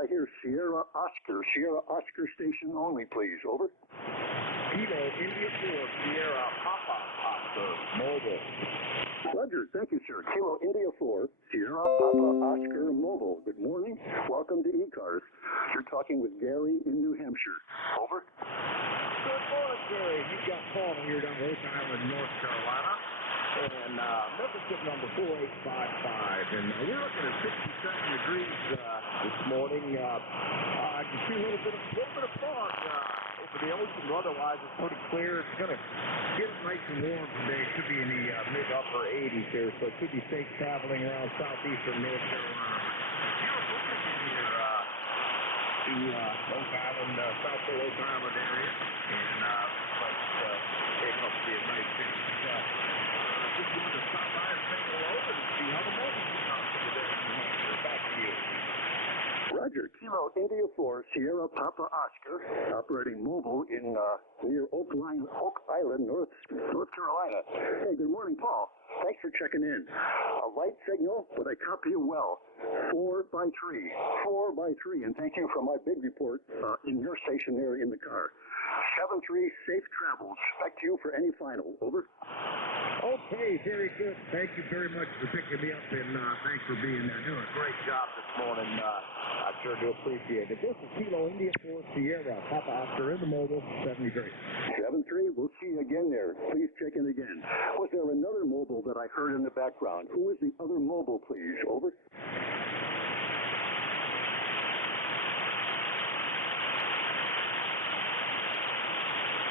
I hear Sierra Oscar station only, please. Over. Kilo India 4, Sierra Papa Oscar, mobile. Roger, thank you, sir. Kilo India 4, Sierra Papa Oscar, mobile. Good morning. Welcome to ECARS. You're talking with Gary in New Hampshire. Over. Good morning, Gary. You've got Paul here down Oak Island, North Carolina. And membership number 4855. And we're looking at 67 degrees this morning. I can see a little bit of fog over the ocean, but otherwise it's pretty clear. It's going to get nice and warm today. It should be in the mid-upper 80s here, so it should be safe traveling around southeastern North Carolina. Beautiful here to Oak Island, South Oak Island area. And it's up to be a nice finish. Just wanted to stop by and say hello and see how the mobile is out today in New Hampshire. Back to you. Roger. Kilo India 4, Sierra Papa Oscar, operating mobile in near Oak Island, North Carolina. Hey, good morning, Paul. Thanks for checking in. A light signal, but I copy you well. 4 by 3. 4 by 3. And thank you for my big report in your station there in the car. 7-3, safe travels. Back to you for any final. Over. Okay, very good. Thank you very much for picking me up, and thanks for being there. Doing a great job this morning. I sure do appreciate it. This is Kilo India 4 Sierra Papa Oscar in the mobile 73. 7-3, we'll see you again there. Please check in again. Was there another mobile that I heard in the background? Who is the other mobile, please? Over.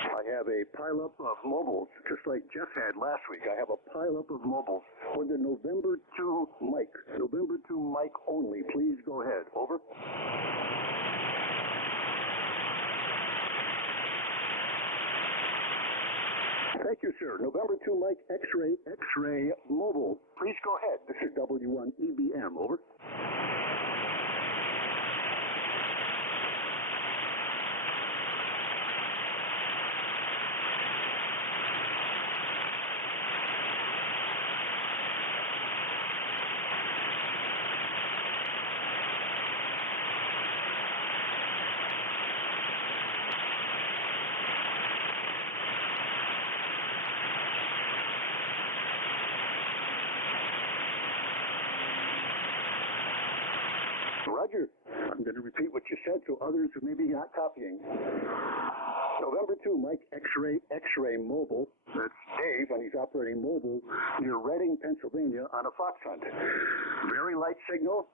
I have a pileup of mobiles, just like Jeff had last week. I have a pileup of mobiles for the November 2 mic. November 2 mic only. Please go ahead. Over. Thank you, sir. November 2 mic X-ray mobile. Please go ahead. This is W1EBM. Over. Roger. I'm going to repeat what you said so others who may be not copying. November 2, Mike X-ray mobile. That's Dave, and he's operating mobile near Reading, Pennsylvania on a fox hunt. Very light signal,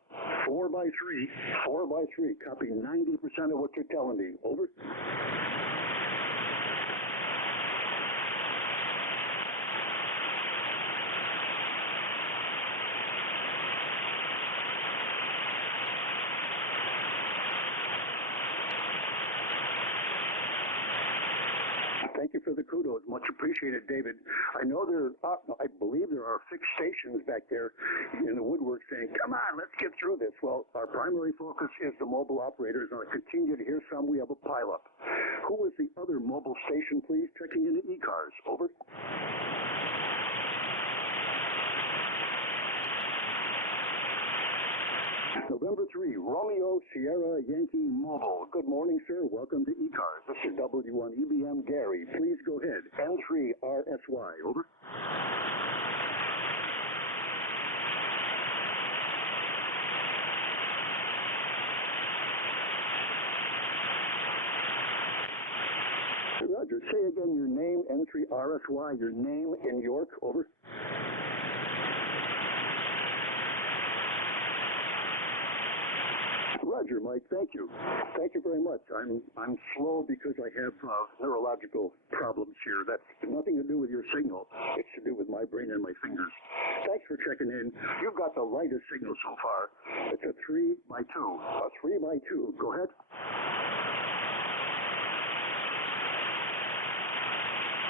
4 by 3. 4 by 3. Copy 90% of what you're telling me. Over. Thank you for the kudos. Much appreciated, David. I know I believe there are fixed stations back there in the woodwork saying, come on, let's get through this. Well, our primary focus is the mobile operators, and I continue to hear some. We have a pileup. Who was the other mobile station, please? Checking into ECARS. Over. November 3, Romeo Sierra Yankee Mobile. Good morning, sir. Welcome to ECARS. This is W1EBM Gary. Please go ahead. N3RSY. Over. Roger, say again your name, N3RSY, your name in York. Over. Roger, Mike. Thank you. Thank you very much. I'm slow because I have neurological problems here. That's nothing to do with your signal. It's to do with my brain and my fingers. Thanks for checking in. You've got the lightest signal so far. It's a 3 by 2. A 3 by 2. Go ahead.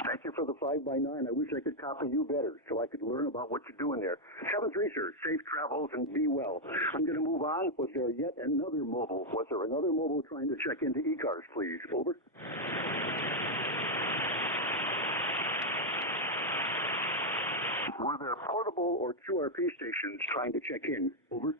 Thank you for the 5 by 9. I wish I could copy you better so I could learn about what you're doing there. 7-3, sir. Safe travels and be well. I'm going to move on. Was there yet another mobile? Was there another mobile trying to check into ECARS, please? Over. Were there portable or QRP stations trying to check in? Over.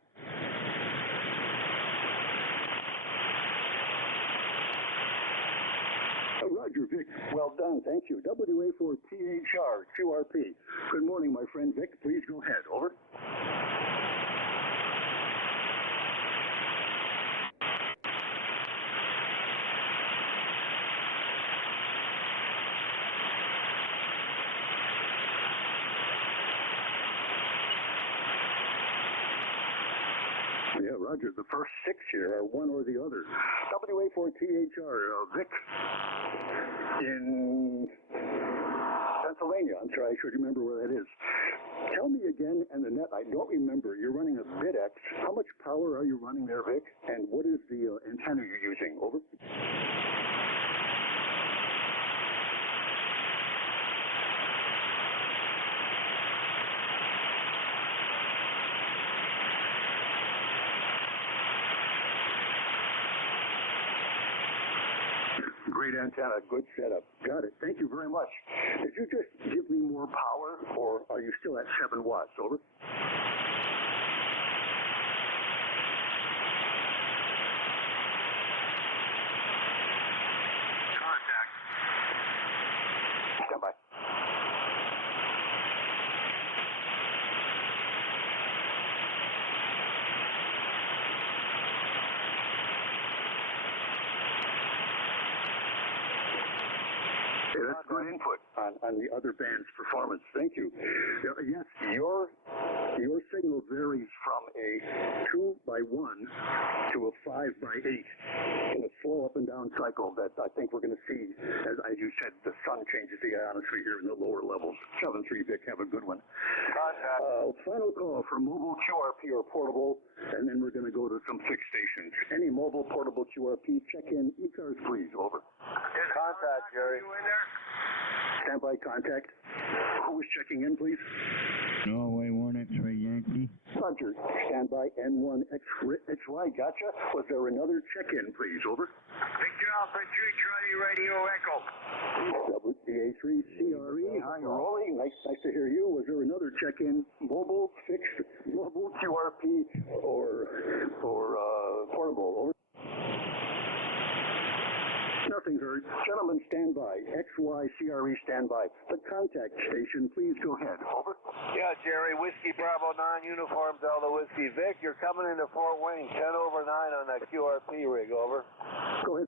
Roger, Vic. Well done, thank you. WA4THR, QRP. Good morning, my friend Vic. Please go ahead. Over. Yeah, Roger, the first 6 here are one or the other. WA4THR, Vic in Pennsylvania. I'm sorry, I should remember where that is. Tell me again, and the net, I don't remember. You're running a BidX. How much power are you running there, Vic? And what is the antenna you're using? Over. Great antenna, good setup. Got it. Thank you very much. Did you just give me more power, or are you still at 7 watts? Over. Contact. Stand by. That's good input on the other band's performance. Thank you. Yes, your signal varies from a 2x1 to a 5x8 in a slow up and down cycle that I think we're going to see, as you said, the sun changes the ionosphere here in the lower levels. 7-3, Vic, have a good one. Contact. Final call for mobile QRP or portable, and then we're going to go to some fixed stations. Any mobile portable QRP, check in ECARS, please. Over. Contact, Jerry. Standby contact. Who is checking in, please? Norway 1 X-ray Yankee. Roger. Standby N1 XY. Gotcha. Was there another check-in, please? Over. Victor Alpha 3 Charlie Radio Echo. WDA3CRE. Hi, Rolly. Nice to hear you. Was there another check-in? Mobile, fixed, mobile QRP, or portable? Over. Nothing heard. Gentlemen, stand by. XY CRE stand by. The contact station, please go ahead. Over. Yeah, Jerry, Whiskey Bravo 9, Uniform Delta Whiskey Vic. You're coming into Fort Wayne, 10 over 9 on that QRP rig. Over. Go ahead.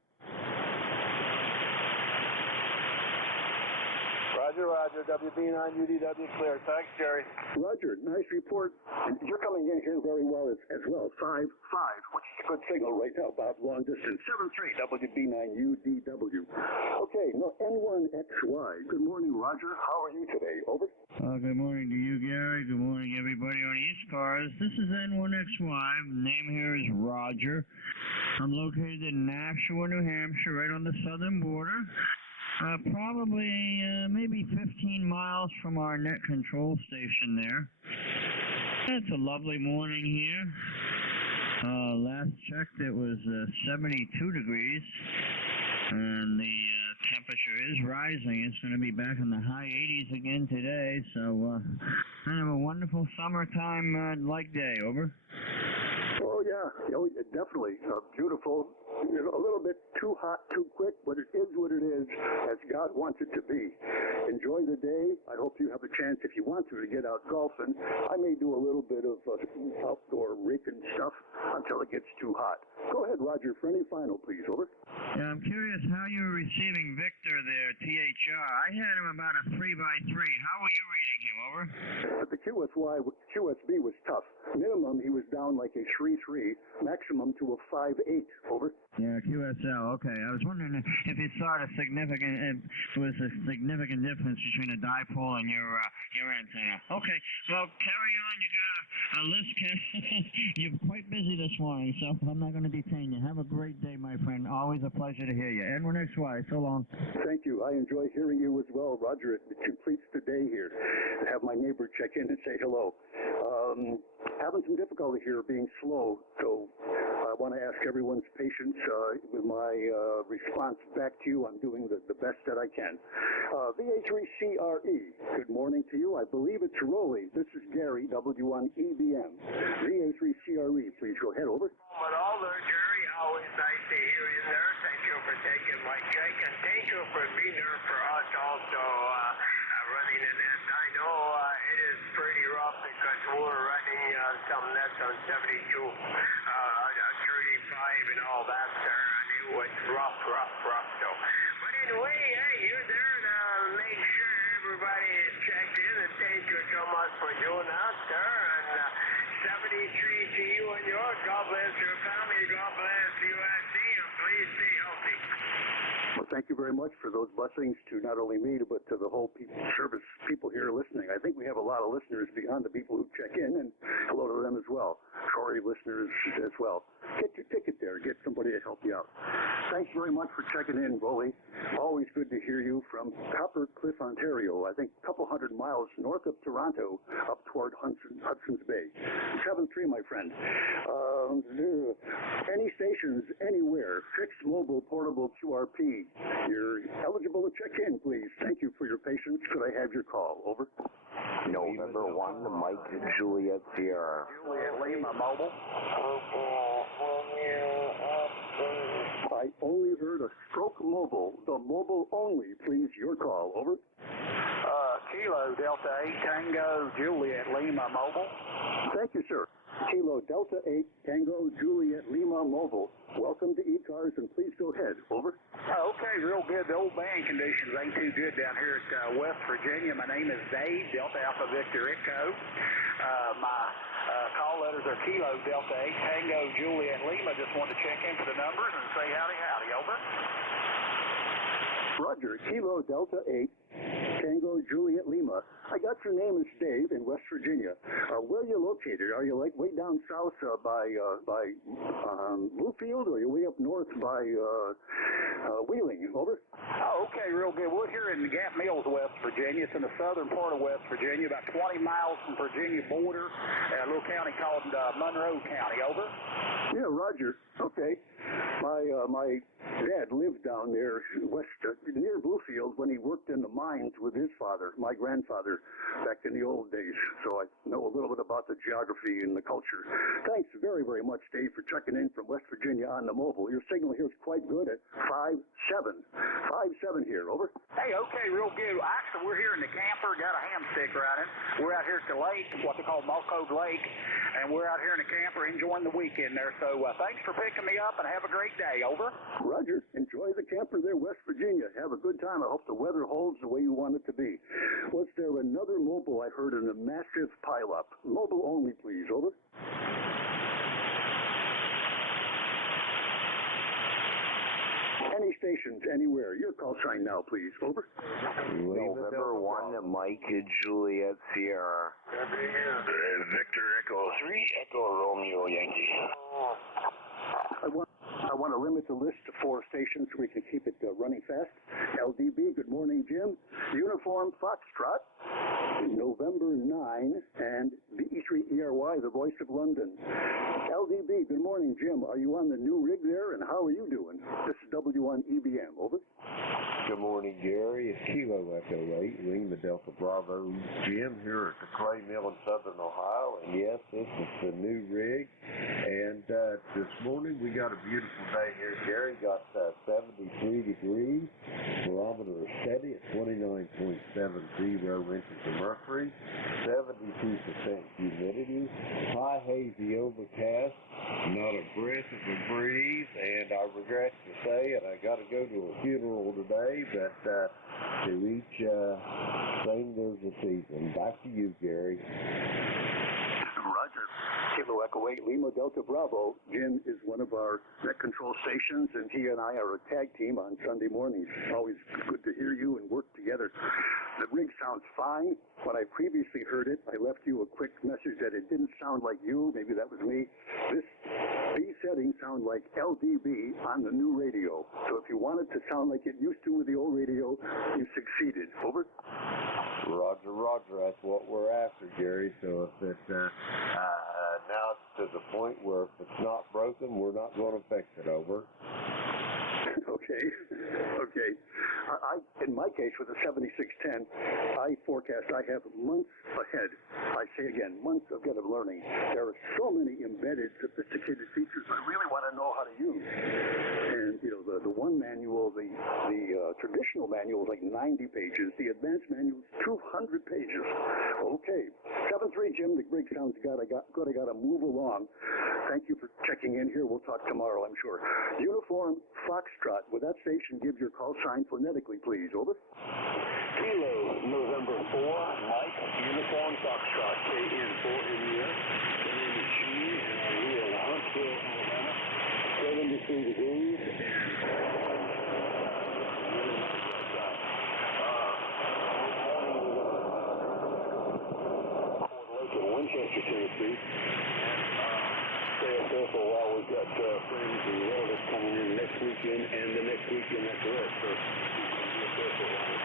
Roger, WB9UDW clear. Thanks, Jerry. Roger, nice report. And you're coming in here very well as well. 5-5, which is a good signal right now, Bob. Long distance. 7-3, WB9UDW. Okay, no, N1XY. Good morning, Roger. How are you today? Over. Good morning to you, Gary. Good morning, everybody on ECARS. This is N1XY. Name here is Roger. I'm located in Nashua, New Hampshire, right on the southern border. Probably maybe 15 miles from our net control station there. It's a lovely morning here. Last checked it was 72 degrees, and the temperature is rising. It's going to be back in the high 80s again today, so kind of a wonderful summertime like day. Over. Oh, yeah. Oh, definitely. Beautiful. A little bit too hot, too quick, but it is what it is, as God wants it to be. Enjoy the day. I hope you have a chance, if you want to get out golfing. I may do a little bit of outdoor raking stuff until it gets too hot. Go ahead, Roger, for any final, please. Over. Yeah, I'm curious how you were receiving Victor there, THR. I had him about a 3x3. How were you reading him? Over. But the QSB was tough. Minimum, he was down like a 3-3. Maximum to a 5-8. Over. Yeah, QSL. Okay, I was wondering if you saw a significant difference between a dipole and your antenna. Okay, well, carry on. You got a list. You're quite busy this morning, so I'm not going to detain you. Have a great day, my friend. Always a pleasure to hear you. N1XY. So long. Thank you. I enjoy hearing you as well, Roger. It completes the day here. Have my neighbor check in and say hello. Having some difficulty here being slow, so I want to ask everyone's patience with my response back to you. I'm doing the best that I can. VA3CRE, good morning to you. I believe it's Rolly. This is Gary, W1EBM. VA3CRE, please go ahead. Over. But all there, Jerry, always nice to hear you there. Thank you for taking my check, and thank you for being that's on 72, 35 and all that, sir. I knew it's rough, so. But anyway, hey, you're there to make sure everybody is checked in, and thank you so much for doing that, sir. And 73 to you and yours. God bless your family. God bless USA, and please stay healthy. Well, thank you very much for those blessings to not only me, but to the whole service people here listening. I think we have a lot of listeners beyond the people who check in, and hello to them as well. Troy listeners as well. Get your ticket there. Get somebody to help you out. Thanks very much for checking in, Rolly. Always good to hear you from Copper Cliff, Ontario. I think a couple hundred miles north of Toronto, up toward Hudson's Bay. 7-3, my friend. Any stations, anywhere, fixed mobile portable QRP. You're eligible to check in, please. Thank you for your patience. Could I have your call? Over. November 1, Mike Juliet Sierra. Juliet Lima Mobile. I only heard a stroke mobile. The mobile only, please. Your call. Over. Kilo Delta 8 Tango Juliet Lima Mobile. Thank you, sir. Kilo Delta 8 Tango Juliet Lima Mobile. Welcome to ECARS, and please go ahead. Over. Okay, real good. The old band conditions ain't too good down here at West Virginia. My name is Dave, Delta Alpha Victor Echo. My call letters are Kilo Delta 8 Tango Juliet Lima. Just wanted to check in for the numbers and say howdy, over. Roger, Kilo Delta 8 Tango Juliet Lima. I got your name is Dave in West Virginia. Where are you located? Are you like way down south by Bluefield, or are you way up north by Wheeling? Over. Oh, okay, real good. We're here in Gap Mills, West Virginia. It's in the southern part of West Virginia, about 20 miles from Virginia border, a little county called Monroe County. Over. Yeah, Roger. Okay. My dad lived down there near Bluefield when he worked in the mines with his father, my grandfather, back in the old days. So I know a little bit about the geography and the culture. Thanks very, very much, Dave, for checking in from West Virginia on the mobile. Your signal here is quite good at 5-7. 5-7 here. Over. Hey, okay, real good. Actually, we're here in the camper. Got a ham stick riding. We're out here at the lake, what they call Mulcove Lake, and we're out here in the camper enjoying the weekend there. So thanks for picking me up, and have a great day. Over. Roger. Enjoy the camper there, West Virginia. Have a good time. I hope the weather holds the way you want it to be. Was there another mobile I heard in a massive pileup? Mobile only, please. Over. Any stations, anywhere. Your call sign now, please. Over. November 1, Mike Juliet Sierra. Victor Echo 3, Echo Romeo Yankee. I want to limit the list to 4 stations so we can keep it running fast. LDB, good morning, Jim. Uniform Foxtrot, November 9, and BE3ERY, the voice of London. LDB, good morning, Jim. Are you on the new rig there, and how are you doing? This is W1EBM. Over. Good morning, Gary. It's Kilo Echo 8, Lima Delta Bravo. Jim here at the Clay Mill in Southern Ohio. And yes, this is the new rig. And this morning we got a beautiful day here, Gary. Got 73 degrees. Barometer is steady at 29.70 inches of mercury. 72% humidity. High hazy overcast. Not a breath of a breeze. And I regret to say it, I got to go to a funeral today, but to each thing there's a season. Back to you, Gary. Roger. Kilo Echo 8, Lima Delta Bravo. Jim is one of our net control stations, and he and I are a tag team on Sunday mornings. Always good to hear you and work together. The rig sounds fine. When I previously heard it, I left you a quick message that it didn't sound like you. Maybe that was me. These settings sound like LDB on the new radio. So if you want it to sound like it used to with the old radio, you succeeded. Over. Roger, Roger. That's what we're after, Gary. So if it's now it's to the point where if it's not broken, we're not going to fix it. Over. Okay. In my case, with the 7610, I forecast I have months ahead. I say again, months ahead of learning. There are so many embedded, sophisticated features I really want to know how to use. And, you know, the one manual, the traditional manual is like 90 pages. The advanced manual is 200 pages. Okay. 7-3, Jim, the rig sounds good. I got to move along. Thank you for checking in here. We'll talk tomorrow, I'm sure. Uniform Foxtrot. Would that station give your call sign phonetically, please? Over. Kilo, November 4, Mike, Uniform Foxtrot, KN4 India. My name is Gene, and we are in Huntsville, Alabama. 73 degrees. Winchester, Tennessee. Stay up there for a while. We've got friends and relatives coming in next weekend and the next weekend after that. So we'll be up there for a while.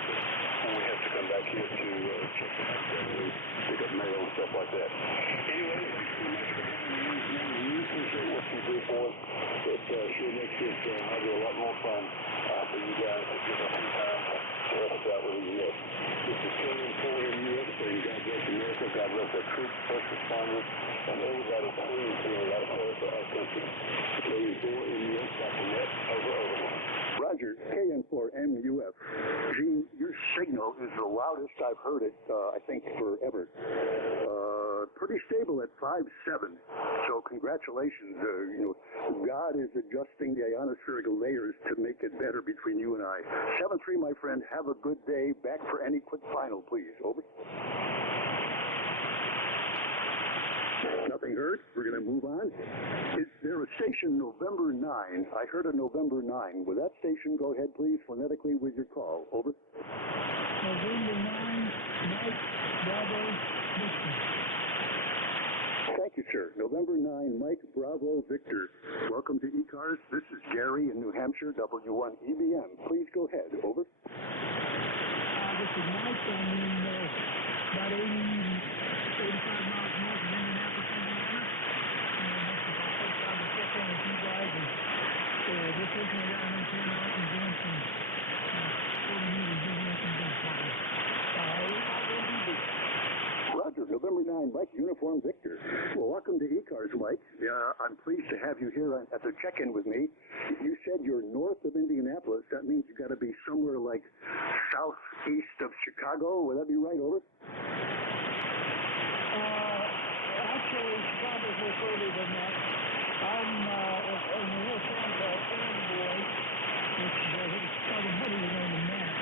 And we have to come back here to check the house out and pick up mail and stuff like that. Anyway, thanks so much for coming in. We appreciate what you do for us. It sure makes it a lot more fun for you guys to give us some time to help us out with these lists. This is KN4 in U.S. saying God bless America, God bless our troops, first responders, and everybody who's doing a lot of prayer for our country. KN4 in U.S. Dr. Net, over. Roger, KN4MUF. Gene, your signal is the loudest I've heard it, I think, forever. Pretty stable at 5.7. So congratulations. God is adjusting the ionospherical layers to make it better between you and I. 7-3, my friend. Have a good day. Back for any quick final, please. Over. Nothing heard. We're going to move on. Is there a station November 9? I heard a November 9. Will that station go ahead, please, phonetically with your call? Over. November 9, Mike, Bravo, Victor. Thank you, sir. November 9, Mike, Bravo, Victor. Welcome to ECARS. This is Gary in New Hampshire, W1EBM. Please go ahead. Over. This is Mike. I'm in about 85 miles north of Indianapolis, Indiana. And this is my first time to check in with you guys. And this weekend I got an antenna up and doing some 40 meters using some big problems. Roger, November 9, Mike, Uniform Victor. Well, welcome to ECARS, Mike. I'm pleased to have you here at the check-in with me. You said you're north of Indianapolis. That means you got to be somewhere like southeast of Chicago. Would that be right? Over. Actually, Chicago's a little further than that. I'm in a little town called Illinois, which is probably better than the map.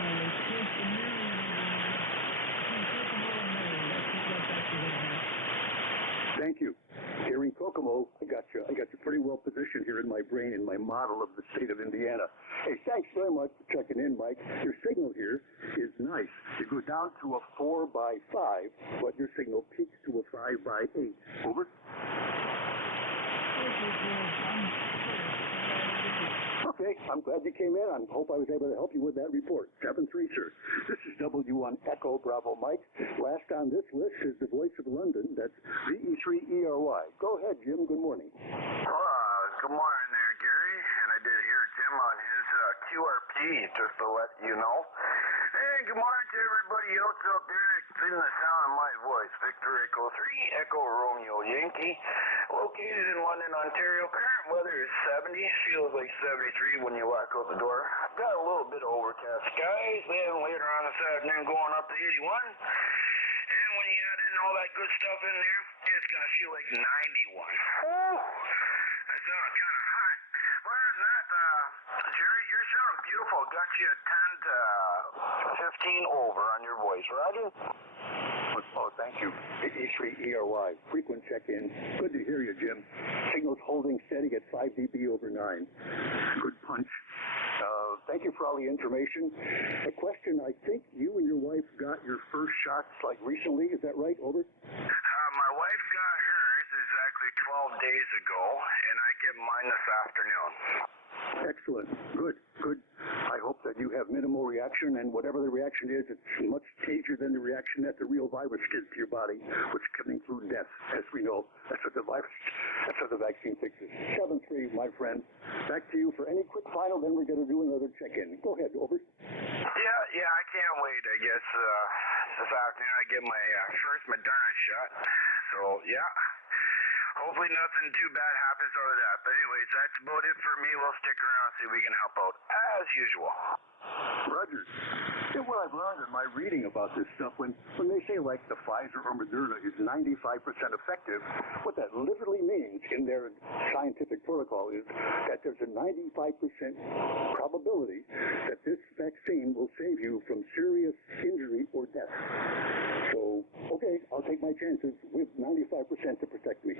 It's close to Marion, Indiana. Between Kokomo and Marion. That's actually where I'm at. Thank you. Here in Kokomo, I got you pretty well positioned here in my brain in my model of the state of Indiana. Hey, thanks very much for checking in, Mike. Your signal here is nice. You go down to a 4x5, but your signal peaks to a 5x8. Over. Okay, I'm glad you came in. I hope I was able to help you with that report. 7-3, sir. This is W1 Echo Bravo Mike. Last on this list is the voice of London. That's VE3ERY. Go ahead, Jim. Good morning. Good morning there, Gary. And I did hear Jim on his QRP, just to let you know. And good morning to everybody else out there that's in the sound of my voice. Victor Echo 3, Echo Romeo Yankee, located in London, Ontario. Current weather is 70, feels like 73 when you walk out the door. I've got a little bit of overcast skies, then later on this afternoon going up to 81. And when you add in all that good stuff in there, it's going to feel like 91. Woo! That sounds kind of hot. Other than that, Jerry, you're sounding beautiful. Got you 10 to 15 over on your voice, Roger? Oh, thank you. VE3ERY, frequent check-in. Good to hear you, Jim. Signal's holding steady at 5 dB over 9. Good punch. Thank you for all the information. A question, I think you and your wife got your first shots like recently. Is that right? Over. My wife got hers exactly 12 days ago, and I get mine this afternoon. Excellent. Good. I hope that you have minimal reaction, and whatever the reaction is, it's much easier than the reaction that the real virus gives to your body, which can include death, as we know. That's what the vaccine fixes. 7-3, my friend. Back to you for any quick final, then we're going to do another check-in. Go ahead, over. Yeah, I can't wait. I guess this afternoon I get my first Moderna shot. So, yeah. Hopefully nothing too bad happens out of that. But anyways, that's about it for me. We'll stick around, see if we can help out as usual. Roger. Yeah, what I've learned in my reading about this stuff, when they say like the Pfizer or Moderna is 95% effective, what that literally means in their scientific protocol is that there's a 95% probability that this vaccine will save you from serious injury or death. So, okay, I'll take my chances with 95% to protect me.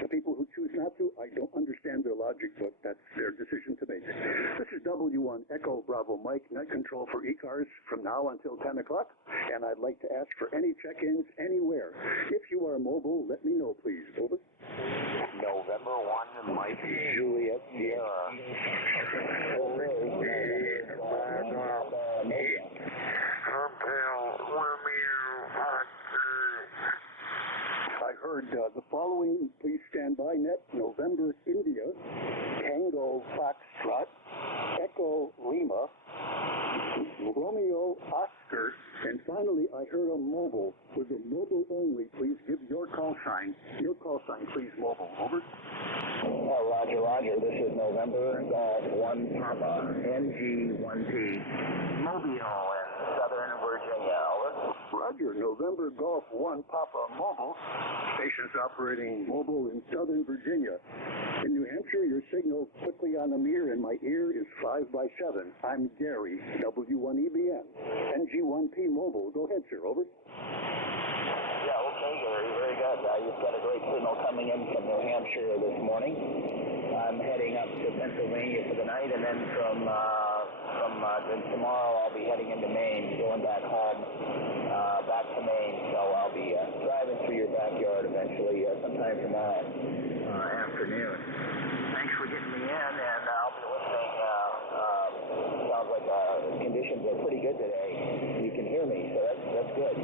The people who choose not to, I don't understand their logic, but that's their decision to make. This is W1 Echo Bravo Mike, Net Control for ECARS from now until 10 o'clock, and I'd like to ask for any check-ins anywhere. If you are mobile, let me know, please. Over. November 1, Mike Juliet Sierra. I heard the following, please stand by, Net, November India, Tango Foxtrot, Echo Lima, Romeo Oscar, and finally I heard a mobile. With a mobile only, please give your call sign. Your call sign, please, mobile. Over. Roger. This is November Golf 1 Papa, NJ2US Studio in Southern Virginia. Over. Roger, November Golf 1 Papa Mobile. Stations operating mobile in Southern Virginia. In New Hampshire, your signal quickly on the mirror in my ear is 5x7. I'm Gary, W1EBN. NJ1P Mobile. Go ahead, sir. Over. Yeah, okay, Gary. Very good. You've got a great signal coming in from New Hampshire this morning. I'm heading up to Pennsylvania for the night, and then from tomorrow I'll be heading into Maine, going back home, back to Maine. So I'll be driving through your backyard eventually, sometime tomorrow afternoon. Thanks for getting me in, and I'll be listening. Sounds like conditions are pretty good today. You can hear me, so that's good.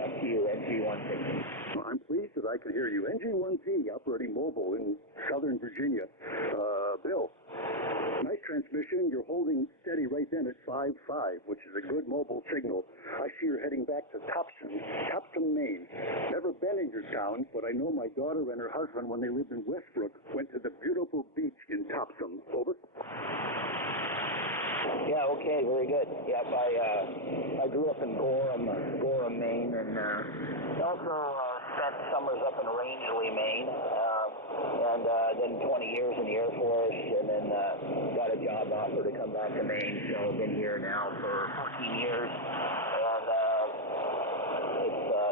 Back to you, NJ1P. Well, I'm pleased that I can hear you. NJ1P operating mobile in Southern Virginia. Bill, nice transmission. You're holding steady right then at 5.5, which is a good mobile signal. I see you're heading back to Topsom, Maine. Never been in your town, but I know my daughter and her husband, when they lived in Westbrook, went to the beautiful beach in Topsom. Over. Yeah, okay, very good. Yep, I grew up in Gorham, Maine, and also spent summers up in Rangeley, Maine, and then 20 years in the Air Force, and then got a job offer to come back to Maine, so I've been here now for 14 years, and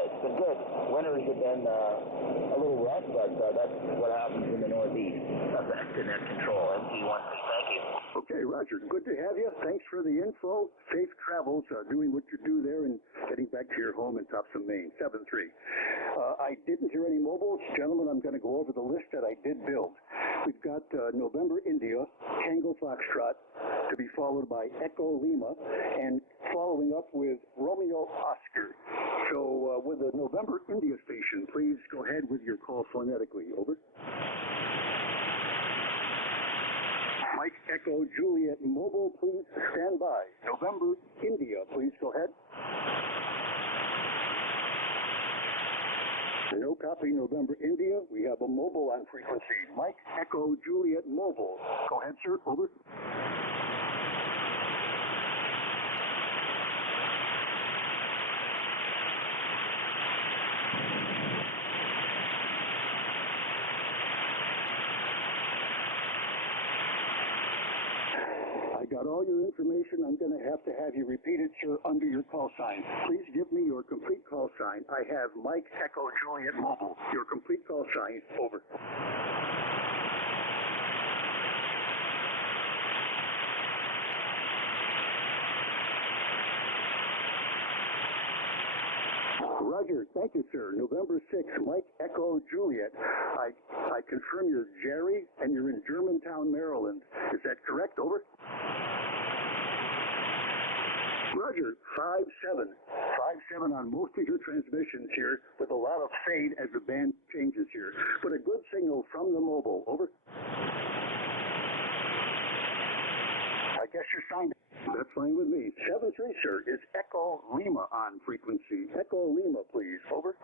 it's been good. Winters have been a little rough, but that's what happens in the Northeast. Back to Net Control, NJ1P. Thank you. Okay, Roger. Good to have you. Thanks for the info. Safe travels, doing what you do there and getting back to your home in Topsom, Maine. 7-3. I didn't hear any mobiles. Gentlemen, I'm going to go over the list that I did build. We've got November India, Tango Foxtrot, to be followed by Echo Lima, and following up with Romeo Oscar. So with the November India station, please go ahead with your call phonetically. Over. Mike Echo Juliet Mobile, please stand by. November India, please go ahead. No copy, November India. We have a mobile on frequency. Mike Echo Juliet Mobile. Go ahead, sir. Over. I got all your information. I'm going to have you repeat it, sir, under your call sign. Please give me your complete call sign. I have Mike Echo Juliet Mobile. Your complete call sign. Over. Roger. Thank you, sir. November 6th, Mike Echo Juliet. I confirm you're Jerry, and you're in Germantown, Maryland. Is that correct? Over. Roger, 5-7. 5-7 on most of your transmissions here, with a lot of fade as the band changes here. But a good signal from the mobile. Over. I guess you're signed. That's fine with me. 7-3, sir, is Echo Lima on frequency. Echo Lima, please. Over.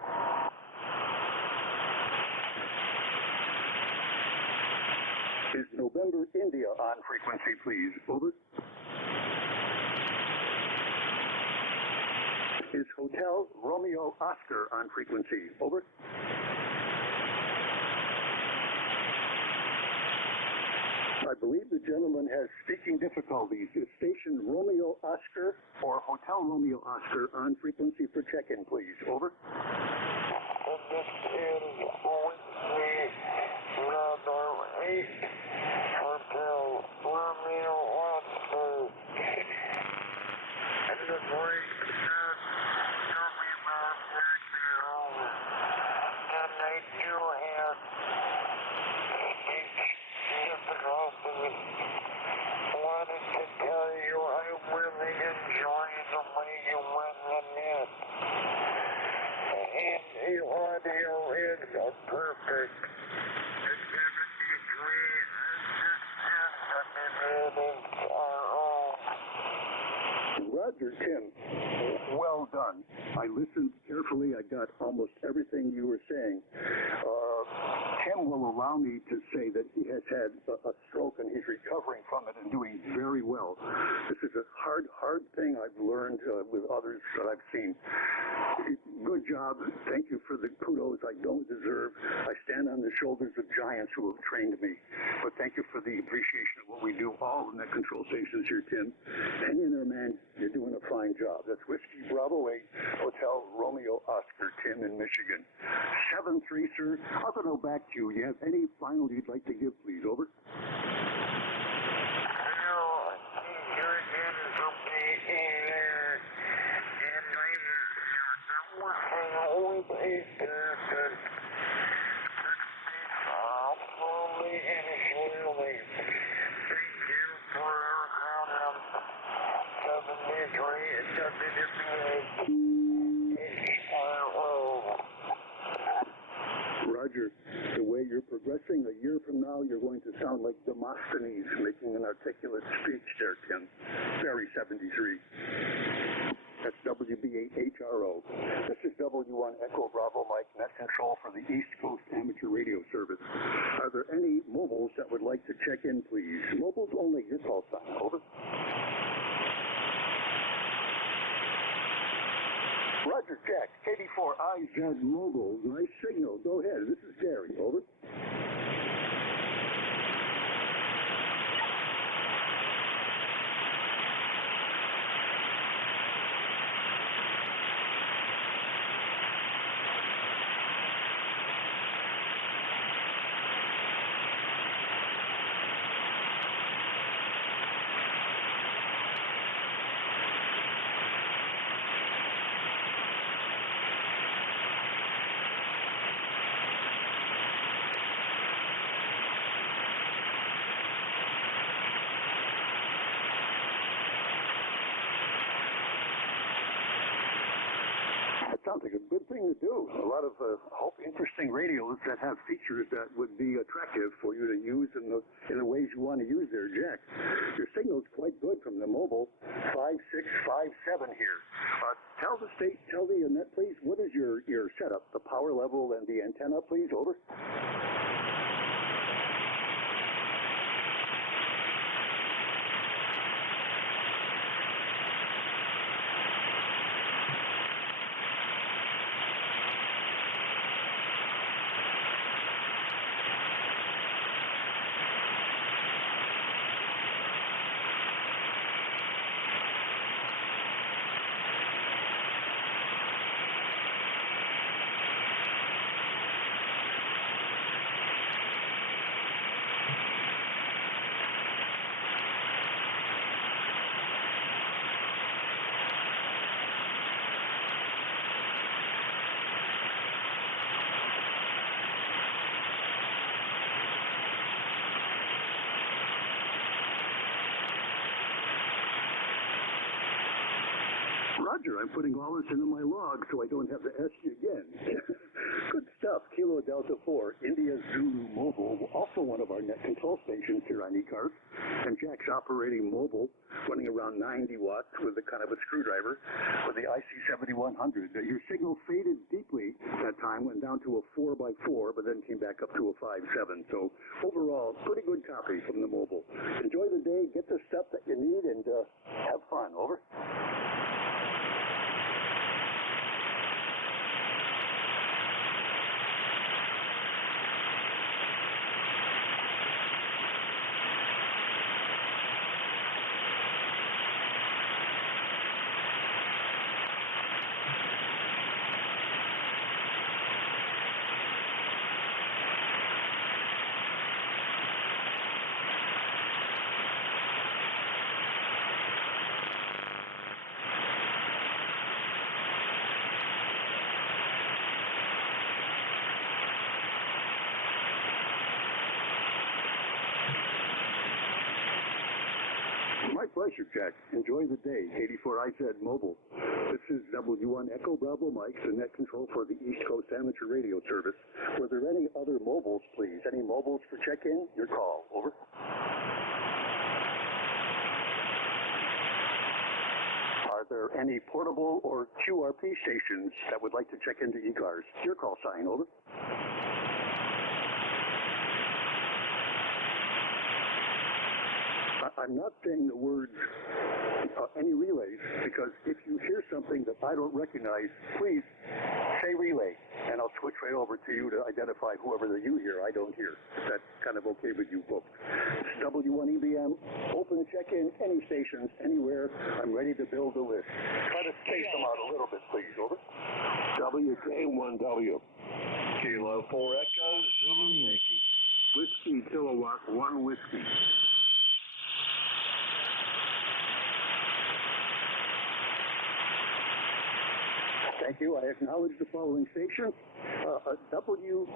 Is November India on frequency, please? Over. Is Hotel Romeo Oscar on frequency? Over. I believe the gentleman has speaking difficulties. Is station Romeo Oscar or Hotel Romeo Oscar on frequency for check-in, please? Over. This is Whitney Brother 8, Hotel Romeo Oscar. And the break says, you'll be back right now. And they do have difficulties. Wanted to tell you I really enjoy the way you win the net. And the audio is perfect. The 73 and the ratings are all. Roger, Tim. Well done. I listened carefully. I got almost everything you were saying. Tim will allow me to say that he has had a stroke and he's recovering from it and doing very well. This is a hard thing I've learned with others that I've seen. Good job. Thank you for the kudos I don't deserve. I stand on the shoulders of giants who have trained me. But thank you for the appreciation of what we do all in the control stations here, Tim. Hang in there, man. You're doing a fine job. That's Whiskey Bravo 8, Hotel Romeo Oscar, Tim in Michigan. 7-3, sir. I'll go back to you. You have any final you'd like to give, please? Over. Roger, the way you're progressing, a year from now, you're going to sound like Demosthenes making an articulate speech there, Tim. Very 73. That's WB8HRO. This is W1 Echo Bravo Mike, net control for the East Coast Amateur Radio Service. Are there any mobiles that would like to check in, please? Mobiles only, your call sign. Over. Roger, Jack, 84IZ Mobile. Nice signal. Go ahead. This is Gary. Over. Sounds like a good thing to do. A lot of interesting radios that have features that would be attractive for you to use in the ways you want to use there, Jack. Your signal's quite good from the mobile. 5657 here. Tell the net, please, what is your setup, the power level and the antenna, please? Over. Roger, I'm putting all this into my log so I don't have to ask you again. Good stuff. Kilo Delta 4, India Zulu Mobile, also one of our net control stations here on ECARS. And Jack's operating mobile, running around 90 watts with a kind of a screwdriver with the IC7100. Your signal faded deeply that time, went down to a 4x4, but then came back up to a 5.7. So overall, pretty good copy from the mobile. Enjoy the day, get the stuff that you need, and have fun. Over. My pleasure, Jack. Enjoy the day. 84IZ Mobile. This is W1 Echo Bravo Mike, the net control for the East Coast Amateur Radio Service. Were there any other mobiles, please? Any mobiles for check-in? Your call. Over. Are there any portable or QRP stations that would like to check into ECARS? Your call sign. Over. I'm not saying the words any relays, because if you hear something that I don't recognize, please say relay, and I'll switch right over to you to identify whoever that you hear I don't hear. If that's kind of okay with you folks. It's W1 EBM, open check-in, any stations, anywhere. I'm ready to build a list. Try to space them out a little bit, please. Over. WK1W. Kilo 4 Echo Zulu Yankee. Whiskey Kilowatt 1 Whiskey. Thank you. I acknowledge the following station. A W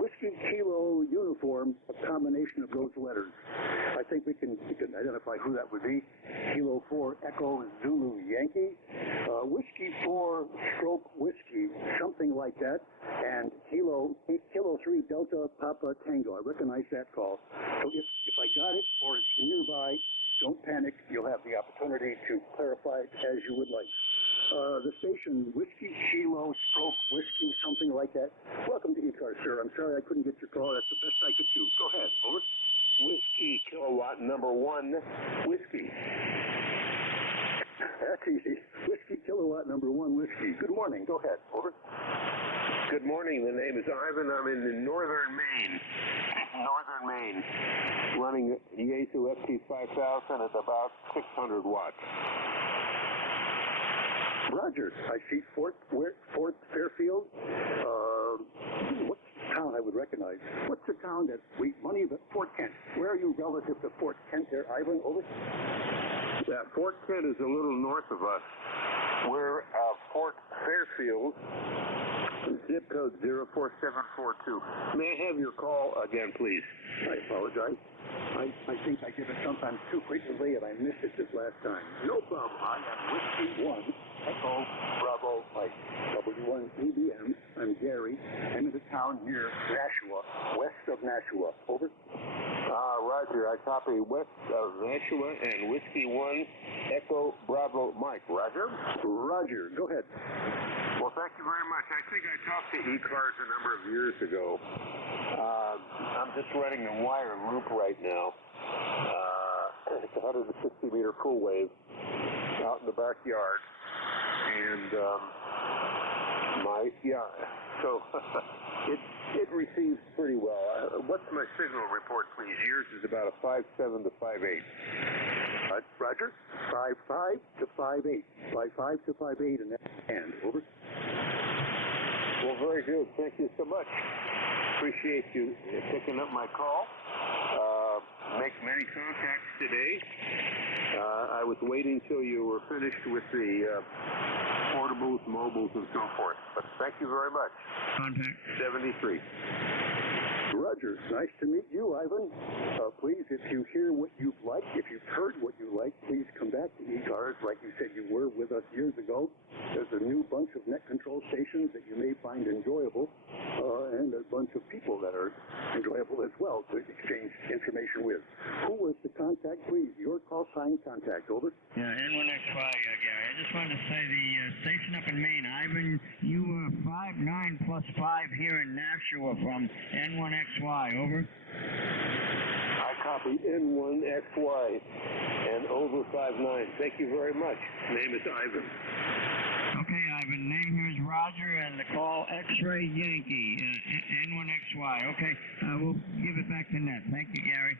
Whiskey Kilo uniform, a combination of those letters. I think we can identify who that would be. Kilo 4 Echo Zulu Yankee. Whiskey 4 Stroke Whiskey, something like that. And Kilo 3 Delta Papa Tango. I recognize that call. So if I got it or it's nearby, don't panic. You'll have the opportunity to clarify as you would like. The station, Whiskey Kilo Stroke Whiskey, something like that. Welcome to ECARS, sir. I'm sorry I couldn't get your call. That's the best I could do. Go ahead. Over. Whiskey Kilowatt number 1 Whiskey. That's easy. Whiskey Kilowatt number 1 Whiskey. Good morning. Go ahead. Over. Good morning. The name is Ivan. I'm in northern Maine. Northern Maine. Running Yaesu FT5000 at about 600 watts. Roger. I see Fort Fairfield. What's the town I would recognize? What's the town that Fort Kent. Where are you relative to Fort Kent there, Ivan? Over. Yeah, Fort Kent is a little north of us. We're Fort Fairfield. Zip code 04742. May I have your call again, please? I apologize. I think I did it sometimes too frequently, and I missed it this last time. No problem. I am Whiskey 1 Echo Bravo Mike. W1 EBM. I'm Gary. I'm in a town near Nashua, west of Nashua. Over. Roger. I copy west of Nashua and Whiskey 1 Echo Bravo Mike. Roger? Roger. Go ahead. Well, thank you very much. I think I talked to ECARS a number of years ago. I'm just running a wire loop right now. It's a 160-meter full wave out in the backyard. And, so it receives pretty well. What's my signal report, please? Yours is about a 5.7 to 5.8. Roger. 5.5 to 5.8. 5.5 to 5.8 in that hand. Over. Well, very good. Thank you so much. Appreciate you picking up my call. Make many contacts today. I was waiting till you were finished with the portables, mobiles, and so forth. But thank you very much. Contact. 73. Roger. Nice to meet you, Ivan. Please, if you hear what you've liked, if you've heard what you like, please come back to ECARS like you said you were with us years ago. There's a new bunch of net control stations that you may find enjoyable, and a bunch of people that are enjoyable as well to exchange information with. Who was the contact, please? Your call sign contact, over. Yeah, N1XY, Gary. I just wanted to say the station up in Maine, Ivan, you were 59+5 here in Nashua from N1XY, over. I copy N1XY and over 59. Thank you very much. Name is Ivan. Okay, Ivan, name here is Roger, and the call X-Ray Yankee, N1XY. Okay, we'll give it back to Net. Thank you, Gary.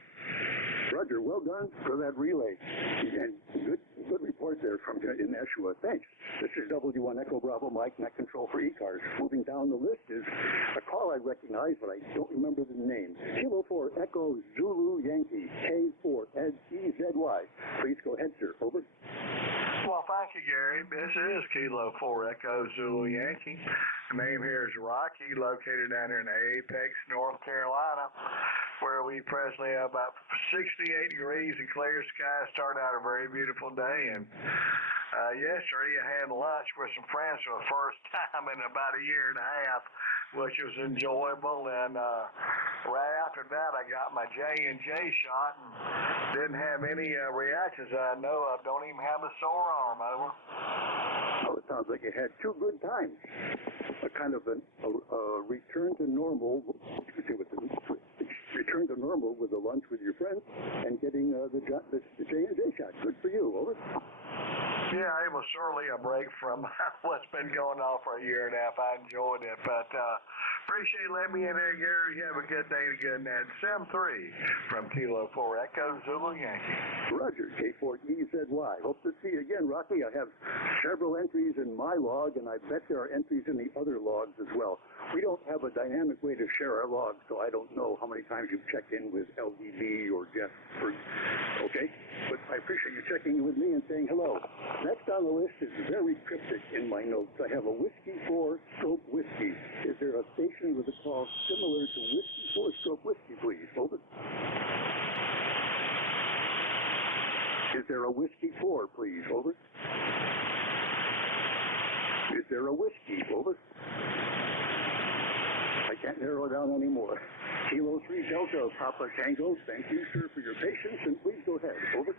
Roger, well done for that relay. And good report there from in Nashua. Thanks. This is W1 Echo Bravo Mike, net control for ECARS. Moving down the list is a call I recognize, but I don't remember the name. Kilo 4 Echo Zulu Yankee, K4 Ed EZY. Please go ahead, sir. Over. Well, thank you, Gary. This is Kilo 4 Echo Zulu Yankee. The name here is Rocky, located down here in Apex, North Carolina, where we presently have about 68 degrees and clear skies. Started out a very beautiful day, and yesterday I had lunch with some friends for the first time in about a year and a half, which was enjoyable. And right after that, I got my J&J shot and didn't have any reactions that I know of. Don't even have a sore arm, over. Oh, it sounds like you had two good times. A kind of a return to normal. Return to normal with a lunch with your friends and getting the J&J shot. Good for you, over. Yeah, it was certainly a break from what's been going on for a year and a half. I enjoyed it, but appreciate you letting me in there, Gary. You have a good day and a good night. 7-3 from Kilo 4 Echo Zulu Yankee. Roger, K4EZY. Hope to see you again, Rocky. I have several entries in my log, and I bet there are entries in the other logs as well. We don't have a dynamic way to share our logs, so I don't know how many times you've checked in with LDB or Jeff. Okay? But I appreciate you checking in with me and saying hello. Next on the list is very cryptic in my notes. I have a Whiskey 4 Stroke Whiskey. Is there a station with a call similar to Whiskey 4 Stroke Whiskey, please? Over. Is there a Whiskey 4, please? Over. Is there a Whiskey? Over. I can't narrow it down anymore. Kilo 3 Delta Papa Tango. Thank you, sir, for your patience, and please go ahead. Over.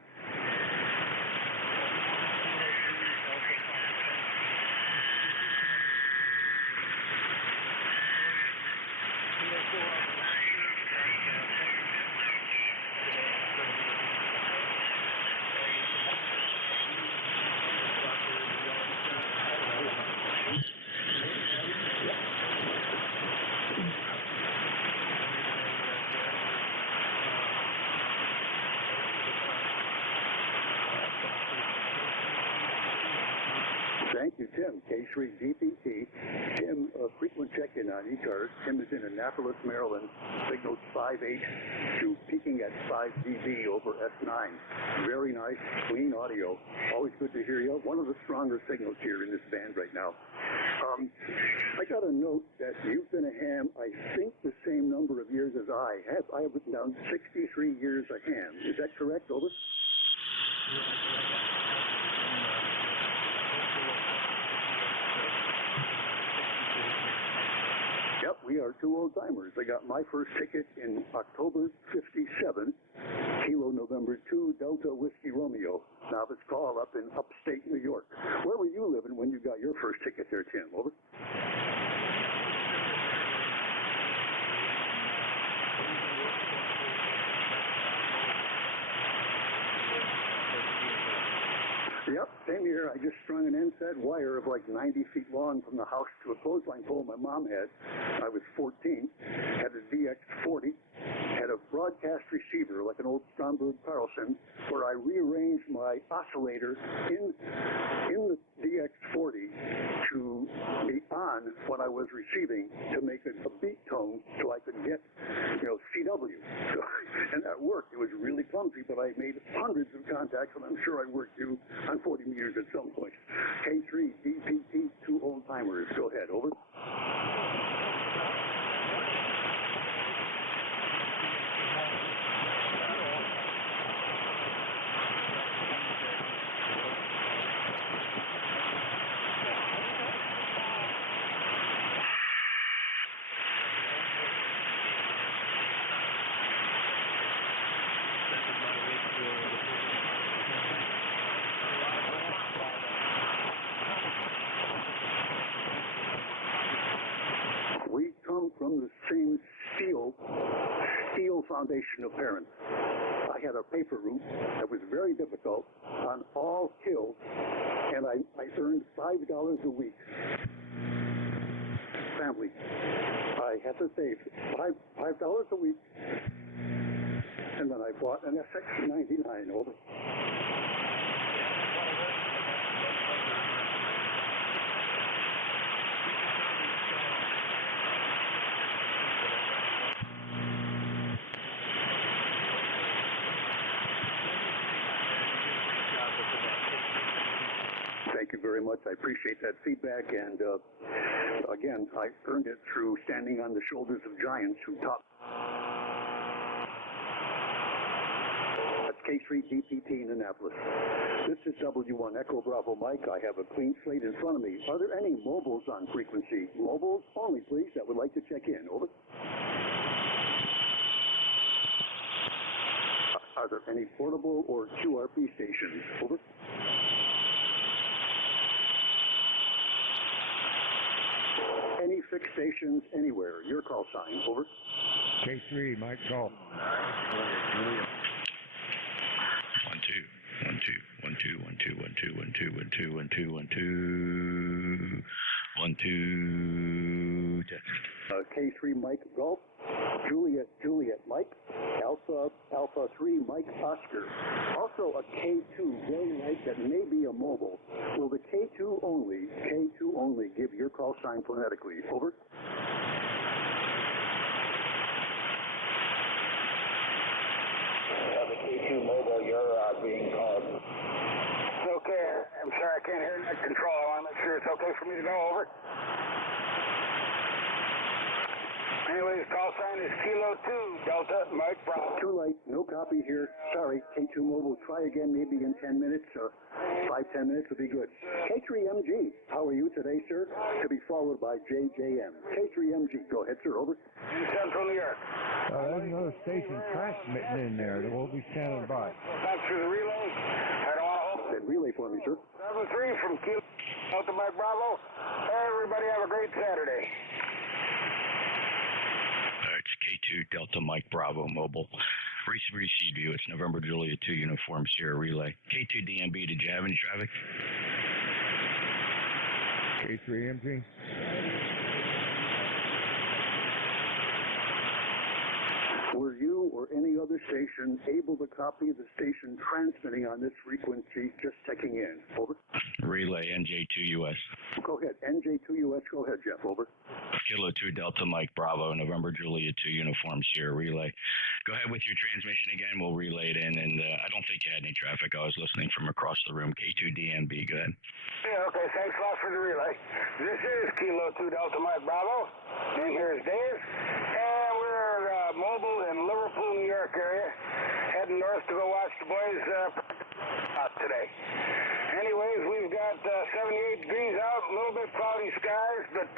Thank you, Tim. K3DPT. Tim, frequent check-in on ECARS. Tim is in Annapolis, Maryland. Signals 5H to peaking at 5 dB over S9. Very nice, clean audio. Always good to hear you. One of the stronger signals here in this band right now. I got a note that you've been a ham, I think, the same number of years as I have. I have written down 63 years a ham. Is that correct, over? Yep, we are two old-timers. I got my first ticket in October 57, Kilo November 2, Delta Whiskey Romeo. Novice call up in upstate New York. Where were you living when you got your first ticket there, Tim? Over. Yep, same here. I just strung an NSAT wire of like 90 feet long from the house to a clothesline pole my mom had. I was 14, had a DX40, had a broadcast receiver like an old Stromberg Carlson, where I rearranged my oscillator in the DX40 to be on what I was receiving to make it a beat tone so I could get, CW. So, and that worked. It was really clumsy, but I made hundreds of contacts, and I'm sure I worked you on 40 meters at some point. K3, DPT, two old-timers. Go ahead, over. foundation of parents. I had a paper route that was very difficult on all hills, and I earned $5 a week. Family. I had to save $5 a week, and then I bought an SX99 over. Thank you very much. I appreciate that feedback, and again, I earned it through standing on the shoulders of giants who taught. That's K3 DPT in Annapolis. This is W1 Echo Bravo Mike. I have a clean slate in front of me. Are there any mobiles on frequency? Mobiles only, please, that would like to check in. Over. Are there any portable or QRP stations? Over. Any fixed stations anywhere? Your call sign. Over. K3, Mike Golf. 1 2 1 2 1 2 1 2 1 2 1 2 1 2 1 2 1 2 test. K3 Mike Golf. Juliet Mike. Alpha 3 Mike Oscar. Also a K2 very light that may be a mobile. Will the K2 only give your call sign phonetically? Over. The K2 mobile, you're being called. Okay, I'm sorry, I can't hear net control. I want to make sure it's okay for me to go. Over. Anyways, call sign is Kilo 2, Delta, Mike Bravo. Too late, no copy here. Sorry, K2 Mobile, try again maybe in 10 minutes, 5-10 minutes would be good. K3MG, how are you today, sir? To be followed by JJM. K3MG, go ahead, sir, over. In Central New York. There's another station transmitting in there that we'll be standing by. Thanks for the relay. I don't want to hold Then relay for me, sir. 7-3 from Kilo, Delta, Mike Bravo. Everybody have a great Saturday. It's K2 Delta Mike Bravo Mobile. Received you. It's November Juliet 2 Uniform Sierra Relay. K2 DMB, did you have any traffic? K3MG. Were you or any other station able to copy the station transmitting on this frequency, just checking in? Over. Relay NJ2US. Go ahead. NJ2US, go ahead, Jeff. Over. Kilo 2 Delta Mike Bravo, November Juliet 2 Uniform Sierra Relay. Go ahead with your transmission again. We'll relay it in, and I don't think you had any traffic. I was listening from across the room. K2 DMB, go ahead. Yeah, okay, thanks a lot for the relay. This is Kilo 2 Delta Mike Bravo. And here's Dave. And we're mobile in Liverpool, New York area. Heading north to go watch the boys today. Anyways, we've got 78 degrees out, a little bit cloudy skies, but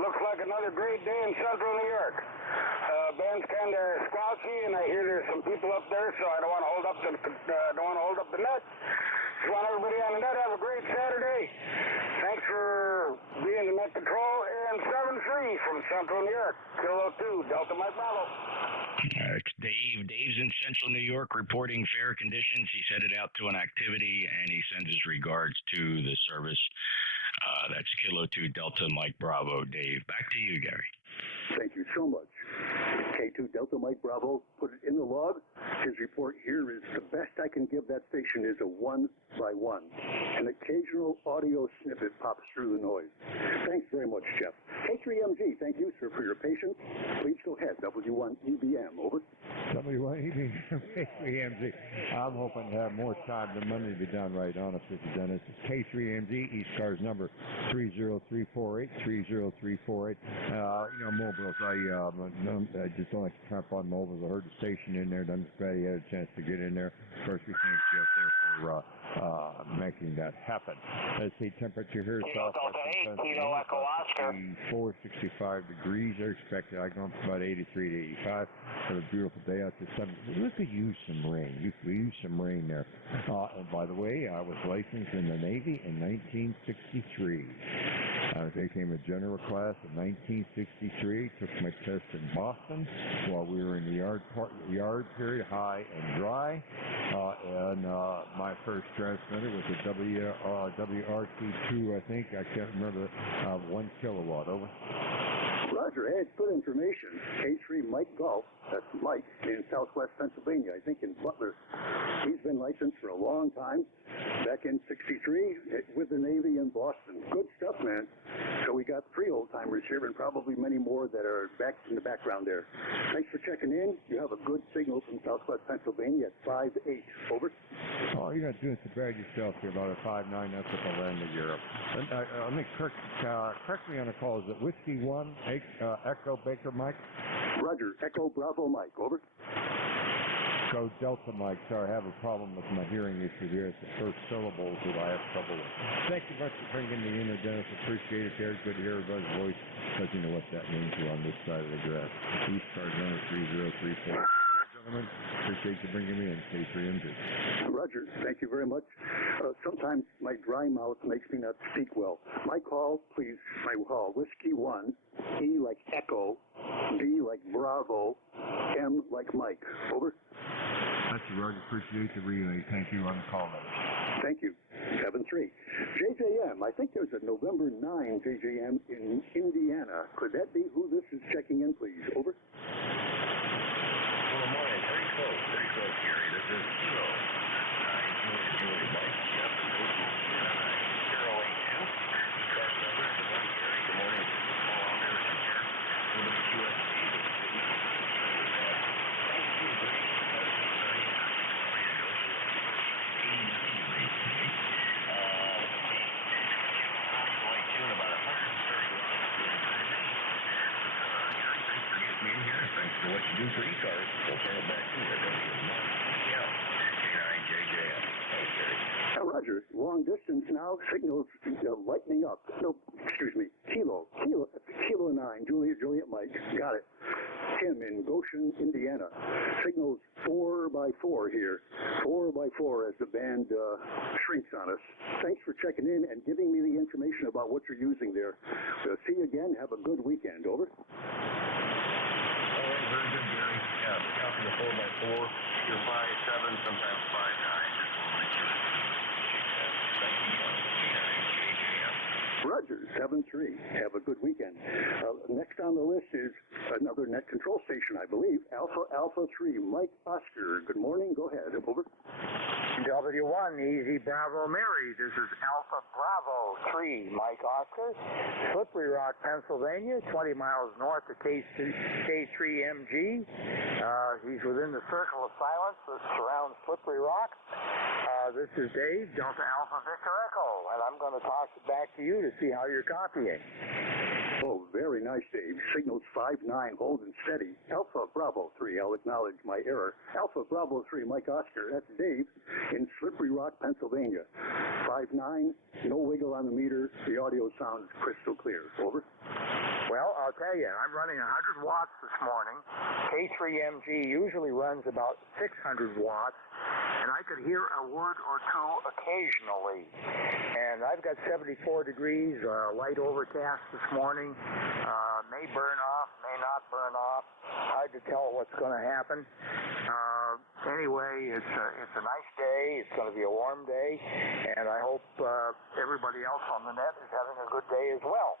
looks like another great day in Central New York. Ben's kind of squelchy, and I hear there's some people up there, so I don't want to hold up the net. Just want everybody on the net have a great Saturday. Thanks for being the net control, and 7-3 from Central New York, Kilo 2 Delta Mike Bravo. It's Dave. Dave's in Central New York reporting fair conditions. He's headed out to an activity, and he sends his regards to the service. That's Kilo 2 Delta Mike Bravo. Dave, back to you, Gary. Thank you so much. K2 Delta Mike Bravo, put it in the log. His report here is the best I can give that station is a 1x1. An occasional audio snippet pops through the noise. Thanks very much, Jeff. K3MG, thank you, sir, for your patience. Please go ahead. W1EBM, over. W1EBM, K3MG. I'm hoping to have more time than Monday to be done right, honest with you, Dennis. It's K3MG, ECARS number 30348, 30348. Mobiles, I just don't like to tramp on mobiles. I heard the station in there. I'm glad you had a chance to get in there. Of course, we thank you up there for making that happen. Let's see, temperature here, Kilo Delta 8, Kilo Echo Oscar. 65 degrees are expected. I go up to about 83 to 85. Have a beautiful day out this summer. We could use some rain. We could use some rain there. And by the way, I was licensed in the Navy in 1963. I became a general class in 1963. Took my test in Boston while we were in the yard period, high and dry. And my first transmitter was a WRT2, I think. I can't remember. 1 kilowatt. Over. Roger, hey, it's good information. K3 Mike Golf, that's Mike in southwest Pennsylvania, I think in Butler. He's been licensed for a long time, back in 63 with the Navy in Boston. Good stuff, man. So we got 3 old-timers here and probably many more that are back in the background there. Thanks for checking in. You have a good signal from southwest Pennsylvania at 5.8. Over. Oh, you're not doing so bad yourself here, about a 5.9. That's at the land of Europe. Let me correct me on the call. Is it Whiskey 1, Echo Baker Mike? Roger, Echo Bravo Mike. Over. Go Delta Mike. Sorry, I have a problem with my hearing issue here. It's the first syllables that I have trouble with. Thank you much for bringing me in, Dennis. Appreciate it there. Good to hear everybody's voice. Because you know what that means here on this side of the grass. ECARS number 3034. Gentlemen, appreciate you bringing me in, K3MG. Roger, thank you very much. Sometimes my dry mouth makes me not speak well. My call, please, Whiskey 1, E like Echo, B like Bravo, M like Mike. Over. That's Roger. Appreciate the relay. Thank you on the call, man. Thank you. 7-3. JJM, I think there's a November 9 JJM in Indiana. Could that be who this is checking in, please? Over. Good morning. Very close, Gary. This is Kilo 9 Julie Mike. Yep, 082. Card number. Good morning, Gary. Good morning. Paul Anderson here. NJ2US Studio. 92 degrees. About 130 watts. Gary, thanks for getting me in here. Thanks for what you do for ECARS. We'll turn it back to you. K9JJM. Thanks, Gary. Roger, long distance now, signals lightening up. No, excuse me, Kilo 9, Juliet Mike, got it. Tim in Goshen, Indiana. Signals 4x4 here. 4x4 as the band shrinks on us. Thanks for checking in and giving me the information about what you're using there. See you again. Have a good weekend. Over. All right, very good, Gary. Yeah, copy the 4x4. You're 5.7, sometimes 5.9. Just a little bit too. Thank you. K9JJM. Roger, 7-3. Have a good weekend. Next on the list is another net control station, I believe. Alpha 3, Mike Oscar. Good morning. Go ahead. Over. W1, Easy Bravo Mary. This is Alpha Bravo 3, Mike Oscar. Slippery Rock, Pennsylvania, 20 miles north of K3MG. He's within the circle of silence that surrounds Slippery Rock. This is Dave, Delta Alpha Victor Echo, and I'm going to toss it back to you to see how you're copying. Oh, very nice, Dave. Signals 5-9, holding steady. Alpha Bravo 3, I'll acknowledge my error. Alpha Bravo 3, Mike Oscar, that's Dave in Slippery Rock, Pennsylvania. 5-9, no wiggle on the meter. The audio sounds crystal clear. Over. Well, I'll tell you, I'm running 100 watts this morning. K3MG usually runs about 600 watts, and I could hear a word or two occasionally. And I've got 74 degrees, light overcast this morning. May burn off, may not burn off. Hard to tell what's going to happen. Anyway, it's a nice day. It's going to be a warm day, and I hope everybody else on the net is having a good day as well.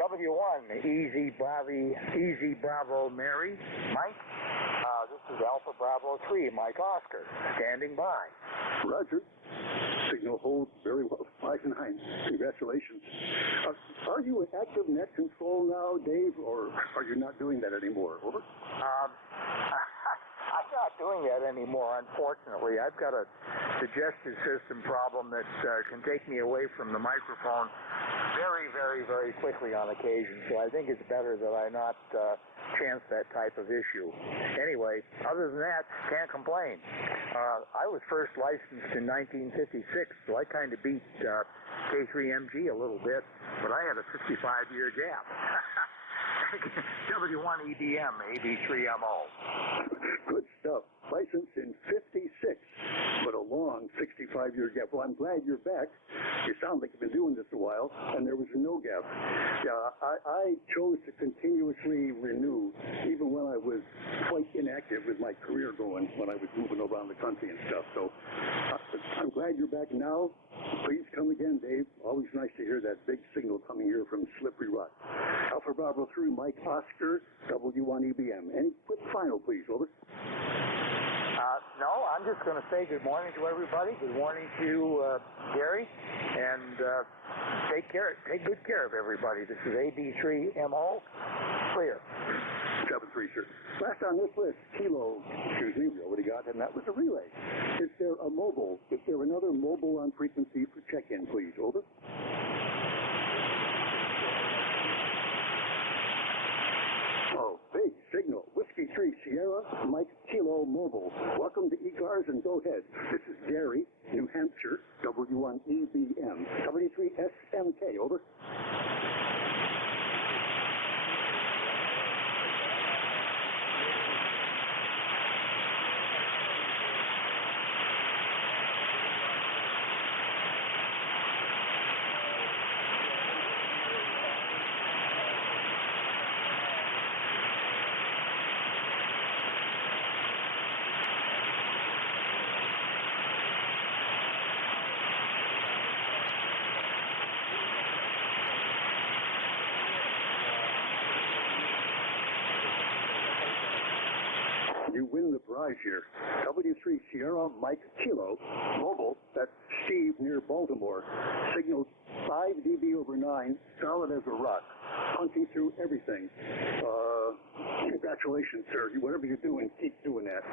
W1, Easy Bravo Mary, Mike. This is Alpha Bravo 3, Mike Oscar, standing by. Roger. Signal holds very well. 5-9. Congratulations. Are you in active net control now, Dave, or are you not doing that anymore? Over. I'm not doing that anymore, unfortunately. I've got a digestive system problem that can take me away from the microphone very, very, very quickly on occasion. So I think it's better that I not chance that type of issue. Anyway, other than that, can't complain. I was first licensed in 1956, so I kind of beat K3MG a little bit, but I had a 55-year gap. W1EBM, AB3MO. Good stuff. Licensed in 56, but a long 65-year gap. Well, I'm glad you're back. You sound like you've been doing this a while, and there was no gap. Yeah, I chose to continuously renew, even when I was quite inactive with my career going, when I was moving around the country and stuff. So I'm glad you're back now. Please come again, Dave. Always nice to hear that big signal coming here from Slippery Rock. Alpha Bravo 3, Mike Oscar, W1EBM. Any quick final, please, over. No, I'm just going to say good morning to everybody. Good morning to you, Gary, and take good care of everybody. This is AB3MO, clear. 7-3, sir. Last on this list, Kilo, excuse me, we already got, and that was a relay. Is there a mobile? Is there another mobile on frequency for check-in, please? Over. Oh, big signal. Whiskey 3 Sierra, Mike Kilo Mobile. Welcome to ECARS, and go ahead. This is Gary, New Hampshire, W1EBM. W3SMK, over. You win the prize here. W3 Sierra Mike Kilo Mobile, that's Steve near Baltimore. Signal 5 dB over 9, solid as a rock. Punching through everything. Congratulations, sir. Whatever you're doing, keep doing that.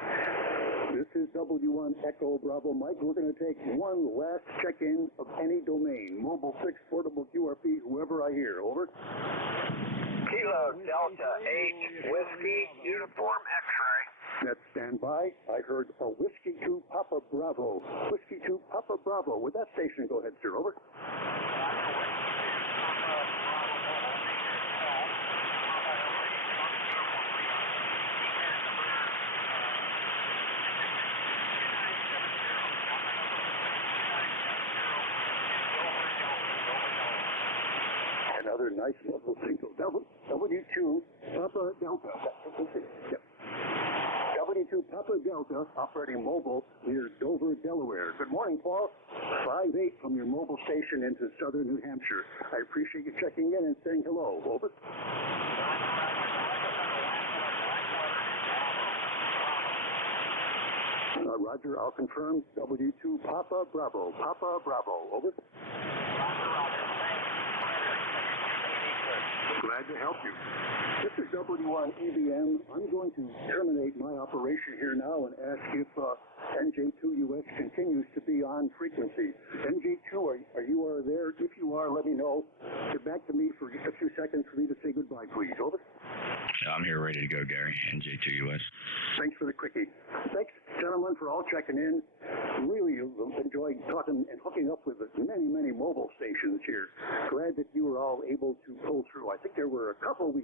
This is W1 Echo Bravo Mike. We're going to take one last check-in of any domain. Mobile 6, portable QRP, whoever I hear. Over. Kilo Delta 8 Whiskey Uniform X-ray. That's standby. I heard a Whiskey 2 Papa Bravo. Whiskey 2 Papa Bravo. With that station, go ahead, sir. Over. Another nice local signal. W2 Papa Delta. Yep. W2 Papa Delta operating mobile near Dover, Delaware. Good morning, Paul. 5-8 from your mobile station into southern New Hampshire. I appreciate you checking in and saying hello. Over. Roger, I'll confirm. W2 Papa Bravo. Papa Bravo. Over. Glad to help you. This is W1EBM. I'm going to terminate my operation here now and ask if NJ2US continues to be on frequency. NJ2, are you there? If you are, let me know. Get back to me for just a few seconds for me to say goodbye, please. Over. I'm here ready to go, Gary. NJ2US. Thanks for the quickie. Thanks, gentlemen, for all checking in. Really enjoyed talking and hooking up with many, many mobile stations here. Glad that you were all able to pull through. I think there were a couple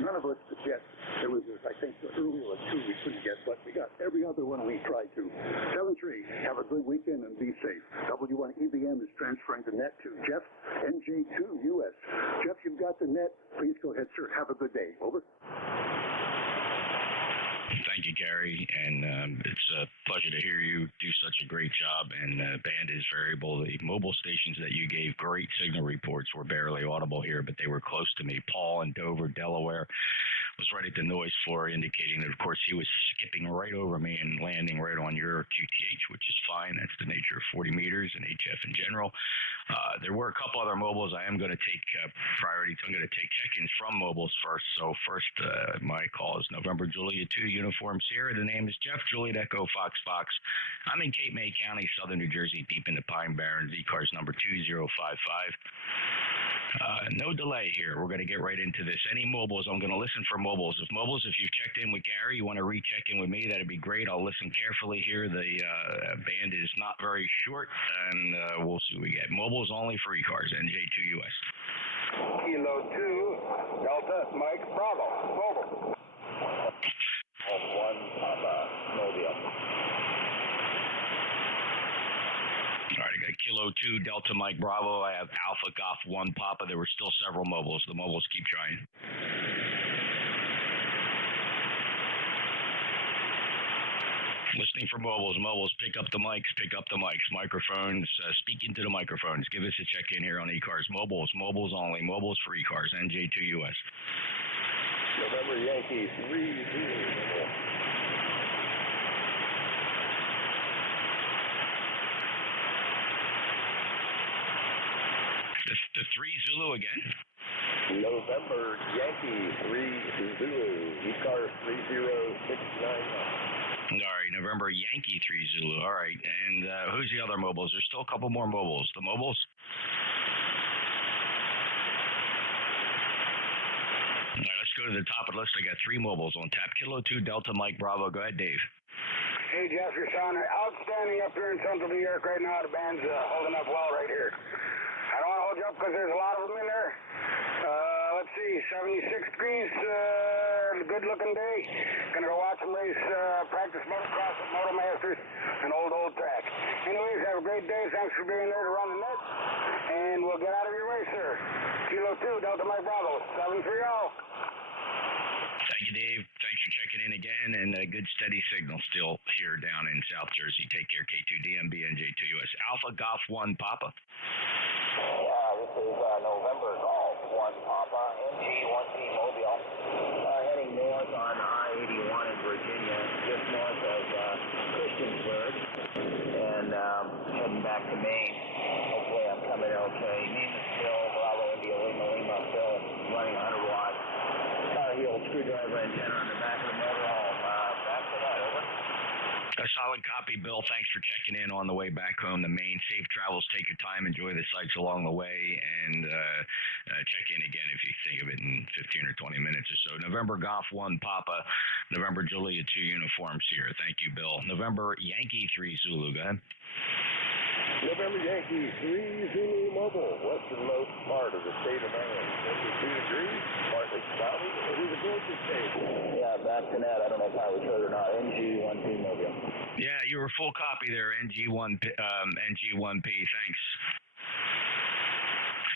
none of us could get. There was, I think, earlier 2 we couldn't get, but we got every other one we tried to. 7-3, have a good weekend and be safe. W1EBM is transferring the net to Jeff, NJ2US. Jeff, you've got the net. Please go ahead, sir. Have a good day. Over. Thank you, Gary, and it's a pleasure to hear you do such a great job, and the band is variable. The mobile stations that you gave great signal reports were barely audible here, but they were close to me. Paul in Dover, Delaware, was right at the noise floor, indicating that, of course, he was skipping right over me and landing right on your QTH, which is fine. That's the nature of 40 meters and HF in general. There were a couple other mobiles. I am going to take priority. I'm going to take check-ins from mobiles first. So first, my call is November Juliet 2 Uniform Sierra. The name is Jeff Juliet Echo Fox Fox. I'm in Cape May County, southern New Jersey, deep into Pine Barrens. ECARS number 2055. No delay here. We're going to get right into this. Any mobiles, I'm going to listen for mobiles. If you've checked in with Gary, you want to recheck in with me, that'd be great. I'll listen carefully here. The band is not very short, and we'll see what we get. Mobiles only for ECARS, NJ2US. Kilo 2, Delta, Mike, Bravo, mobile. 1, Papa, Mobile. All right, I got Kilo 2, Delta Mike Bravo. I have Alpha Golf 1 Papa. There were still several mobiles. The mobiles keep trying. Listening for mobiles. Mobiles, pick up the mics, microphones, speak into the microphones. Give us a check-in here on ECARS. Mobiles only. Mobiles for ECARS, NJ2US. November Yankee 3-0. The 3 Zulu again? November Yankee 3 Zulu. ECARS 30699. All right, November Yankee 3 Zulu. All right, and who's the other mobiles? There's still a couple more mobiles. The mobiles? All right, let's go to the top of the list. I got 3 mobiles on tap. Kilo 2, Delta Mike Bravo. Go ahead, Dave. Hey, Jeff, your sound outstanding up here in Central New York right now. The band's holding up well right here. I don't want to hold you up because there's a lot of them in there. Let's see, 76 degrees, good looking day. Gonna go watch them race, practice motocross at Moto Masters, an old track. Anyways, have a great day. Thanks for being there to run the net. And we'll get out of your race, sir. Kilo 2, Delta Mike Bravo, 730. Thank you, Dave. Thanks for checking in again, and a good steady signal still here down in South Jersey. Take care, K2DMB, NJ2US. Alpha Golf 1 Papa. Yeah, this is November Golf 1 Papa, NG1P Mobile. Heading north on I-81 in Virginia, just north of Christiansburg, and heading back to Maine. Hopefully I'm coming okay. Name is Phil, Bravo India Lima, Phil, running 100 watts. Heel screwdriver antenna on the back of the motorhome. Back to that, over. A solid copy, Bill. Thanks for checking in on the way back home to Maine. Safe travels. Take your time. Enjoy the sights along the way, and check in again if you think of it in 15 or 20 minutes or so. November Golf 1 Papa. November Julia 2 uniforms here. Thank you, Bill. November Yankee 3 Zulu. Go ahead. November Yankee 3 Zulu Mobile, westernmost part of the state of Maryland. 52 degrees, partly cloudy. It is a gorgeous day. Yeah, back to that. I don't know if I was heard or not. NG1P Mobile. Yeah, you were full copy there. NG1P. Thanks.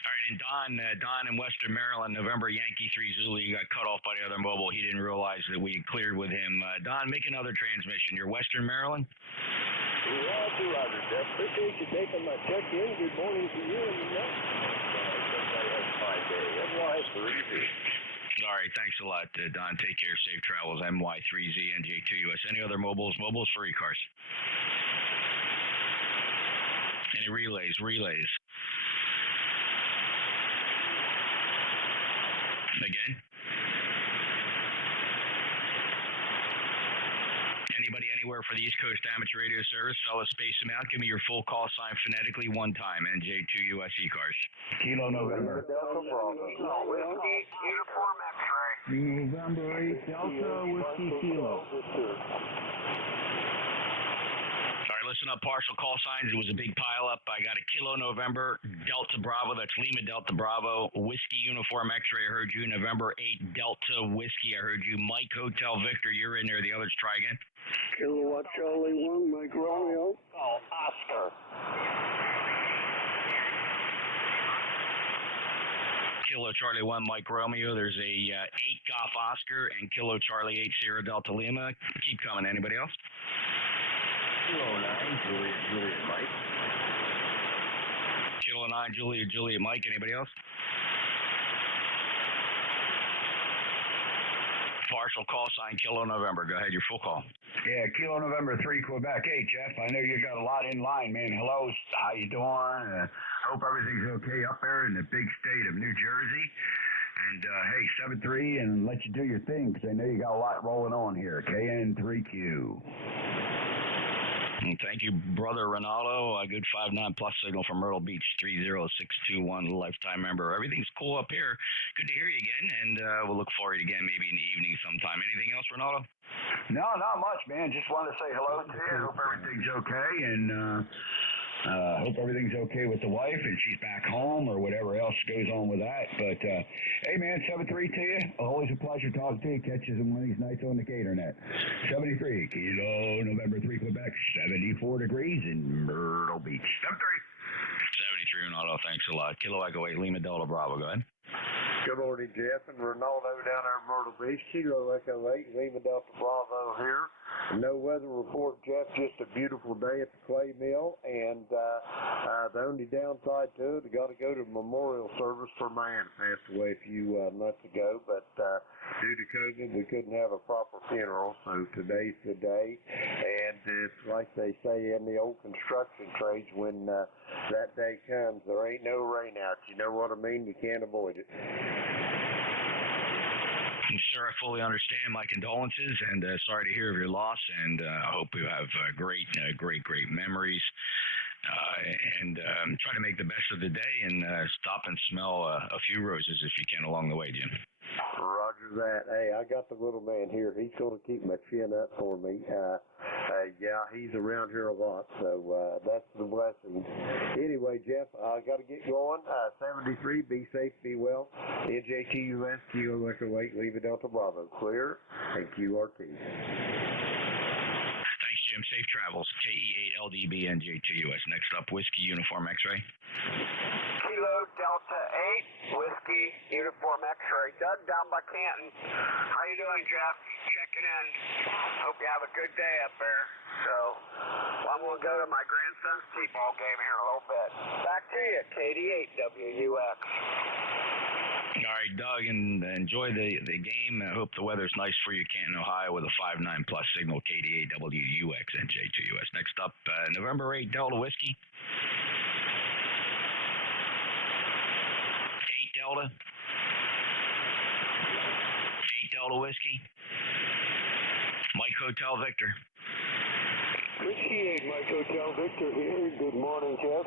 All right, and Don in Western Maryland, November Yankee 3 Zulu. You got cut off by the other mobile. He didn't realize that we had cleared with him. Don, make another transmission. You're Western Maryland? Roger, Jeff. Appreciate you taking my check-in. Good morning to you and the net. Everybody has a fine day. NY3Z. All right, thanks a lot, Don. Take care. Safe travels. MY3Z, NJ2US. Any other mobiles? Mobiles for ECARS. Any relays? Again? Anybody anywhere for the East Coast Amateur Radio Service? Fellas, space them out. Give me your full call sign phonetically one time. NJ2US ECARS. Kilo November. Uniform X-ray. November 8 Delta Whiskey Kilo. All right, listen up. Partial call signs. It was a big pile up. I got a Kilo November Delta Bravo. That's Lima Delta Bravo. Whiskey Uniform X-ray. I heard you. November 8 Delta Whiskey. I heard you. Mike Hotel Victor. You're in there. The others try again. Kilowatt Charlie 1, Mike Romeo. Oscar. Kilo Charlie 1 Mike Romeo. There's a 8 Golf Oscar and Kilo Charlie 8 Sierra Delta Lima. Keep coming. Anybody else? Kilo 9 Juliet Mike. Kilo 9 Juliet Mike. Anybody else? Partial call sign Kilo November. Go ahead, your full call. Yeah, Kilo November 3 Quebec. Hey, Jeff, I know you got a lot in line, man. Hello, how you doing? Hope everything's okay up there in the big state of New Jersey. And, hey, 7-3, and let you do your thing, because I know you got a lot rolling on here. KN3Q. And thank you, brother Ronaldo. A good 5.9 plus signal from Myrtle Beach, 30621, lifetime member. Everything's cool up here. Good to hear you again, and we'll look forward again maybe in the evening sometime. Anything else, Ronaldo? No, not much, man. Just wanted to say hello to you. Hope everything's okay, and hope everything's okay with the wife and she's back home or whatever else goes on with that. But, hey, man, 73 to you. Always a pleasure talking to you. Catch you one of these nights on the Caternet. 73, Kilo, November 3, Quebec, 74 degrees in Myrtle Beach. 73, Ronaldo. Thanks a lot. Kilo Echo 8, Lima Delta Bravo. Go ahead. Good morning, Jeff and Ronaldo down there in Myrtle Beach. Kilo Echo 8, Lima Delta Bravo here. No weather report, Jeff. Just a beautiful day at the clay mill. And the only downside to it, I got to go to a memorial service for my aunt who passed away a few months ago. But due to COVID, we couldn't have a proper funeral. So today's the day. And it's like they say in the old construction trades, when that day comes, there ain't no rain out. You know what I mean? You can't avoid it. Sir, I fully understand. My condolences, and sorry to hear of your loss, and I hope you have great memories. And try to make the best of the day and stop and smell a few roses if you can along the way, Jim. Roger that. Hey, I got the little man here. He's going to keep my chin up for me. Yeah, he's around here a lot, so that's the blessing. Anyway, Jeff, I got to get going. 73, be safe, be well. NJ2US, Kilo Echo 8, Lima Delta Bravo. Clear and QRT. Thanks, Jim. Safe travels. KE8LDB NJ2US. Next up, Whiskey Uniform X-Ray. Kilo Delta 8, Whiskey Uniform X-Ray. Doug down by Canton. How you doing, Jeff? Checking in. Hope you have a good day up there. So, I'm going to go to my grandson's T-ball game here in a little bit. Back to you, KD8WUX. All right, Doug, and enjoy the game. I hope the weather's nice for you, Canton, Ohio, with a 5.9 plus signal, KD8WUX NJ2US. Next up, November 8, Delta Whiskey. 8 Delta. 8 Delta Whiskey. Mike Hotel Victor. Whiskey 8, Mike Hotel Victor here. Good morning, Jeff.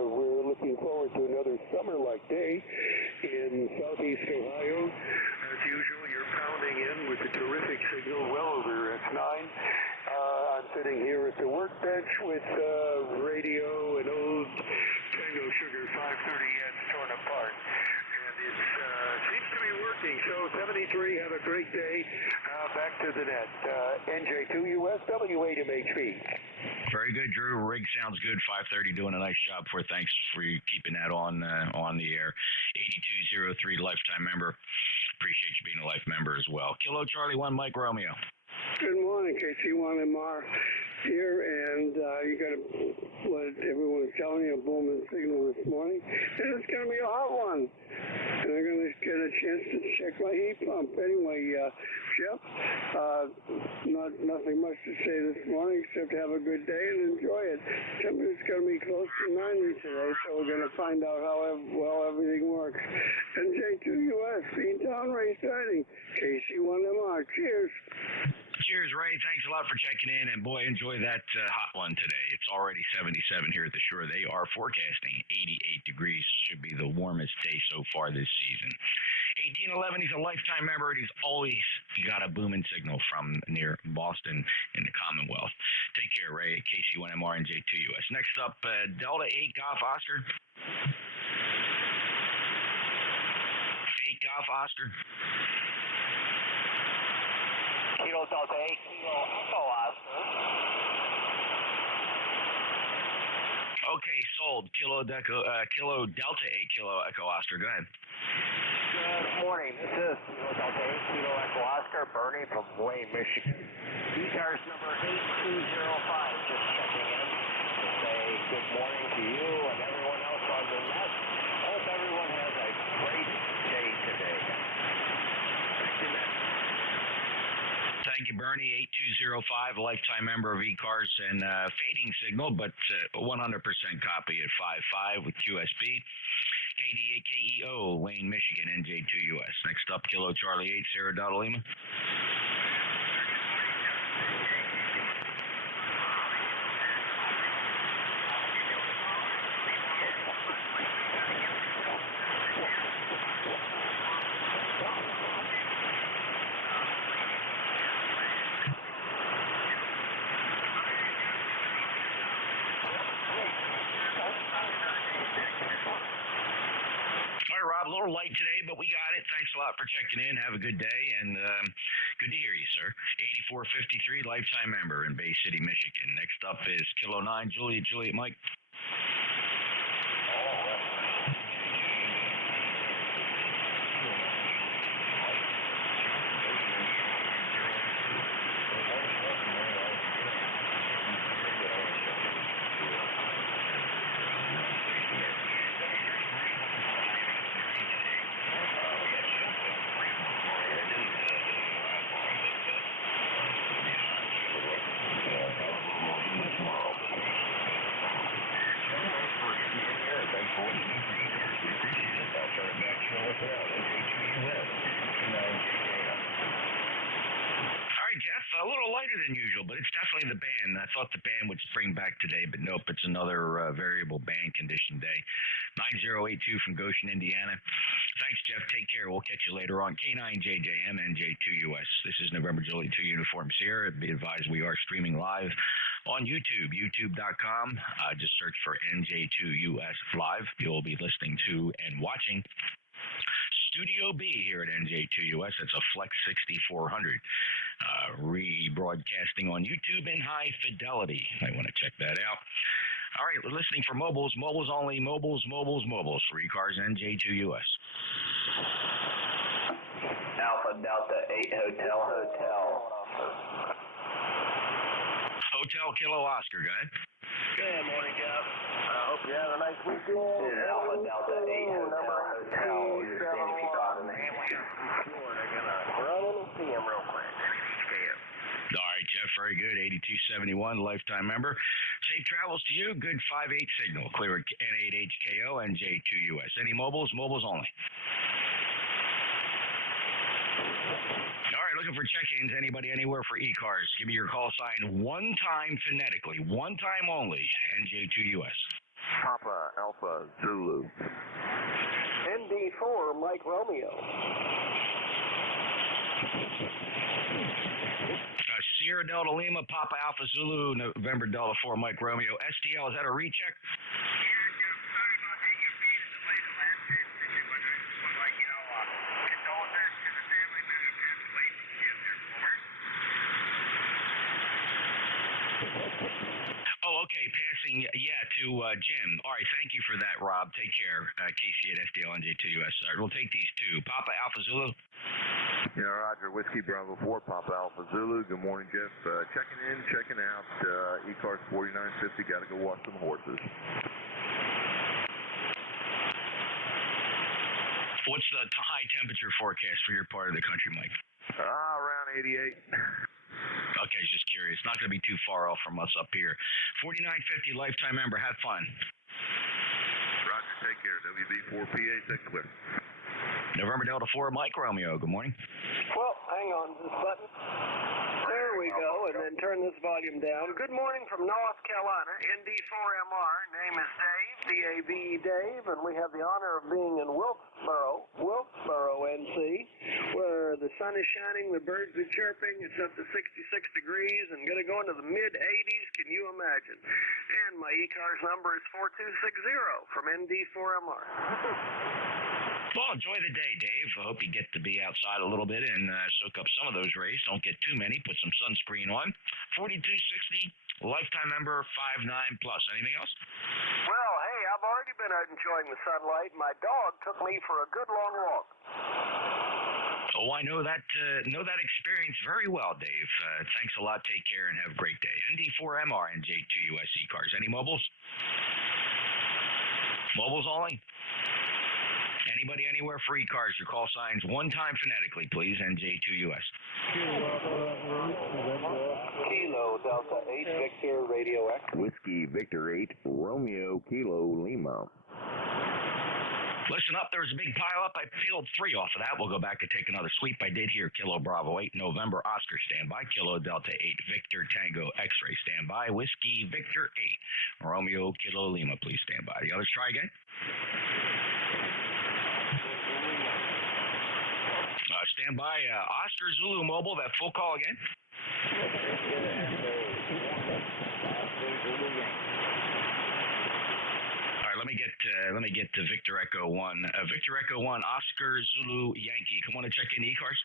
We're looking forward to another summer-like day in southeast Ohio. As usual, you're pounding in with a terrific signal well over X9. I'm sitting here at the workbench with radio and old Tango Sugar 530S torn apart. And it seems to be working. So 73, have a great day. Back to the net. NJ2US W8MHP. Very good, Drew. Rig sounds good. 530 doing a nice job for. Thanks for keeping that on the air. 8203 lifetime member. Appreciate you being a life member as well. Kilo Charlie 1 Mike Romeo. Good morning, KC1MR here, and you got what everyone is telling you, a booming signal this morning, and it's going to be a hot one, and I'm going to get a chance to check my heat pump. Anyway, Jeff, nothing much to say this morning except have a good day and enjoy it. Temperature's going to be close to 90 today, so we're going to find out how well everything works. NJ2US, Beantown Ray Siding, KC1MR. Cheers. Cheers, Ray. Thanks a lot for checking in. And boy, enjoy that hot one today. It's already 77 here at the shore. They are forecasting 88 degrees. Should be the warmest day so far this season. 1811, he's a lifetime member. He's always got a booming signal from near Boston in the Commonwealth. Take care, Ray. KC1MR and J2US. Next up, Delta 8 Golf Oscar. 8 Golf Oscar. Kilo Delta 8, Kilo Echo Oscar. Okay, sold. Kilo Delta 8, Kilo Echo Oscar. Go ahead. Good morning. This is Kilo Delta 8, Kilo Echo Oscar, Bernie from Wayne, Michigan. ECARS number 8205, just checking in to say good morning to you and everyone else on the net. Hope everyone has a great day today. Thank you, man. Thank you, Bernie. 8205, lifetime member of ECARS and fading signal, but 100% copy at 5.5 with QSB. KD8KEO, Wayne, Michigan, NJ2US. Next up, Kilo Charlie 8, Sierra Delta Lima. right, Rob, a little light today, but we got it. Thanks a lot for checking in. Have a good day, and good to hear you, sir. 8453, lifetime member in Bay City, Michigan. Next up is Kilo 9, Juliet Mike. A little lighter than usual, but it's definitely the band. I thought the band would spring back today, but nope, it's another variable band condition day. 9082 from Goshen, Indiana. Thanks, Jeff. Take care. We'll catch you later on. K9JJM, NJ2US. This is November Juliet 2 Uniform Sierra. Be advised we are streaming live on YouTube, youtube.com. Just search for NJ2US Live. You'll be listening to and watching Studio B here at NJ2US. That's a Flex 6400. Rebroadcasting on YouTube in high fidelity. I want to check that out. All right, we're listening for mobiles. Mobiles only. Mobiles. For ECARS NJ2US. Alpha Delta 8 Hotel. Hotel Kilo Oscar, guy. Good morning, Jeff. I hope you have a nice weekend. This is Alpha Delta 8 Hotel. You're standing if you thought in the Florida. Gonna run in and see him real quick. All right, Jeff, very good. 8271, lifetime member. Safe travels to you. Good 5-8 signal. Clear at N8HKO, NJ2US. Any mobiles? Mobiles only. All right, looking for check-ins. Anybody, anywhere for ECARS. Give me your call sign one time phonetically. One time only. NJ2US. Papa Alpha Zulu. ND4 Mike Romeo. Sierra Delta Lima, Papa Alpha Zulu, November Delta 4, Mike Romeo. STL, is that a recheck? Oh, okay, passing, to Jim. All right, thank you for that, Rob. Take care. Casey at STL NJ2US. All right, we'll take these two. Papa Alpha Zulu. Yeah, Roger. Whiskey Bravo 4, Papa Alpha Zulu. Good morning, Jeff. Checking in, checking out. ECARS 4950. Got to go watch some horses. What's the high temperature forecast for your part of the country, Mike? Around 88. Okay, just curious. Not going to be too far off from us up here. 4950, lifetime member. Have fun. Roger, take care. WB4PA, take clear. November Delta 4, Mike Romeo. Good morning. Well, hang on to this button. There we go, and then turn this volume down. Good morning from North Carolina, ND4MR. Name is Dave, DAV Dave, and we have the honor of being in Wilkesboro, NC, where the sun is shining, the birds are chirping, it's up to 66 degrees, and going to go into the mid-80s, can you imagine? And my ECARS number is 4260 from ND4MR. Well, enjoy the day, Dave. I hope you get to be outside a little bit and soak up some of those rays. Don't get too many. Put some sunscreen on. 4260, lifetime member, 59+. Anything else? Well, hey, I've already been out enjoying the sunlight. My dog took me for a good long walk. Oh, I know that experience very well, Dave. Thanks a lot. Take care and have a great day. ND4MR and J2US ECARS. Any mobiles? Mobiles only? Anybody, anywhere for ECARS, your call signs one time phonetically, please, NJ2US. Kilo Delta 8 Victor Radio X. Whiskey Victor 8 Romeo Kilo Lima. Listen up, there was a big pile up. I peeled 3 off of that. We'll go back and take another sweep. I did hear Kilo Bravo 8 November Oscar standby. Kilo Delta 8 Victor Tango X-ray standby. Whiskey Victor 8 Romeo Kilo Lima, please stand by. The others try again. Stand by. Oscar Zulu Mobile, that full call again. All right, let me get let me get to Victor Echo 1. Victor Echo 1, Oscar Zulu Yankee. Come on and check in ECARS.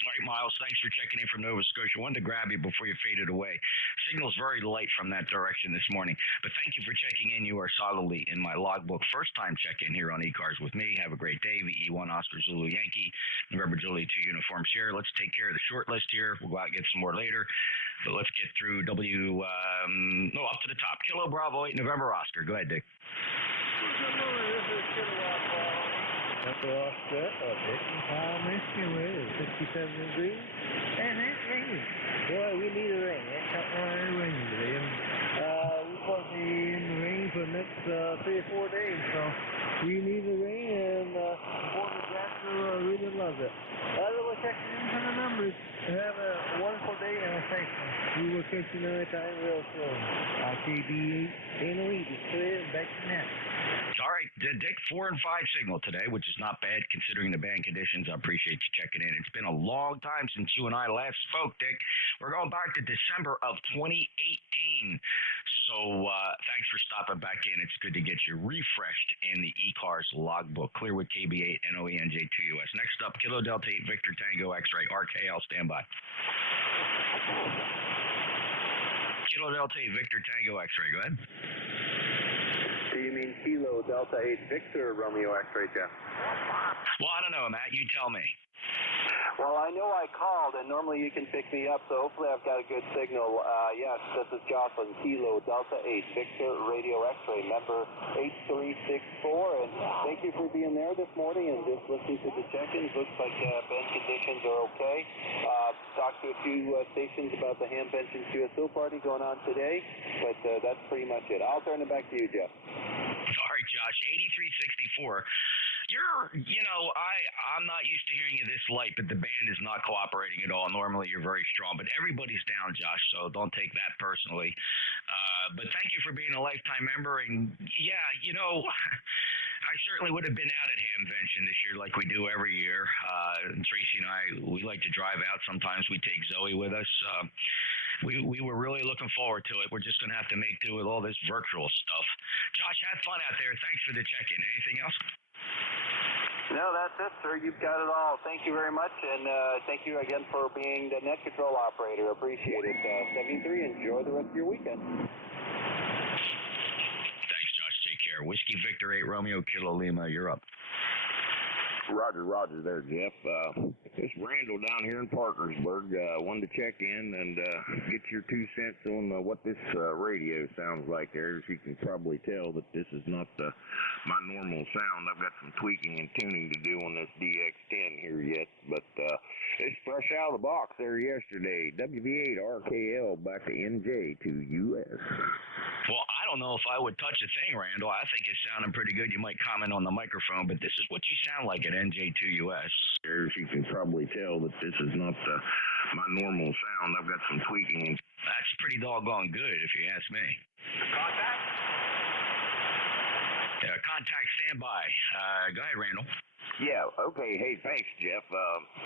All right, Miles, thanks for checking in from Nova Scotia. Wanted to grab you before you faded away. Signal's very light from that direction this morning, but thank you for checking in. You are solidly in my logbook. First time check-in here on ECARS with me. Have a great day. VE1 Oscar Zulu Yankee, November Julie 2 Uniform Sierra. Let's take care of the short list here. We'll go out and get some more later, but let's get through up to the top. Kilo Bravo 8 November Oscar. Go ahead, Dick. Good morning. This is Kilo Bravo 8. That's the offset of Dixon Powell, Michigan. Where it is 67 degrees. And it's raining. Boy, we need a rain. It's not really raining today. And we're supposed to be in the rain for the next 3 or 4 days. So we need the rain, and Porter Jackson really loves it. We'll check in for the numbers. Have a wonderful day and a safe one. We will catch you another time real soon. RKB8 NOE is clear. Back to net. All right, Dick, 4 and 5 signal today, which is not bad considering the bad conditions. I appreciate you checking in. It's been a long time since you and I last spoke, Dick. We're going back to December of 2018. So thanks for stopping back in. It's good to get you refreshed in the ECARS logbook. Clearwood KB8 NOE NJ2US. Next up, Kilo Delta 8 Victor Tango X-Ray RKL standby. Kilo Delta 8 Victor Tango X-Ray. Go ahead. Do you mean Kilo Delta 8 Victor Romeo X-Ray, Jeff? Well, I don't know, Matt. You tell me. Well, I know I called, and normally you can pick me up, so hopefully I've got a good signal. Yes, this is Jocelyn, Kilo Delta 8 Victor Radio X-Ray, member 8364, and thank you for being there this morning and just listening to the check-ins. Looks like bench conditions are okay. Talked to a few stations about the ham bench and QSO party going on today, but that's pretty much it. I'll turn it back to you, Jeff. All right, Josh, 8364. I'm not used to hearing you this light, but the band is not cooperating at all. Normally, you're very strong, but everybody's down, Josh, so don't take that personally. But thank you for being a lifetime member. And, yeah, I certainly would have been out at Hamvention this year like we do every year. Tracy and I, we like to drive out. Sometimes we take Zoe with us. We were really looking forward to it. We're just going to have to make do with all this virtual stuff. Josh, have fun out there. Thanks for the check-in. Anything else? No, that's it, sir. You've got it all. Thank you very much, and thank you again for being the net control operator. Appreciate it. 73, enjoy the rest of your weekend. Thanks, Josh. Take care. Whiskey Victor 8 Romeo Kilo Lima, you're up. Roger there, Jeff. It's Randall down here in Parkersburg. Wanted to check in and get your 2 cents on what this radio sounds like there. As you can probably tell that this is not my normal sound. I've got some tweaking and tuning to do on this DX10 here yet, but it's fresh out of the box there yesterday. WV8 RKL back to NJ2US. Well, I don't know if I would touch a thing, Randall. I think it's sounding pretty good. You might comment on the microphone, but this is what you sound like at NJ2US. As you can probably tell that this is not my normal sound. I've got some tweaking. That's pretty doggone good, if you ask me. Contact? Contact standby. Go ahead, Randall. Yeah, okay. Hey, thanks, Jeff.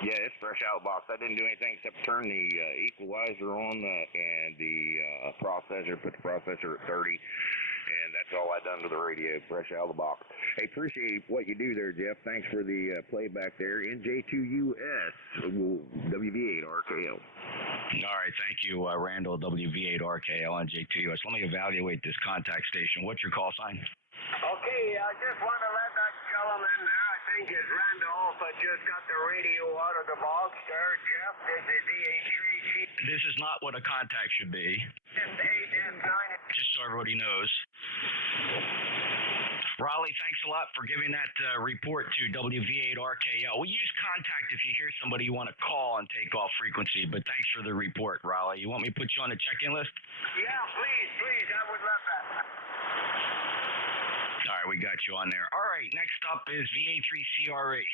Yeah, it's fresh out of the box. I didn't do anything except turn the equalizer on and the processor, put the processor at 30, and that's all I done to the radio, fresh out of the box. Hey, appreciate what you do there, Jeff. Thanks for the playback there. NJ2US, WV8 RKL. All right, thank you, Randall, WV8 RKL, NJ2US. Let me evaluate this contact station. What's your call sign? Okay, I just want to let that gentleman there, I think it's Randolph, just got the radio out of the box there, Jeff. This is DH3. This is not what a contact should be. Just so everybody knows. Raleigh, thanks a lot for giving that report to WV8 RKL. We use contact if you hear somebody you want to call and take off frequency, but thanks for the report, Raleigh. You want me to put you on the check-in list? Yeah, please, I would love that. All right, we got you on there. All right, next up is VA3CRA. Go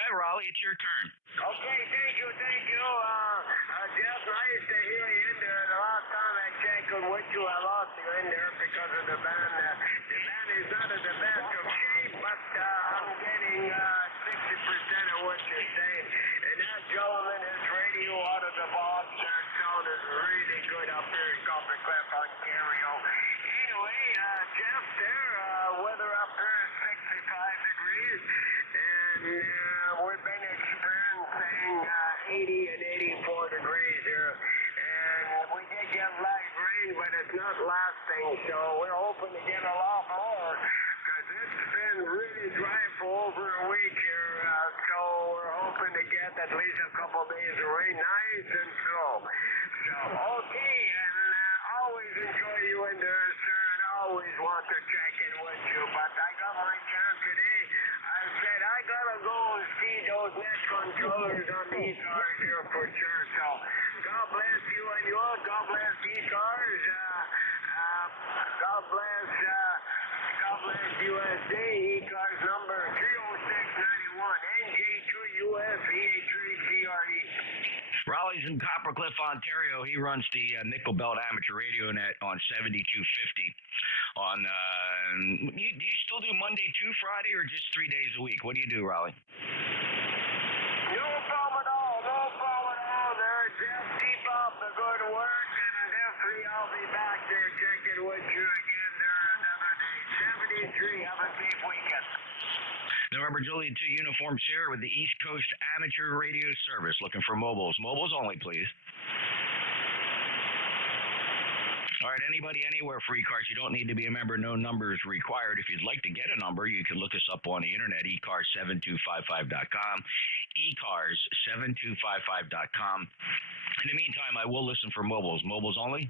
ahead, Raleigh, it's your turn. Okay, thank you. Jeff, nice to hear you. The last time I checked with you, I lost your in there because of the van. The van is not in the best of shape, but I'm getting 60% of what you're saying. And that gentleman, his radio out of the box, their sound is really good up here in Copper Cliff, Ontario. Anyway, Jeff, there, weather up here is 65 degrees, and we've been experiencing 80 and 84 degrees here. And we did get light rain, but it's not lasting, so we're hoping to get a lot more, because it's been really dry for over a week here, so we're hoping to get at least a couple days of rain, nice and slow. So, okay, and always enjoy you in there, sir, and always want to check in with you, but I got my chance today. I said I gotta go and see those net controllers on the ECARS here for sure, so God bless you and yours, God bless ECARS, God bless USA, ECARS number 30691, NJ2US VA3CRE. Raleigh's in Copper Cliff, Ontario. He runs the Nickel Belt Amateur Radio Net on 7250. On do you still do Monday to Friday or just 3 days a week? What do you do, Raleigh? No problem at all. No problem at all there. Just keep up the good work, and definitely I'll be back there checking with you again there another day. 73. Have a safe weekend. November Juliet 2 Uniform Sierra with the East Coast Amateur Radio Service. Looking for mobiles. Mobiles only, please. All right, anybody, anywhere for ECARS. You don't need to be a member. No number is required. If you'd like to get a number, you can look us up on the internet, ECARS7255.com, ECARS7255.com. In the meantime, I will listen for mobiles. Mobiles only?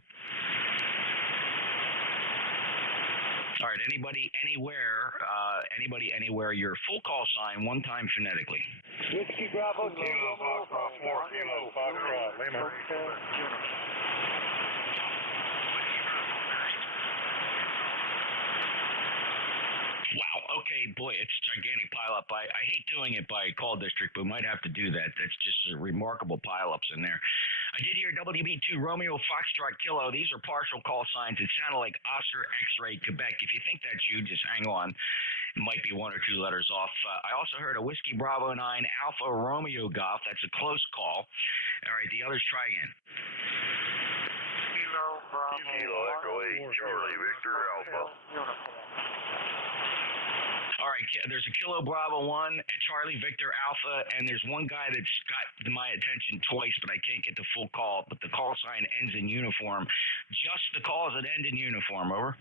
All right, anybody, anywhere, your full call sign, one time phonetically. Whiskey Bravo 2, Kilo, 4 Kilo, Foxtrot, Lima. Wow, okay, boy, it's a gigantic pileup. I hate doing it by call district, but might have to do that. That's just remarkable pileups in there. I did hear WB2 Romeo Foxtrot Kilo. These are partial call signs. It sounded like Oscar X-Ray Quebec. If you think that's you, just hang on. It might be one or two letters off. I also heard a Whiskey Bravo 9 Alpha Romeo Golf. That's a close call. All right, the others try again. Kilo, Bravo, Kilo, Echo 8, Charlie, Victor, Alpha. All right, there's a Kilo Bravo 1, Charlie Victor Alpha, and there's one guy that's got my attention twice, but I can't get the full call. But the call sign ends in uniform. Just the calls that end in uniform. Over.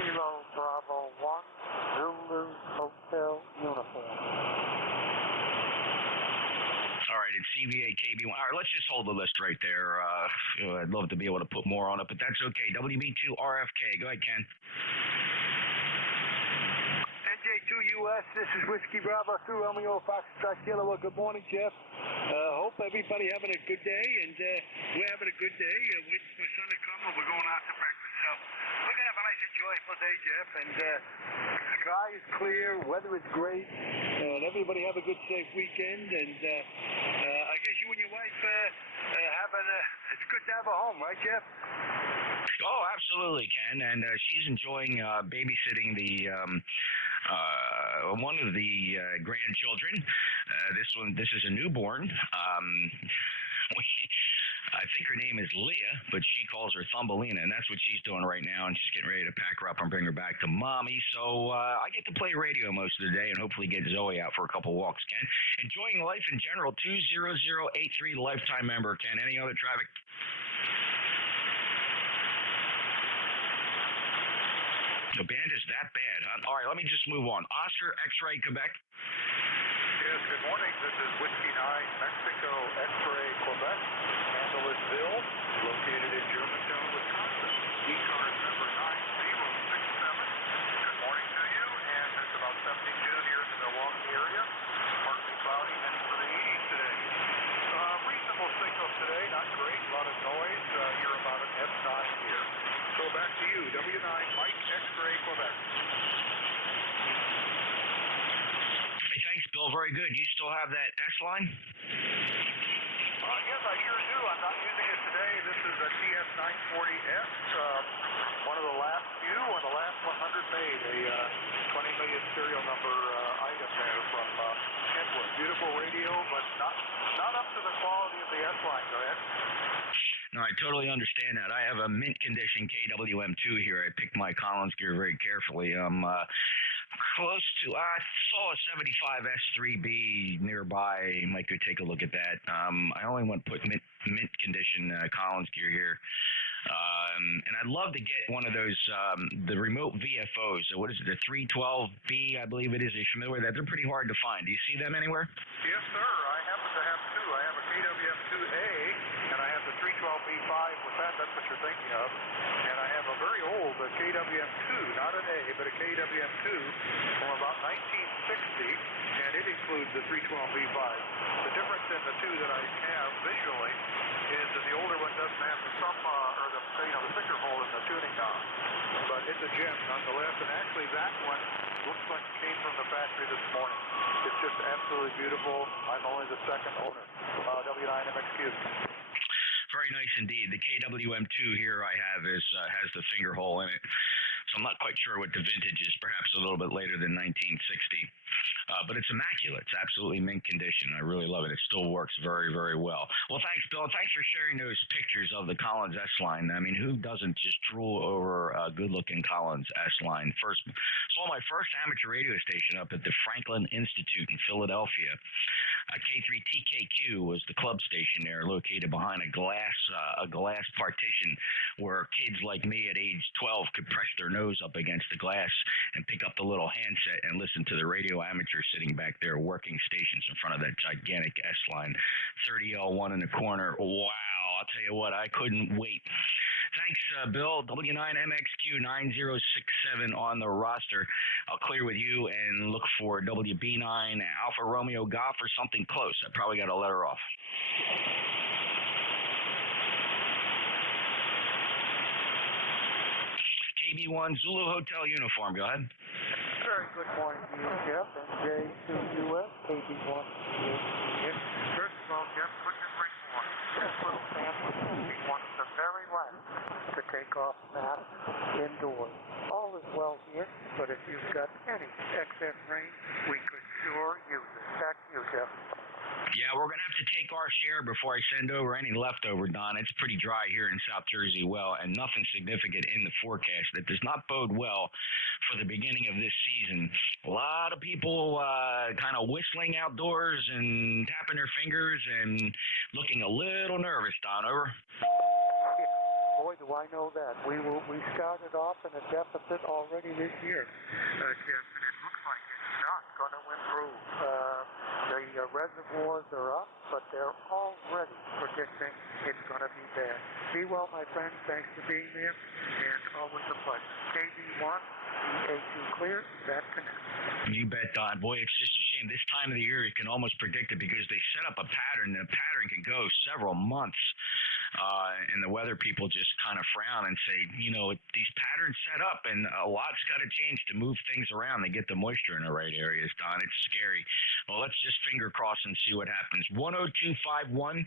Kilo Bravo 1, Zulu Hotel Uniform. All right, it's CVA KB1. All right, let's just hold the list right there. I'd love to be able to put more on it, but that's okay. WB2 RFK. Go ahead, Ken. NJ2US, this is Whiskey Bravo 2 Romeo Foxtrot Kilo. Good morning, Jeff. Hope everybody having a good day, and we're having a good day. Waiting for my son to come, and we're going out to breakfast. So we're going to have a nice, enjoyable day, Jeff. And the sky is clear, weather is great, and everybody have a good, safe weekend. And I guess you and your wife it's good to have a home, right, Jeff? Oh, absolutely, Ken. And she's enjoying babysitting the one of the grandchildren. This is a newborn. I think her name is Leah, but she calls her Thumbelina, and that's what she's doing right now, and she's getting ready to pack her up and bring her back to mommy. So I get to play radio most of the day and hopefully get Zoe out for a couple walks, Ken. Enjoying life in general, 20083 lifetime member, Ken. Any other traffic? The band is that bad, huh? All right, let me just move on. Oscar X-Ray Quebec. Yes, good morning. This is Whiskey 9 Mexico X-Ray Quebec. Handle is Bill, located in Germantown, Wisconsin. ECARS number 9067. Good morning to you, and it's about 72 here in the Milwaukee area. Partly cloudy, heading for the 80s today. Reasonable signal today, not great, a lot of noise. You're about an S9 here. So back to you, W9 Mike X-Ray Quebec. Hey, thanks, Bill. Very good. You still have that S line? Yes, I sure do. I'm not using it today. This is a TS940S. made, a 20 million serial number item there from Kentwood. Beautiful radio, but not up to the quality of the S-line. Go ahead. No, I totally understand that. I have a mint condition KWM2 here. I picked my Collins gear very carefully. I'm close to, I saw a 75 S3B nearby. Mike could take a look at that. I only want to put mint condition Collins gear here. And I'd love to get one of those, the remote VFOs. So what is it, the 312B, I believe it is. Are you familiar with that? They're pretty hard to find. Do you see them anywhere? Yes, sir. I happen to have two. I have a KWM2A, and I have the 312B5 with that. That's what you're thinking of. And I have a very old KWM2, not an A, but a KWM2 from about 1960, and it includes the 312B5. The difference in the two that I have visually is that the older one doesn't have the the finger hole in the tuning knob, but it's a gem nonetheless. And actually, that one looks like it came from the factory this morning. It's just absolutely beautiful. I'm only the second owner. W9MXQ. Very nice indeed. The KWM2 here I have has the finger hole in it. So I'm not quite sure what the vintage is, perhaps a little bit later than 1960. But it's immaculate. It's absolutely mint condition. I really love it. It still works very, very well. Well, thanks, Bill. Thanks for sharing those pictures of the Collins S-Line. I mean, who doesn't just drool over a good-looking Collins S-Line? Saw my first amateur radio station up at the Franklin Institute in Philadelphia. K3TKQ was the club station there, located behind a glass partition where kids like me at age 12 could press their nose up against the glass and pick up the little handset and listen to the radio amateur sitting back there working stations in front of that gigantic S-Line. 30L1 in the corner. Wow, I'll tell you what, I couldn't wait. Thanks, Bill. W9MXQ 9067 on the roster. I'll clear with you and look for WB9 Alpha Romeo Golf or something close. I probably got a letter off. KB1 Zulu Hotel uniform. Go ahead. Very good morning to you, Jeff. NJ2US, KB1. First of all, Jeff, put your great morning. This little family will be one of the very last to take off masks indoors. All is well here, but if you've got any excess rain, we could sure use it. Back to you, Jeff. Yeah, we're going to have to take our share before I send over any leftover, Don. It's pretty dry here in South Jersey, and nothing significant in the forecast. That does not bode well for the beginning of this season. A lot of people kind of whistling outdoors and tapping their fingers and looking a little nervous, Don. Over. Boy, do I know that. We started off in a deficit already this year, Jeff, and it looks like it's not going to improve. The reservoirs are up, but they're already predicting it's going to be bad. Be well, my friends. Thanks for being there, and always a pleasure. KB1, EA2 clear, that connects. You bet, Don. Boy, it's just a shame. This time of the year, you can almost predict it because they set up a pattern, and the pattern can go several months. And the weather people just kind of frown and say, these patterns set up, and a lot's got to change to move things around to get the moisture in the right areas, Don. It's scary. Well, let's just finger cross and see what happens. 10251,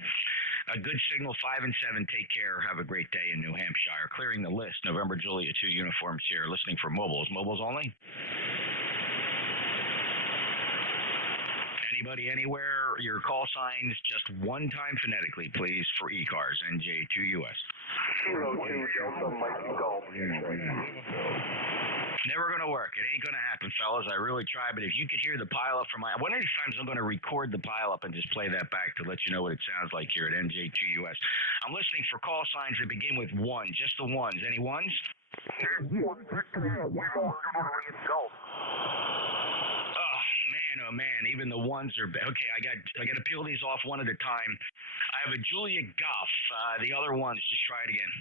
a good signal, 5 and 7. Take care. Have a great day in New Hampshire. Clearing the list. November Juliet 2 uniforms here. Listening for mobiles. Mobiles only. Anybody, anywhere, your call signs just one time phonetically, please, for ECARS, NJ2US. Kilo 2 Delta Mikey Golf. Never going to work. It ain't going to happen, fellas. I really try, but if you could hear the pileup from one of these times I'm going to record the pileup and just play that back to let you know what it sounds like here at NJ2US. I'm listening for call signs that begin with 1, just the ones. Any ones? Oh man, even the ones are okay. I got to peel these off one at a time. I have a Julia Goff. The other ones, just try it again.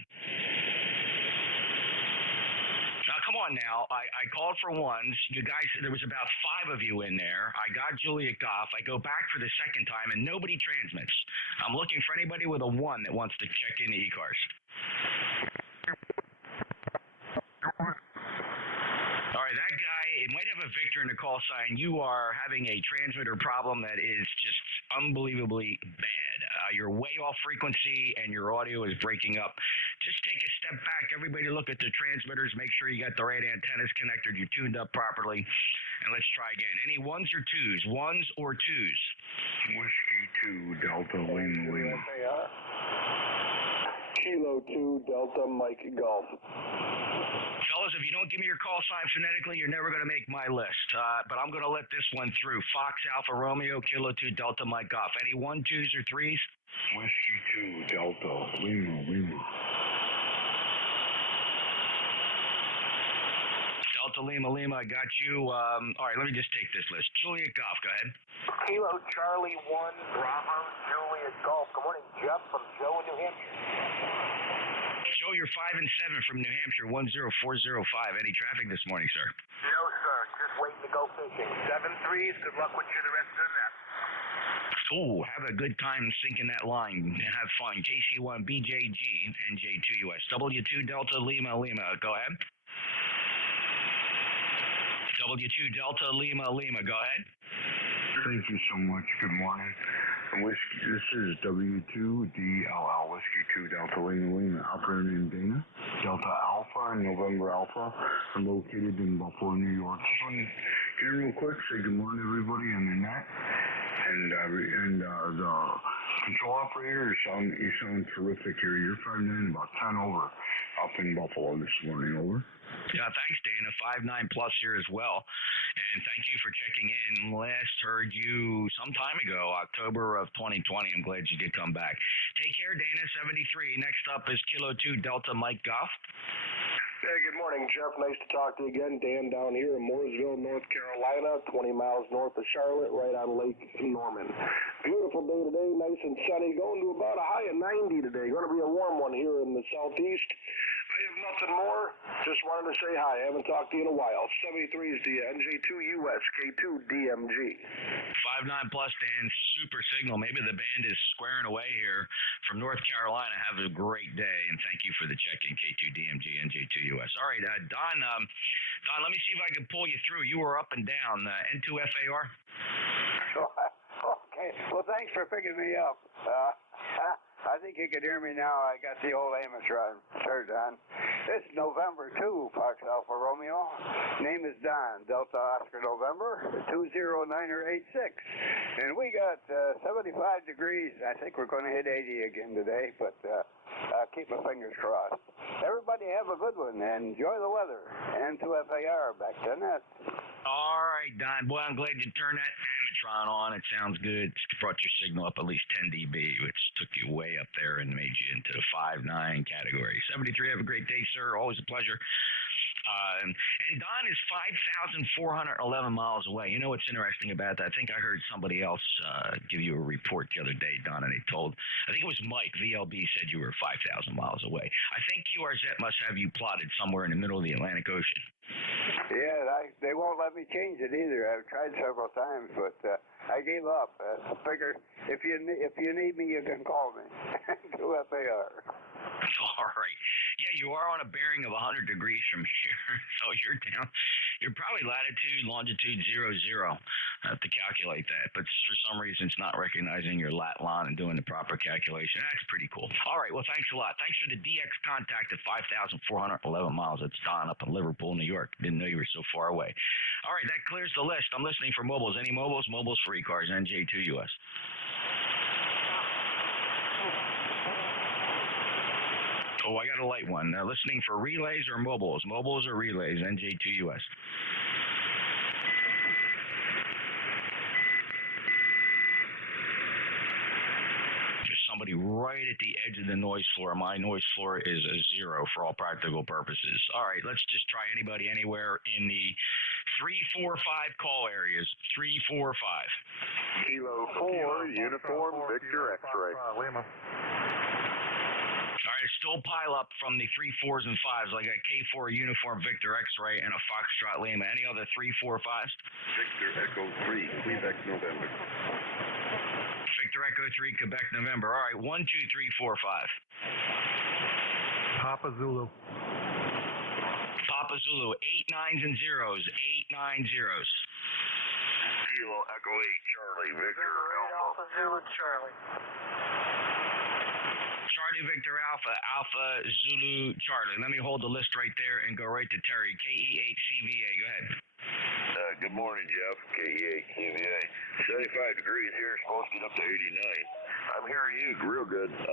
Now, come on now. I called for ones. You guys, there was about 5 of you in there. I got Julia Goff. I go back for the second time, and nobody transmits. I'm looking for anybody with a 1 that wants to check into ECARS. All right, that guy, it might have a Victor in the call sign. You are having a transmitter problem that is just unbelievably bad. You're way off frequency and your audio is breaking up. Just take a step back Everybody look at the transmitters. Make sure you got the right antennas connected. You're tuned up properly. And let's try again. Any ones or twos? Ones or twos? Whiskey 2 Delta Lima. Kilo 2 Delta Mike Golf. Fellas, if you don't give me your call sign phonetically, you're never going to make my list. But I'm going to let this one through. Fox Alpha Romeo, Kilo 2 Delta Mike Golf. Any 1, 2s, or 3s? Whiskey 2 Delta Lima. Delta Lima, I got you. All right, let me just take this list. Juliet Golf, go ahead. Kilo Charlie 1 Bravo Juliet Golf. Good morning, Jeff from Joe in New Hampshire. Joe, you're 5 and 7 from New Hampshire, 10405. Any traffic this morning, sir? No, sir. Just waiting to go fishing. 7-3s. Good luck with you the rest of the net. Oh, have a good time sinking that line. Have fun. JC1 BJG, NJ2US. W2 Delta Lima. Go ahead. W2 Delta Lima. Go ahead. Thank you so much. Good morning. This is W2DLL Whiskey 2 Delta Lima. Operator in Dana. Delta Alpha and November Alpha are located in Buffalo, New York. Just want to get in real quick, say good morning to everybody on the net. And the control operator, you sound terrific here. You're 5'9", about 10 over up in Buffalo this morning. Over. Yeah, thanks, Dana. 5'9" plus here as well. And thank you for checking in. Last heard you some time ago, October of 2020. I'm glad you did come back. Take care, Dana. 73. Next up is Kilo 2 Delta Mike Golf. Hey, good morning, Jeff. Nice to talk to you again. Dan down here in Mooresville, North Carolina, 20 miles north of Charlotte, right on Lake Norman. Beautiful day today, nice and sunny, going to about a high of 90 today. Going to be a warm one here in the southeast. I have nothing more. Just wanted to say hi. I haven't talked to you in a while. 73 is the NJ2US K2 DMG. 5'9" plus, Dan. Super signal. Maybe the band is squaring away here from North Carolina. Have a great day, and thank you for the check-in, K2 DMG, NJ2US. All right, Don, let me see if I can pull you through. You were up and down. N2FAR? Okay. Well, thanks for picking me up. I think you can hear me now. I got the old Amos rod turned on. It's November 2, Fox Alpha Romeo. Name is Don, Delta Oscar November, 20986. And we got 75 degrees. I think we're going to hit 80 again today, but keep my fingers crossed. Everybody have a good one and enjoy the weather. N2FAR, back to net. All right, Don. Boy, I'm glad you turned that Amatron on. It sounds good. It's brought your signal up at least 10 dB, which took you way up there and made you into the 5'9" category. 73, have a great day, sir. Always a pleasure. And Don is 5,411 miles away. You know what's interesting about that? I think I heard somebody else give you a report the other day, Don, and I think it was Mike, VLB, said you were 5,000 miles away. I think QRZ must have you plotted somewhere in the middle of the Atlantic Ocean. Yeah, they won't let me change it either. I've tried several times, but I gave up. I figure if you need me, you can call me. Do FAR. All right. Yeah, you are on a bearing of 100 degrees from here, so you're down. You're probably latitude, longitude 00. I have to calculate that, but for some reason it's not recognizing your lat lon and doing the proper calculation. That's pretty cool. All right, well, thanks a lot. Thanks for the DX contact at 5,411 miles. It's Don up in Liverpool, New York. Didn't know you were so far away. All right, that clears the list. I'm listening for mobiles. Any mobiles? Mobiles for ECARS, NJ2US. Oh, I got a light one. Listening for relays or mobiles? Mobiles or relays? NJ2US. There's somebody right at the edge of the noise floor. My noise floor is a 0 for all practical purposes. All right, let's just try anybody anywhere in the 3, 4, 5 call areas. 3, 4, 5. Kilo 4, Uniform Victor X-Ray. All right, still pile up from the 3, 4s, and 5s. Like a K4 Uniform Victor X-Ray and a Foxtrot Lima. Any other 3, 4, 5s? Victor Echo 3, Quebec, November. Victor Echo 3, Quebec, November. All right, 1, 2, 3, 4, 5. Papa Zulu. Papa Zulu, 8 9s and 0s. 8 9 zeros. Kilo Echo 8, Charlie, Victor Alpha Zulu, Charlie. Charlie Victor Alpha, Alpha Zulu Charlie. Let me hold the list right there and go right to Terry, KE8CVA. Go ahead. Good morning, Jeff. KE8CVA. 75 degrees here. Supposed to get up to 89. I'm hearing you real good, 5.9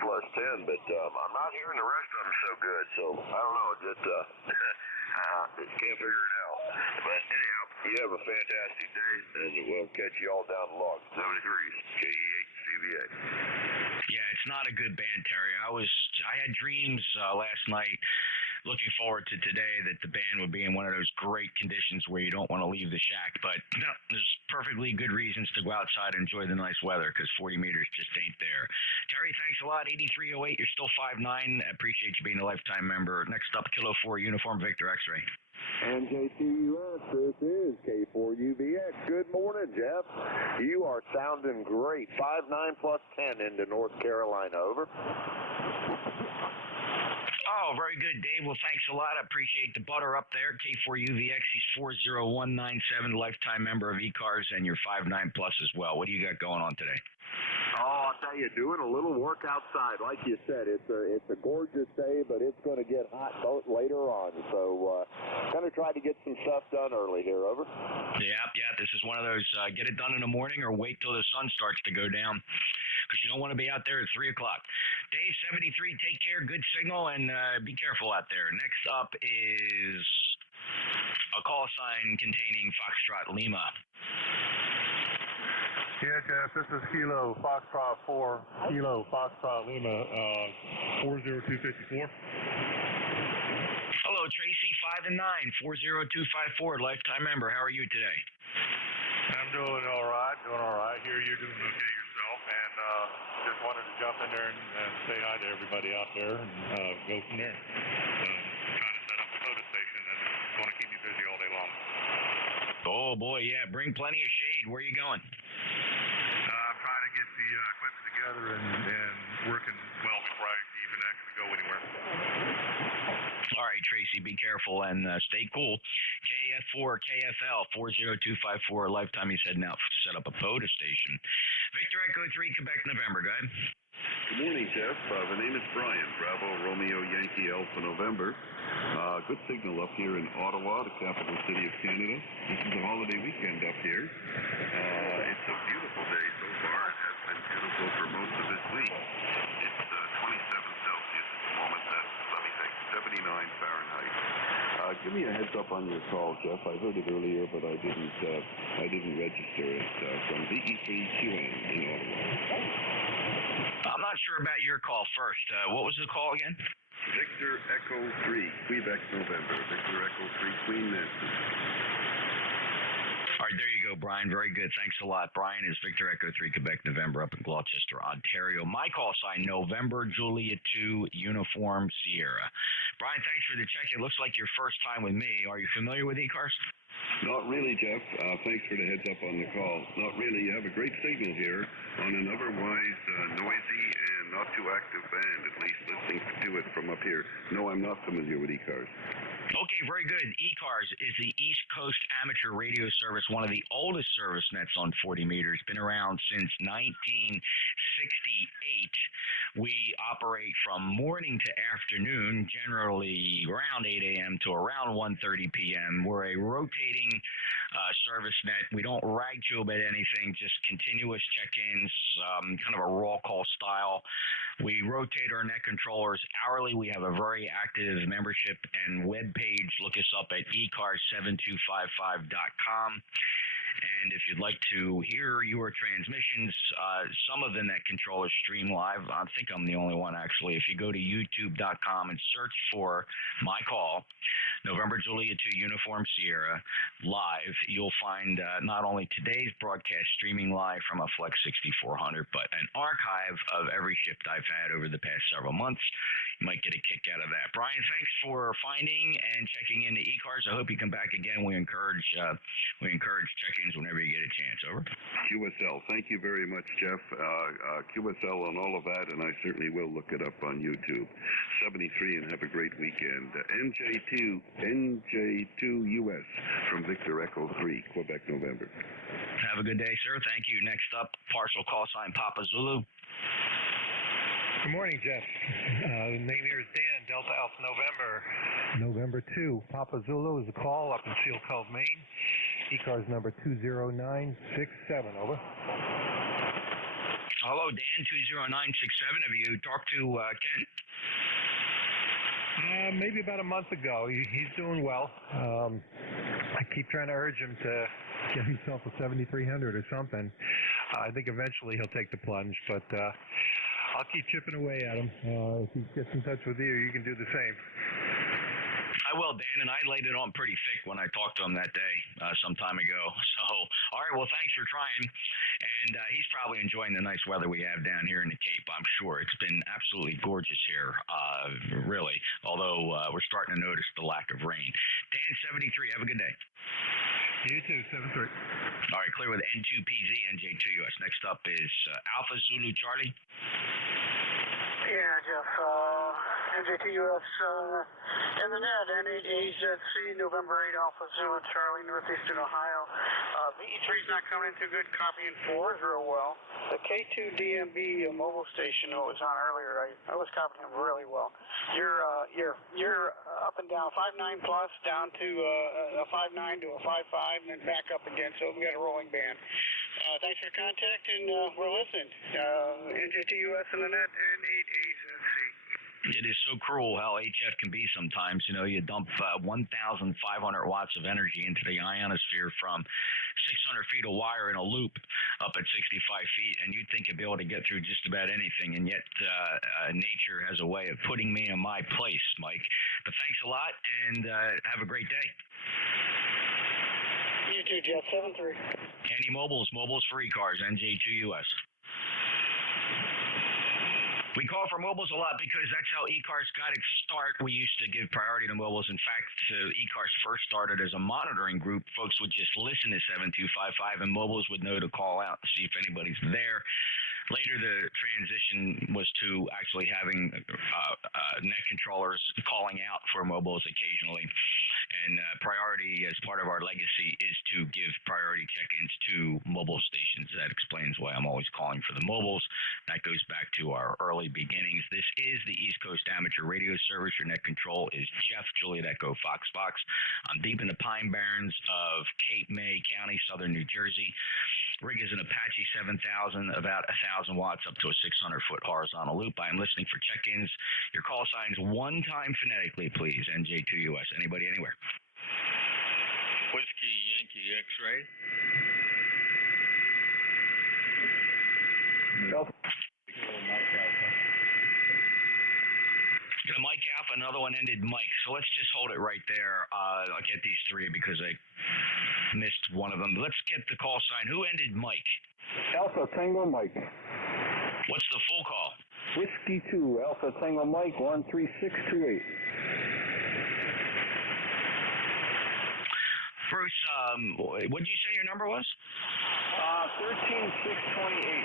plus 10, but I'm not hearing the rest of them so good. So I don't know. Just can't figure it out. But anyhow, you have a fantastic day, and we'll catch you all down the log. 7 degrees. KE8CVA. Yeah, it's not a good band, Terry. I had dreams last night, looking forward to today, that the band would be in one of those great conditions where you don't want to leave the shack. But no, there's perfectly good reasons to go outside and enjoy the nice weather, because 40 meters just ain't there. Terry, thanks a lot. 8308, you're still 5'9". I appreciate you being a lifetime member. Next up, Kilo 4 Uniform Victor X-Ray. NJ2US, this is K4UVX. Good morning, Jeff. You are sounding great. 5.9 plus 10 into North Carolina, over. Oh, very good, Dave. Well, thanks a lot. I appreciate the butter up there. K4UVX, he's 40197, lifetime member of ECARS, and you're 5'9 plus as well. What do you got going on today? Oh, I'll tell you, doing a little work outside. Like you said, it's a gorgeous day, but it's going to get hot later on. So, going to try to get some stuff done early here, over. Yeah, this is one of those, get it done in the morning or wait till the sun starts to go down, because you don't want to be out there at 3 o'clock. Dave, 73, take care, good signal, and be careful out there. Next up is a call sign containing Foxtrot Lima. Yeah, Jeff, this is Kilo Foxtrot 4, Kilo Foxtrot Lima, 40254. Hello, Tracy, 5 and 9, 40254, lifetime member. How are you today? I'm doing all right. Here you're doing okay yourself, and just wanted to jump in there and say hi to everybody out there and go from there. Trying to set up a photo station that's going to keep me busy all day long. Oh, boy, yeah, bring plenty of shade. Where are you going? I'm trying to get the equipment together and working well before I even actually go anywhere. All right, Tracy, be careful and stay cool. KF4, KFL, 40254, lifetime he's heading out to set up a photo station. Victor Echo 3, Quebec, November, go ahead. Good morning, Jeff. The name is Brian, Bravo, Romeo, Yankee, Alpha, November. Good signal up here in Ottawa, the capital city of Canada. This is a holiday weekend up here. It's a beautiful day so far. It has been beautiful for most of this week. It's 27 Celsius at the moment. That's, let me think, 79 Fahrenheit. Give me a heads up on your call, Jeff. I heard it earlier, but I didn't register it from VE3QN in Ottawa. I'm not sure about your call first. What was the call again? Victor Echo 3, Quebec, November. Victor Echo 3, Queen Nancy. All right, there you go, Brian. Very good. Thanks a lot. Brian is Victor Echo 3, Quebec, November, up in Gloucester, Ontario. My call sign, November, Juliet 2, Uniform, Sierra. Brian, thanks for the check. It looks like your first time with me. Are you familiar with ECARS? Not really, Jeff. Thanks for the heads up on the call. Not really. You have a great signal here on an otherwise noisy and not too active band, at least listening to it from up here. No, I'm not familiar with ECARS. Okay, very good. ECARS is the East Coast Amateur Radio Service, one of the oldest service nets on 40 meters. Been around since 1968. We operate from morning to afternoon, generally around 8 a.m. to around 1:30 p.m. We're a rotating service net. We don't rag you about anything, just continuous check-ins, kind of a roll call style. We rotate our net controllers hourly. We have a very active membership and web page. Look us up at ECARS7255.com. And if you'd like to hear your transmissions, some of the net controllers stream live. I think I'm the only one, actually. If you go to youtube.com and search for my call, November Juliet 2 Uniform Sierra, live, you'll find not only today's broadcast streaming live from a Flex 6400, but an archive of every shift I've had over the past several months. You might get a kick out of that. Brian, thanks for finding and checking into ECARS. I hope you come back again. We encourage check-ins whenever you get a chance. Over. QSL. Thank you very much, Jeff. QSL on all of that, and I certainly will look it up on YouTube. 73, and have a great weekend. NJ2US from Victor Echo 3, Quebec, November. Have a good day, sir. Thank you. Next up, partial call sign Papa Zulu. Good morning, Jeff. The name here is Dan, Delta Alpha November. November 2, Papa Zulu is a call up in Seal Cove, Maine. ECARS number 20967, over. Hello, Dan, 20967. Have you talked to Ken? Maybe about a month ago. He's doing well. I keep trying to urge him to get himself a 7300 or something. I think eventually he'll take the plunge, but I'll keep chipping away at him. If he gets in touch with you, you can do the same. I will, Dan, and I laid it on pretty thick when I talked to him that day some time ago. So, all right, well, thanks for trying. And he's probably enjoying the nice weather we have down here in the Cape, I'm sure. It's been absolutely gorgeous here, really, although we're starting to notice the lack of rain. Dan, 73, have a good day. You too, 73. All right, clear with N2PZ, NJ2US. Next up is Alpha Zulu Charlie. Yeah, Jeff. NJ2US in the net, N8AZC, November 8, Alpha Zulu Charlie, northeastern Ohio. VE3's not coming in too good, copying 4s real well. The K2DMB mobile station I was on earlier, I was copying him really well. You're up and down, 5.9 plus, down to a 5.9 to a 5.5, and then back up again, so we got a rolling band. Thanks for the contact, and we're listening. NJ2US in the net, N8AZC. It is so cruel how HF can be sometimes. You know, you dump 1,500 watts of energy into the ionosphere from 600 feet of wire in a loop up at 65 feet, and you'd think you'd be able to get through just about anything, and yet nature has a way of putting me in my place, Mike. But thanks a lot, and have a great day. You too, Jeff. 7-3. Any mobiles for ECARS, NJ2US. We call for mobiles a lot because that's how ECARS got its start. We used to give priority to mobiles. In fact, ECARS first started as a monitoring group. Folks would just listen to 7255 and mobiles would know to call out to see if anybody's there. Later, the transition was to actually having net controllers calling out for mobiles occasionally. And priority, as part of our legacy, is to give priority check-ins to mobile stations. That explains why I'm always calling for the mobiles. That goes back to our early beginnings. This is the East Coast Amateur Radio Service. Your net control is Jeff, Juliet Echo, Fox. I'm deep in the Pine Barrens of Cape May County, southern New Jersey. Rig is an Apache 7000, about 1,000 watts up to a 600-foot horizontal loop. I am listening for check-ins. Your call signs one time phonetically, please. NJ2US. Anybody, anywhere. Whiskey Yankee X-ray. Mike Alpha, another one ended Mike. So let's just hold it right there. I'll get these three because I missed one of them. Let's get the call sign. Who ended Mike? Alpha Tango Mike. What's the full call? Whiskey 2, Alpha Tango Mike, 13628. Bruce, what did you say your number was? 13628.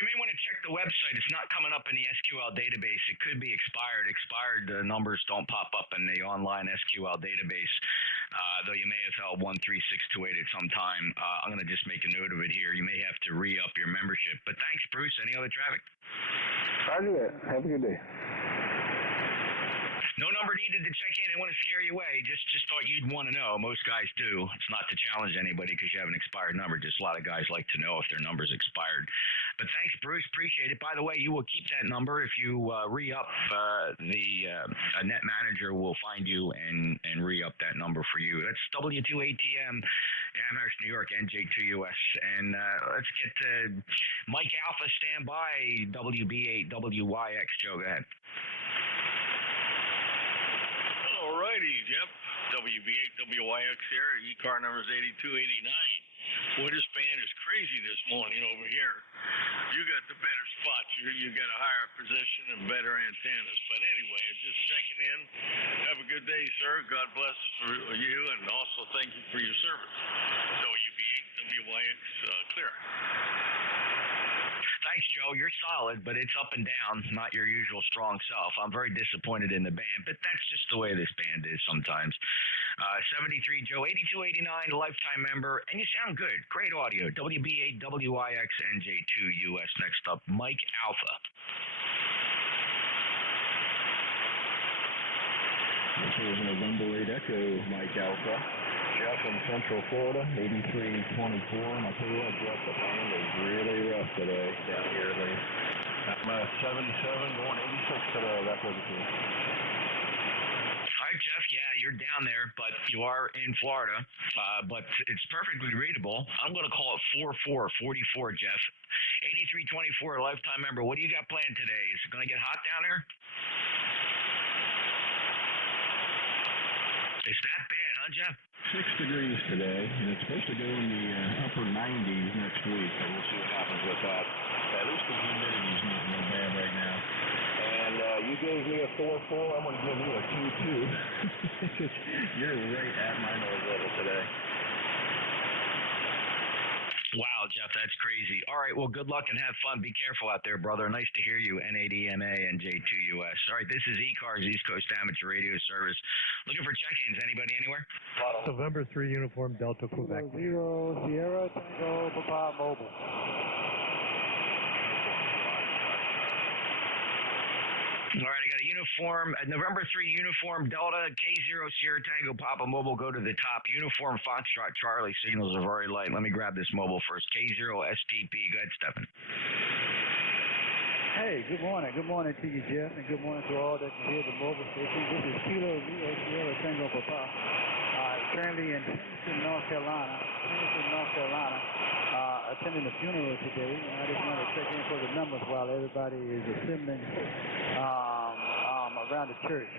You may want to check the website. It's not coming up in the SQL database. It could be expired. Expired numbers don't pop up in the online SQL database, though you may have held 13628 at some time. I'm going to just make a note of it here. You may have to re-up your membership. But thanks, Bruce. Any other traffic? Roger that. Have a good day. No number needed to check in. I want to scare you away. Just thought you'd want to know. Most guys do. It's not to challenge anybody because you have an expired number. Just a lot of guys like to know if their number's expired. But thanks, Bruce. Appreciate it. By the way, you will keep that number. If you re-up, a net manager will find you and re-up that number for you. That's W2ATM, Amherst, New York, NJ2US. And let's get to Mike Alpha, standby, WB8WYX. Joe, go ahead. Alrighty, Jeff. WB8WYX here. ECAR number is 8289. Boy, this band is crazy this morning over here. You got the better spots. You got a higher position and better antennas. But anyway, just checking in. Have a good day, sir. God bless for you, and also thank you for your service. WB8WYX clear. Thanks, Joe. You're solid, but it's up and down, not your usual strong self. I'm very disappointed in the band, but that's just the way this band is sometimes. 73 Joe, 8289, lifetime member, and you sound good. Great audio. WB8WIX NJ2US. Next up, Mike Alpha. This is November 8 Echo, Mike Alpha. Jeff in Central Florida, 8324. And I tell you what, Jeff, the band is really rough today down here. I'm 77 going 86 today. That's what it is. All right, Jeff. Yeah, you're down there, but you are in Florida. But it's perfectly readable. I'm going to call it 4444, Jeff. 8324, lifetime member. What do you got planned today? Is it going to get hot down there? It's that bad, huh, Jeff? 6 degrees today, and it's supposed to go in the upper 90s next week, so we'll see what happens with that. At least the humidity's not real bad right now. And you gave me a 4-4, I'm going to give you a 2-2. You're right at my nose level today. Wow, Jeff, that's crazy. All right, well, good luck and have fun. Be careful out there, brother. Nice to hear you, N8EMA and J2US. All right, this is ECARS, East Coast Amateur Radio Service. Looking for check-ins. Anybody anywhere? November 3 Uniform Delta, Quebec. 0 Sierra Tango Papa Mobile. All right, I got a uniform, November 3 Uniform Delta, K0 Sierra Tango Papa Mobile, go to the top. Uniform Foxtrot Charlie, signals are very light. Let me grab this mobile first. K0 STP, go ahead, Stephen. Hey, good morning. Good morning to you, Jeff, and good morning to all that can hear the mobile station. This is Kilo Zero Sierra Tango Papa. Currently in Henderson, North Carolina. Attending the funeral today, and I just want to check in for the numbers while everybody is assembling around the church.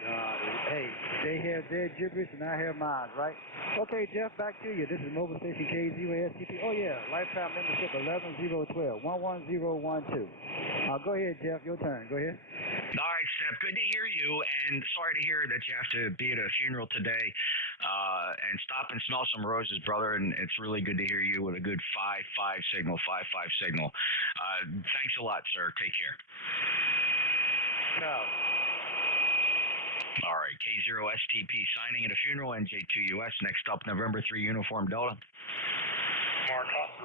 Hey, they have their gibberish and I have mine, right? Okay, Jeff, back to you. This is Mobile Station K0STP. Oh, yeah, lifetime membership 11012, 11012. Go ahead, Jeff, your turn. Go ahead. All right, Steph, good to hear you, and sorry to hear that you have to be at a funeral today. And stop and smell some roses, brother, and it's really good to hear you with a good 5-5 signal, 5-5 signal. Thanks a lot, sir. Take care. Ciao. All right, K0 STP signing at a funeral, NJ2US. Next up, November 3 Uniform Delta.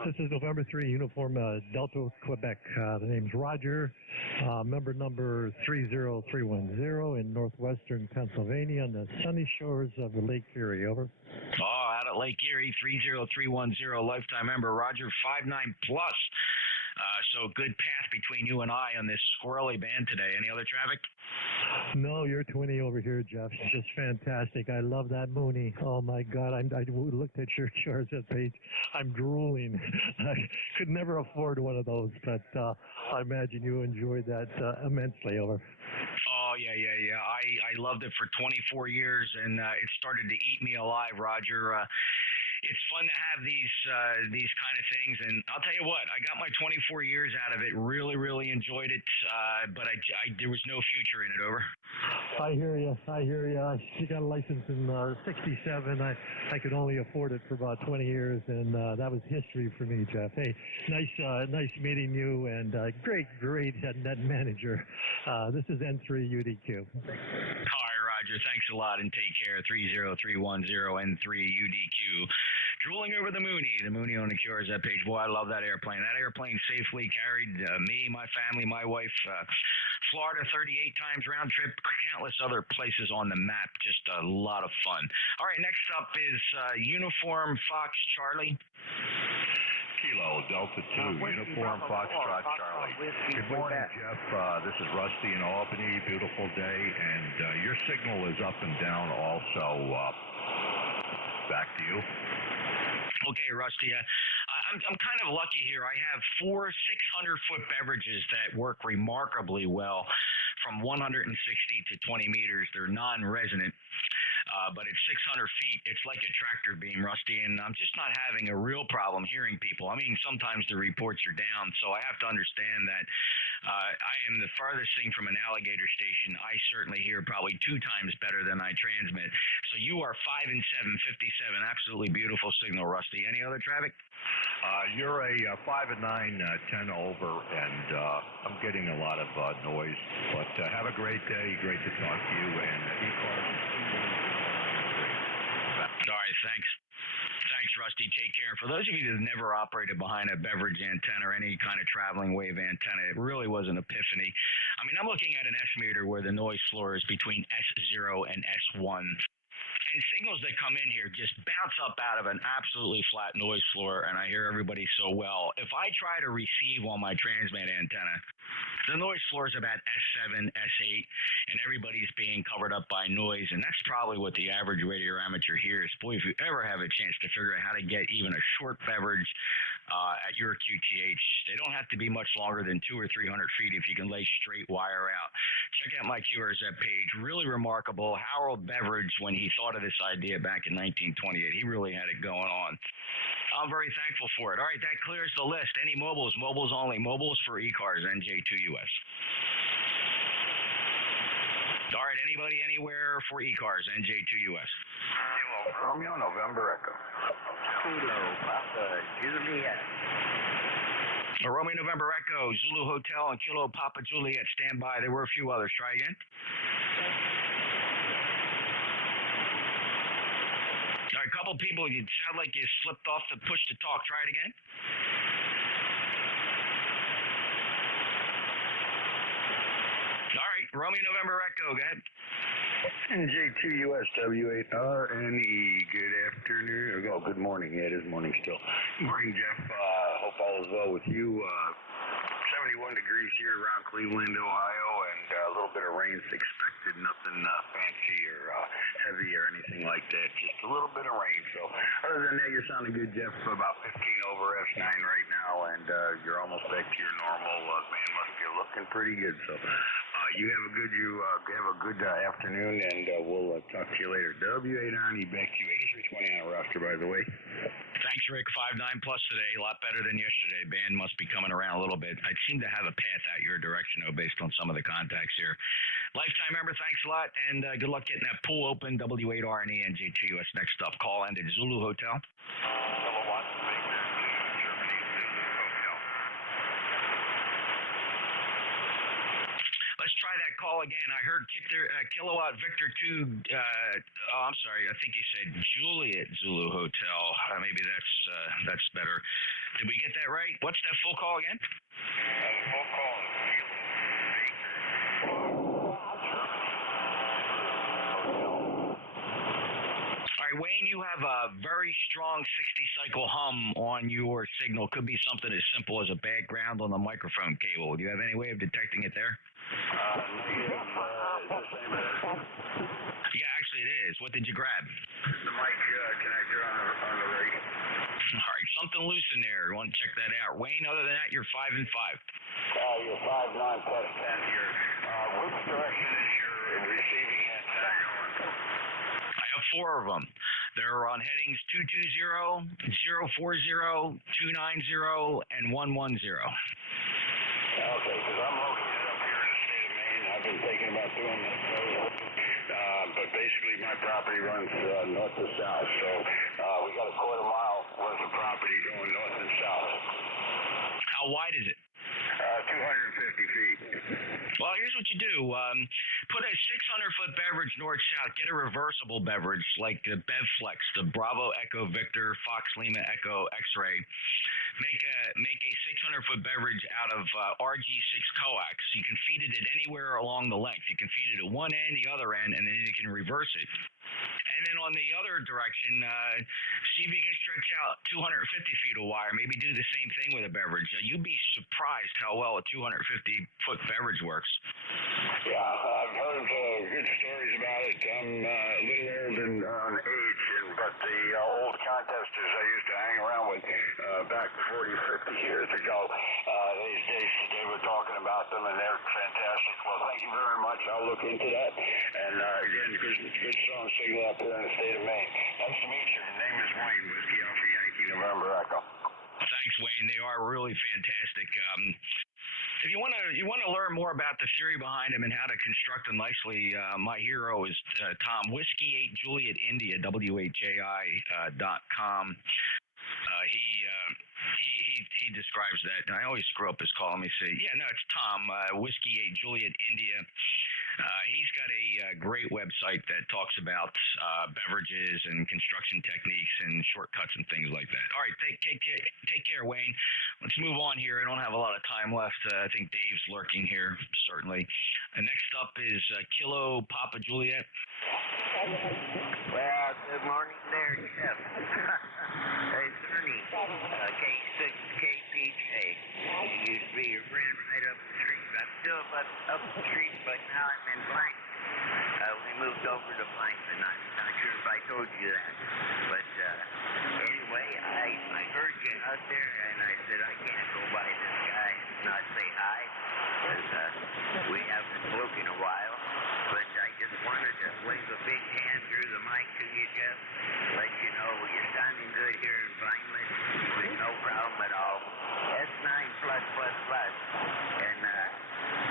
This is November 3 Uniform Delta, Quebec. The name's Roger, member number 30310 in northwestern Pennsylvania on the sunny shores of the Lake Erie. Over. Oh, out at Lake Erie, 30310, lifetime member, Roger, 59+. So good path between you and I on this squirrely band today. Any other traffic? No, you're 20 over here, Jeff. Just fantastic. I love that Mooney. Oh, my God. I looked at your RSS page. I'm drooling. I could never afford one of those, but I imagine you enjoyed that immensely. Over. Oh, yeah. I loved it for 24 years, and it started to eat me alive, Roger. It's fun to have these kind of things, and I'll tell you what, I got my 24 years out of it. Really, really enjoyed it, but there was no future in it. Over. I hear you. I got a license in '67. I could only afford it for about 20 years, and that was history for me, Jeff. Hey, nice meeting you, and great net manager. This is N3 UDQ. All right, Roger. Thanks a lot, and take care. 30310 N3 UDQ. Drooling over the Mooney on the QRZ page. Boy, I love that airplane. That airplane safely carried me, my family, my wife, Florida 38 times round trip, countless other places on the map. Just a lot of fun. All right, next up is Uniform Fox Charlie. Kilo Delta 2, Uniform Foxtrot Charlie. Good morning, Jeff. This is Rusty in Albany. Beautiful day, and your signal is up and down also. Back to you. Okay, Rusty. I'm kind of lucky here. I have 4 600-foot beverages that work remarkably well from 160 to 20 meters. They're non-resonant, but it's 600 feet. It's like a tractor beam, Rusty, and I'm just not having a real problem hearing people. I mean, sometimes the reports are down, so I have to understand that I am the farthest thing from an alligator station. I certainly hear probably 2 times better than I transmit. So you are 5 and 7, 57. Absolutely beautiful signal, Rusty. Any other traffic? You're a 5 and 9, 10 over, and I'm getting a lot of noise. But have a great day. Great to talk to you. And ECARS is 21093. All right, thanks. Thanks, Rusty. Take care. For those of you that have never operated behind a beverage antenna or any kind of traveling wave antenna, it really was an epiphany. I mean, I'm looking at an S-meter where the noise floor is between S0 and S1. And signals that come in here just bounce up out of an absolutely flat noise floor, and I hear everybody so well. If I try to receive on my transmit antenna, the noise floor is about S7, S8, and everybody's being covered up by noise, and that's probably what the average radio amateur hears. Boy, if you ever have a chance to figure out how to get even a short beverage at your QTH, they don't have to be much longer than 200 or 300 feet if you can lay straight wire out. Check out my QRZ page. Really remarkable. Harold Beveridge, when he thought of this idea back in 1928, he really had it going on. I'm very thankful for it. All right, that clears the list. Any mobiles? Mobiles only. Mobiles for ECARS, NJ2US. All right, anybody anywhere for ECARS, NJ2US? Romeo, November Echo. Kilo, Papa, Juliet. Romeo, November Echo, Zulu Hotel, and Kilo, Papa, Juliet. Stand by. There were a few others. Try again. All right, a couple people, you sound like you slipped off the push to talk. Try it again. All right, Romeo, November Echo, go ahead. NJ2US W8RNE. Good afternoon. Oh, good morning. Yeah, it is morning still. Good morning, Jeff. Hope all is well with you. 71 degrees here around Cleveland, Ohio, and a little bit of rain's expected. Nothing fancy or heavy or anything like that. Just a little bit of rain. So other than that, you're sounding good, Jeff. About 15 over F9 right now, and you're almost back to your normal. Man, must be looking pretty good. So you have a good afternoon, and we'll talk to you later. W8RNE back to you. 8320 on a roster, by the way. Thanks, Rick. 5.9 plus today. A lot better than yesterday. Band must be coming around a little bit. I seem to have a path out your direction, though, based on some of the contacts here. Lifetime member, thanks a lot, and good luck getting that pool open. W8RNE and NJ2US next up. Call ended. Zulu Hotel. Let's try that call again. I heard Kilowatt Victor 2. I'm sorry. I think you said Juliet Zulu Hotel. Maybe that's better. Did we get that right? What's that full call again? Full call. All right, Wayne, you have a very strong 60-cycle hum on your signal. Could be something as simple as a bad ground on the microphone cable. Do you have any way of detecting it there? Yeah, actually it is. What did you grab? The mic connector on the right. All right, something loose in there. You want to check that out. Wayne, other than that, you're 5 and 5. You're 5.9 plus 10 here. Which direction is your receiving antenna going? I have 4 of them. They're on headings 220, 040, 290, and 110. Okay, because I'm located up here in the state of Maine. I've been thinking about doing this. But basically my property runs north to south. So we got a quarter mile worth of property going north and south. How wide is it? 250 feet. Well, here's what you do. Put a 600-foot beverage north-south. Get a reversible beverage like the BevFlex, the Bravo Echo Victor, Fox Lima Echo X-Ray. Make a 600-foot beverage out of RG6 coax. You can feed it at anywhere along the length. You can feed it at one end, the other end, and then you can reverse it. And then on the other direction, see if you can stretch out 250 feet of wire. Maybe do the same thing with a beverage. You'd be surprised how well a 250-foot beverage works. Yeah, I've heard good stories about it. I'm a little old on age, but the old contesters I used to hang around with back 40, 50 years ago, they were talking about them, and they're fantastic. Well, thank you very much. I'll look into that. And again, good strong signal up here in the state of Maine. Nice to meet you. The name is Wayne, Whiskey Alpha Yankee November Echo. Thanks, Wayne. They are really fantastic. If you want to learn more about the theory behind them and how to construct them nicely, my hero is Tom, Whiskey 8 Juliet India, WHAI.com. He describes that. And I always screw up his call. Let me see. Yeah, no, it's Tom, Whiskey 8 Juliet India. He's got a great website that talks about beverages and construction techniques and shortcuts and things like that. All right, take care, Wayne. Let's move on here. I don't have a lot of time left. I think Dave's lurking here, certainly. Next up is Kilo Papa Juliet. Well, good morning there, Jeff. It's Ernie, K6KPJ. He used to be your friend right up the street. I'm still up the street, but now I'm in Blank. We moved over to Blankton. I'm not sure if I told you that. But anyway, I heard you out there, and I said, I can't go by this guy and not say hi, because we haven't spoken in a while. But I just wanted to wave a big hand through the mic to you, Jeff. Let you know you're sounding good here in Vineland with no problem at all. S9 plus. And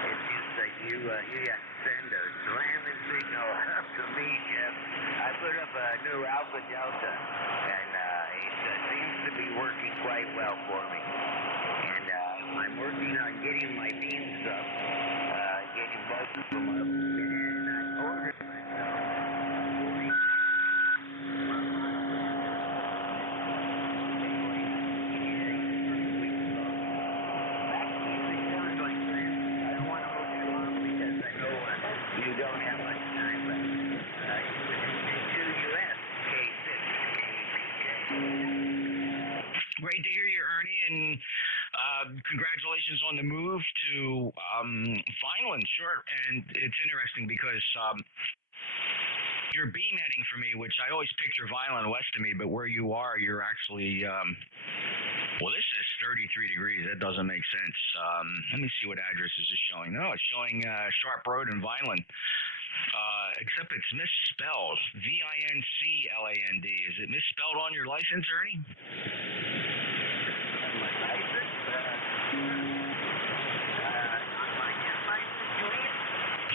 it's just that you have to send a slamming signal up to me, Jeff. I put up a new Alpha Delta, and it seems to be working quite well for me. And I'm working on getting my beams up, getting both of them up. And I ordered you don't have much time left. NJ2US Great to hear you, Ernie, and congratulations on the move to Vineland. Sure, and it's interesting because you're beam heading for me, which I always picture Vineland west of me, but where you are, you're actually, well, this says 33 degrees. That doesn't make sense. Let me see what address is it showing. No, it's showing Sharp Road in Vineland. Except it's misspelled. VINCLAND. Is it misspelled on your license, Ernie? my license?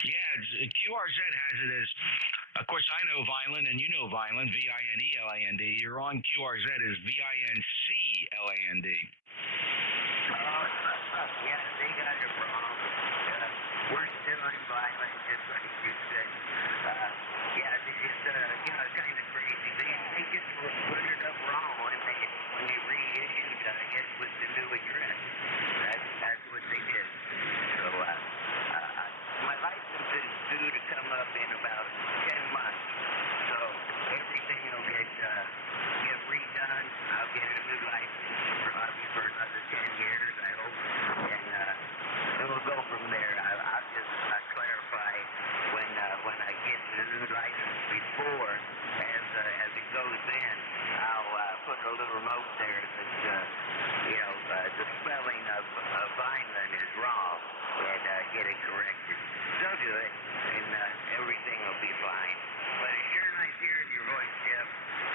Yeah, QRZ has it as, of course, I know Vineland, and you know Vineland, VINELAND. You're on QRZ as VINCLAND. Yeah, they got it wrong. We're still in Vineland, just like you said. Yeah, it's kind of crazy. They just put it up wrong when they reissued, I guess, with the new address. That's what they did. So, my license is due to come up in about 10 months. So everything will get redone. I'll get a new license probably for another 10 years, I hope. And we'll go from there. I'll just clarify when I get the new license before, as it goes in, I'll put a little note there that the spelling of Vineland is wrong, and get it corrected. They'll do it, and everything will be fine. But it's sure nice hearing your voice, Jeff.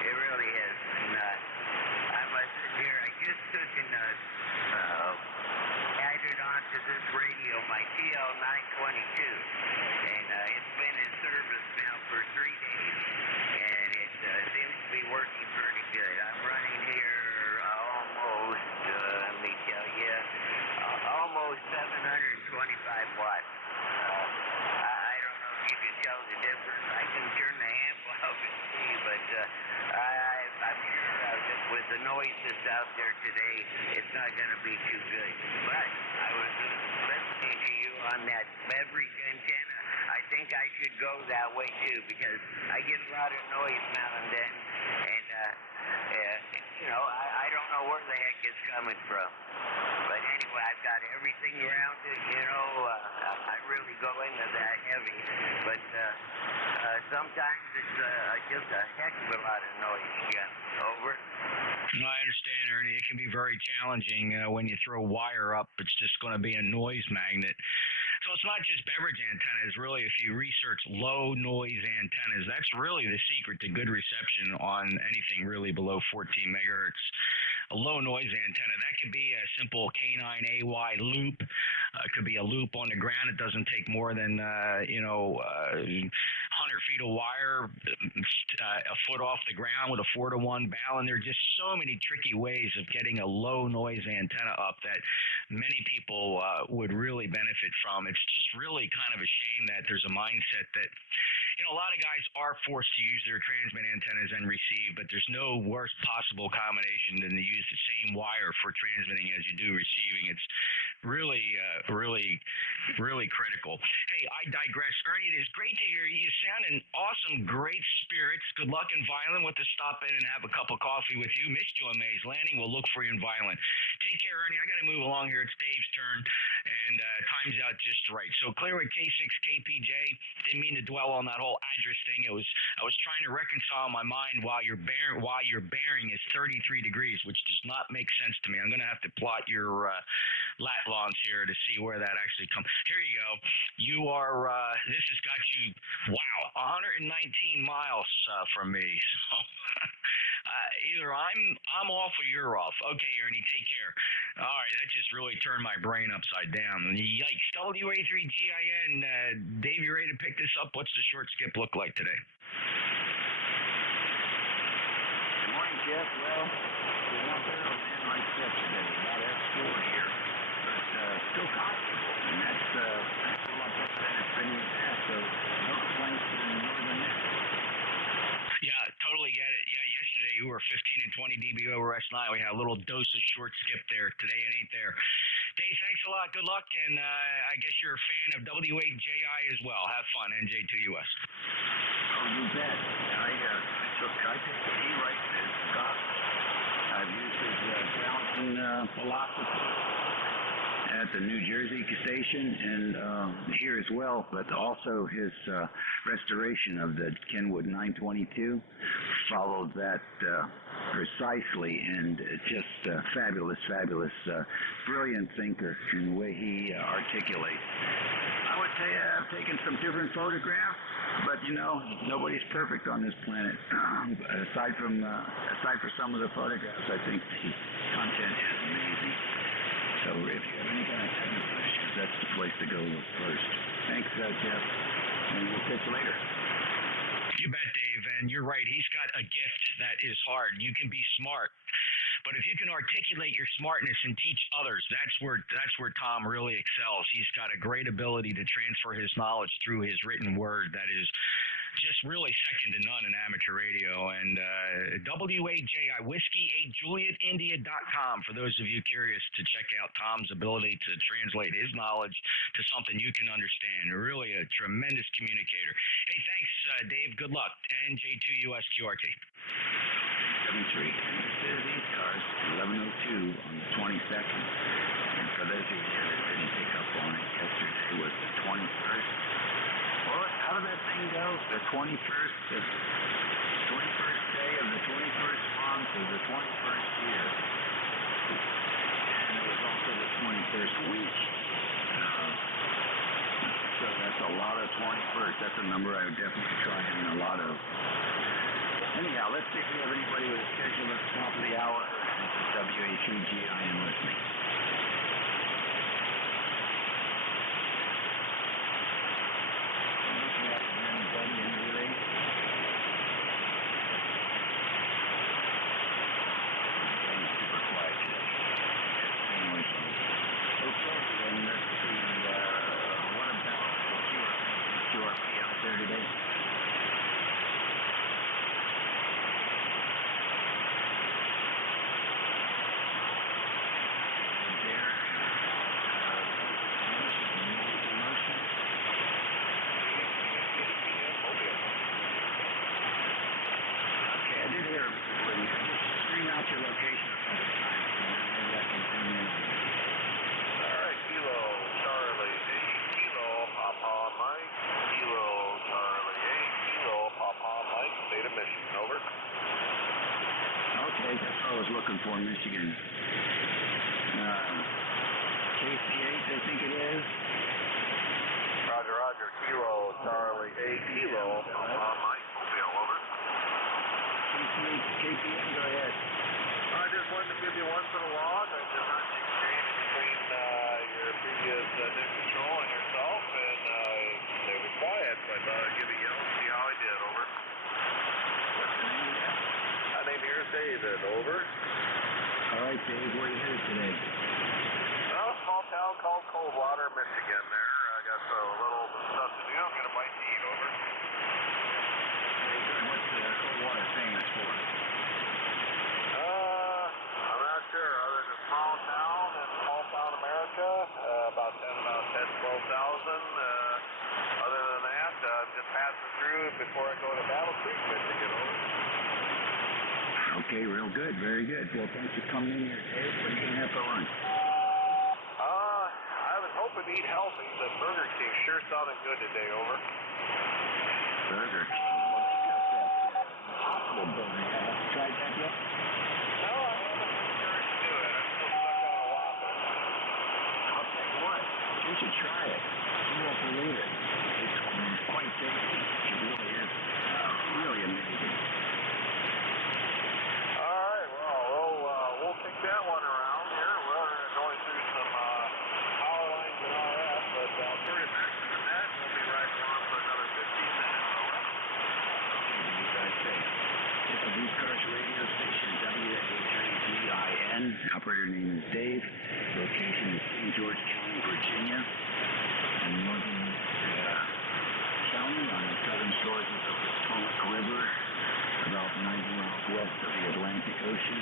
It really is. And I must admit, I just took and added onto this radio my TL922, and it's been in service now for 3 days, and it seems to be working pretty good. I'm running here almost, let me tell you, almost 725 watts. I don't know if you can tell the difference. I can turn the amp off and see, but I'm sure that with the noise that's out there today, it's not going to be too good. But I was listening to you on that beverage antenna. I think I should go that way too, because I get a lot of noise now and then, and I don't know where the heck it's coming from. But anyway, I've got everything around it, I really go into that heavy, but sometimes it's just a heck of a lot of noise, Jeff. Over. No, I understand, Ernie. It can be very challenging when you throw wire up. It's just going to be a noise magnet. So it's not just beverage antennas. Really, if you research low noise antennas, that's really the secret to good reception on anything really below 14 megahertz. A low noise antenna, that could be a simple K9AY loop. It could be a loop on the ground. It doesn't take more than 100 feet of wire, a foot off the ground with a 4-to-1 bow, and there are just so many tricky ways of getting a low noise antenna up that many people would really benefit from. It's just really kind of a shame that there's a mindset that, a lot of guys are forced to use their transmit antennas and receive, but there's no worse possible combination than to use the same wire for transmitting as you do receiving. It's really critical. Hey, I digress. Ernie, it is great to hear you. You sound in awesome, great spirits. Good luck in Violent. We'll have to stop in and have a cup of coffee with you. Missed you on Mays Landing. We'll look for you in Violent. Take care, Ernie. I got to move along here. It's Dave's turn, and time's out just right. So Clearwood K6KPJ. Didn't mean to dwell on that whole address thing. I was trying to reconcile my mind while your bearing is 33 degrees, which does not make sense to me. I'm going to have to plot your lat longs here to see where that actually comes. Here you go. You are. This has got you. Wow, 119 miles from me. So either I'm off or you're off. Okay, Ernie, take care. All right, that just really turned my brain upside down. Yikes. WA3GIN. Dave, you ready to pick this up? What's the short skip look like today? Good morning, Jeff. Well, we're not there on the right step today. About F4 here, but still comfortable, and that's a lot better than it's been in the past. So no complaints from Northern Net. Yeah, totally get it. Yeah, yesterday you were 15 and 20 dB over last night. We had a little dose of short skip there. Today it ain't there. Dave, thanks a lot. Good luck, and I guess you're a fan of W8JI as well. Have fun, NJ2US. Oh, you bet. I take the E right as gospel. I've used his balancing philosophy at the New Jersey station and here as well, but also his restoration of the Kenwood 922 followed that precisely, and just fabulous, brilliant thinker in the way he articulates. I would say I've taken some different photographs, but nobody's perfect on this planet. aside from some of the photographs, I think the content is amazing. So if you have any kind of technical issues, that's the place to go look first. Thanks, Jeff, and we'll catch you later. You bet, Dave, and you're right. He's got a gift that is hard. You can be smart, but if you can articulate your smartness and teach others, that's where Tom really excels. He's got a great ability to transfer his knowledge through his written word that is just really second to none in amateur radio. And WAJI, Whiskey8JulietIndia.com for those of you curious to check out Tom's ability to translate his knowledge to something you can understand. Really a tremendous communicator. Hey, thanks, Dave. Good luck. NJ2US QRT. 73. This is ECARS 1102 on the 22nd. And for those of you that didn't pick up on it, yesterday was the 21st. Well, how did that thing go? The 21st day of the 21st month of the 21st year. And it was also the 21st week. So that's a lot of 21st. That's a number I would definitely try in a lot of. Anyhow, let's see if we have anybody with a schedule at the top of the hour. This is WA3GIN listening. Anybody in the relay? Super quiet today. Okay, then let's see. What about QRP out there today? For Michigan. KC8, I think it is. Roger. Kilo, Charlie, 8 Kilo. Mike, Mobile, over. KC8, go ahead. I just wanted to give you one for the log. I just heard the exchange between your previous net control and yourself, and they were quiet, so I thought I'd give you a yell and see how I did. David, over. All right, Dave, where are you headed today? Well, a small town called Coldwater, Michigan there. I got a little stuff to do. I'm going to bite to eat, over. Very good. What's Coldwater famous for? I'm not sure. Other than a small town in small town America, about 12,000. Other than that, I'm just passing through before I go to Battle Creek, Michigan, over. Okay, real good. Very good. Well, thanks for coming in here, Dave. What are you going to have for lunch? I was hoping to eat healthy, but Burger King sure sounded good today, over. Burger King. Well, check out that Hospital Burger. You have tried that yet? No, I haven't been encouraged to do it. I'm still stuck on a Whopper. I'll tell you what. You should try it. You won't believe it. It's quite tasty. It really is. Really amazing. All right, well, we'll take that one around here. We're going through some power lines and all that, but I'll turn it back to the net. We'll be riding along for another 15 minutes, over. Okay, you guys say. This is ECARS radio station, WAZIN. Operator name is Dave. Location is St. George County, Virginia. In northern county on the southern shores of the Potomac River, about 90 miles west of the Atlantic Ocean,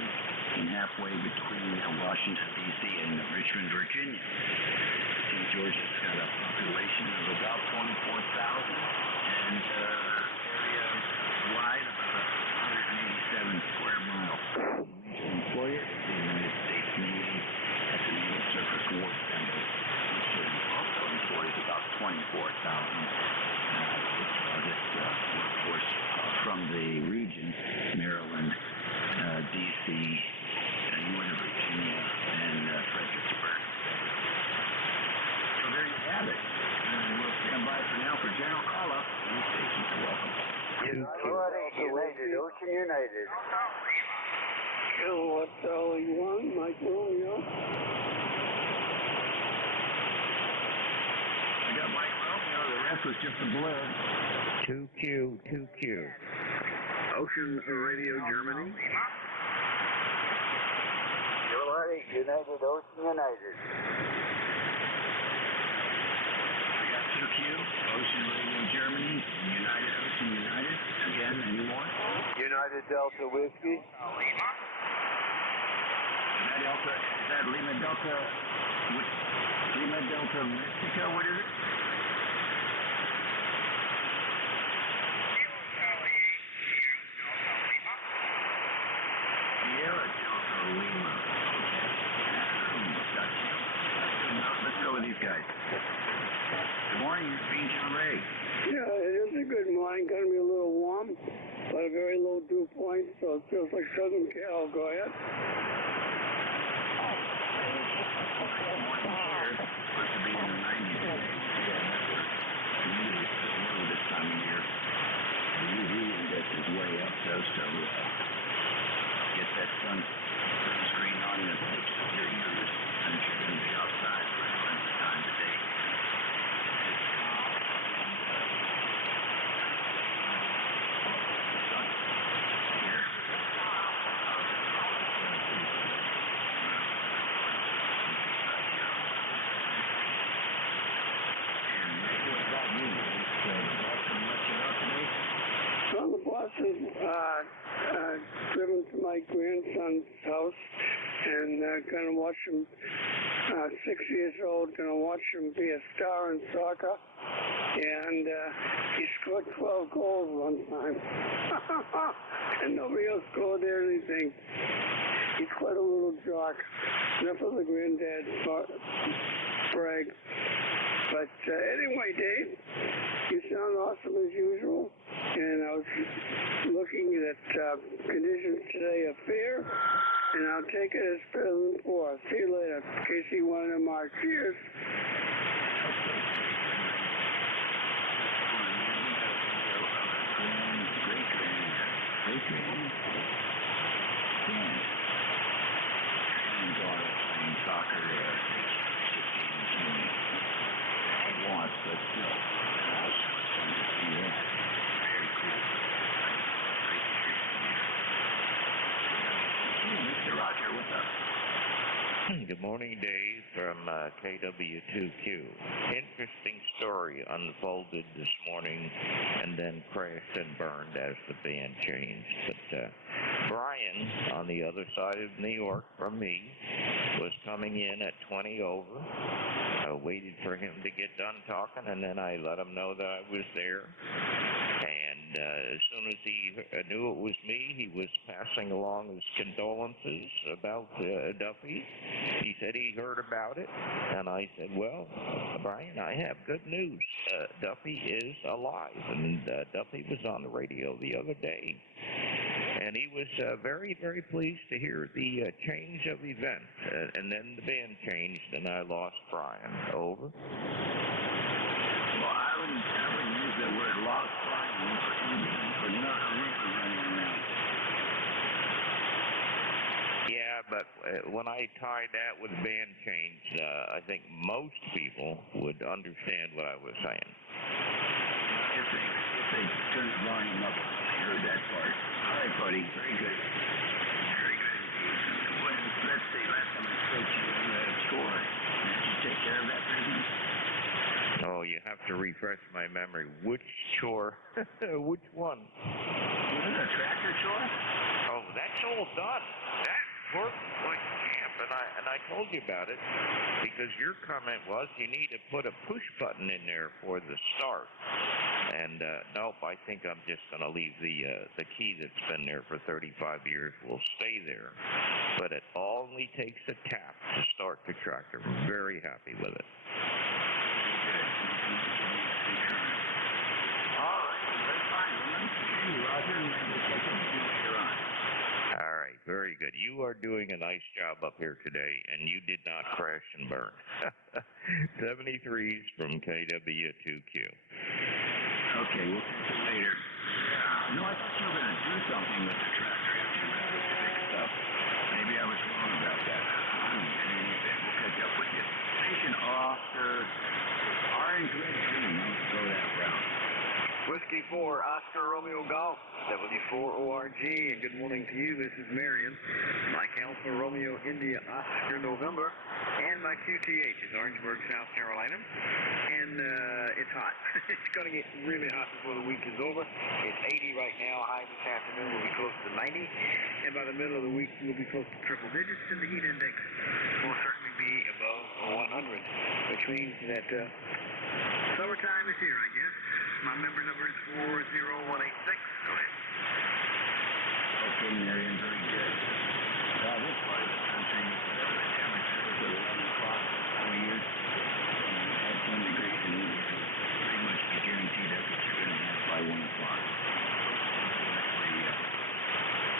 and halfway between Washington, D.C. and Richmond, Virginia. St. George has got a population of about 24,000 and area wide about 187 square miles. The employer is the United States Navy at the Naval Surface Warfighter, which also employs about 24,000. This workforce from the region, Maryland, D.C., Northern Virginia, and Fredericksburg. So there you have it. We'll stand by for now for general call-up. Any stations are welcome. United, Ocean United. Kilowatt Charlie 1, Mike Romeo. I got Mike Romeo. The rest was just a blur. 2Q. Ocean Radio Germany. United, Ocean United. I got 2Q, Ocean Radio Germany, United Ocean United. Again, any more? United Delta Whiskey. Is that Lima Delta Mystica? What is it? Sierra Delta Lima. Gotcha. Let's go with these guys. Good morning, it's Beantown Ray. Yeah, it is a good morning. Going to be a little warm, but a very low dew point, so it feels like Southern Cal. Go ahead. Morning here. Supposed to be in the 90s today. Humidity is still low this time of year. The UV index is way up, though, so get that sunscreen on that puts your ears since you're going to be outside for the length of time today. Well, the boss is driven to my grandson's house and going to watch him, 6 years old, going to watch him be a star in soccer. And he scored 12 goals one time. And nobody else scored anything. He's quite a little jock. Enough of the granddad brag. But anyway, Dave, you sound awesome as usual. And I was looking at conditions today are fair, and I'll take it as fair than poor. See you later. KC1MR. Cheers. Soccer, but still, it's fun to see that. Very cool. Great experience here. Good morning, Dave from KW2Q. Interesting story unfolded this morning and then crashed and burned as the band changed. But Brian, on the other side of New York from me, was coming in at 20 over. I waited for him to get done talking, and then I let him know that I was there. And as soon as he knew it was me, he was passing along his condolences about Duffy. He said he heard about it, and I said, well, Brian, I have good news. Duffy is alive, and Duffy was on the radio the other day. And he was very, very pleased to hear the change of events. And then the band changed, and I lost Brian. Over. Well, I wouldn't use the word lost Brian for not a rumor running around. Yeah, but when I tied that with band change, I think most people would understand what I was saying. If they turn the volume up, I heard that part. All right, buddy. Very good. Very good indeed. Well, let's see. Last time I spoke to you, you had a score. Did you take care of that business? Oh, you have to refresh my memory. Which chore? Which one? Was it a tractor chore? Oh, that's all done. That worked like champ, and I told you about it because your comment was you need to put a push button in there for the start. And nope, I think I'm just going to leave the key that's been there for 35 years will stay there. But it only takes a tap to start the tractor. I'm very happy with it. All right, that's fine. Hey, Roger, we'll check in with you later on. All right, very good. You are doing a nice job up here today, and you did not crash and burn. 73s from KW2Q. Okay, we'll see you later. No, I thought you were going to do something with the tractor after you had it fixed up. Maybe I was wrong about that. We'll catch up with you. Station off the Orange Red Green. Let's go that route. Whiskey 4, Oscar Romeo Golf, W4ORG, and good morning to you. This is Marion. Mike Alpha Romeo India Oscar November, and my QTH is Orangeburg, South Carolina. And it's hot. It's going to get really hot before the week is over. It's 80 right now. High this afternoon will be close to 90. And by the middle of the week, we'll be close to triple digits, and the heat index will certainly be above 100, which means that summertime is here, I guess. My member number is 40186. Go ahead. Okay, Marion, very good. Well, this part of the country, whatever the temperature is at 11 o'clock this time of year, at 10 degrees in the east, pretty much the guaranteed that's what you're going to have by 1 o'clock.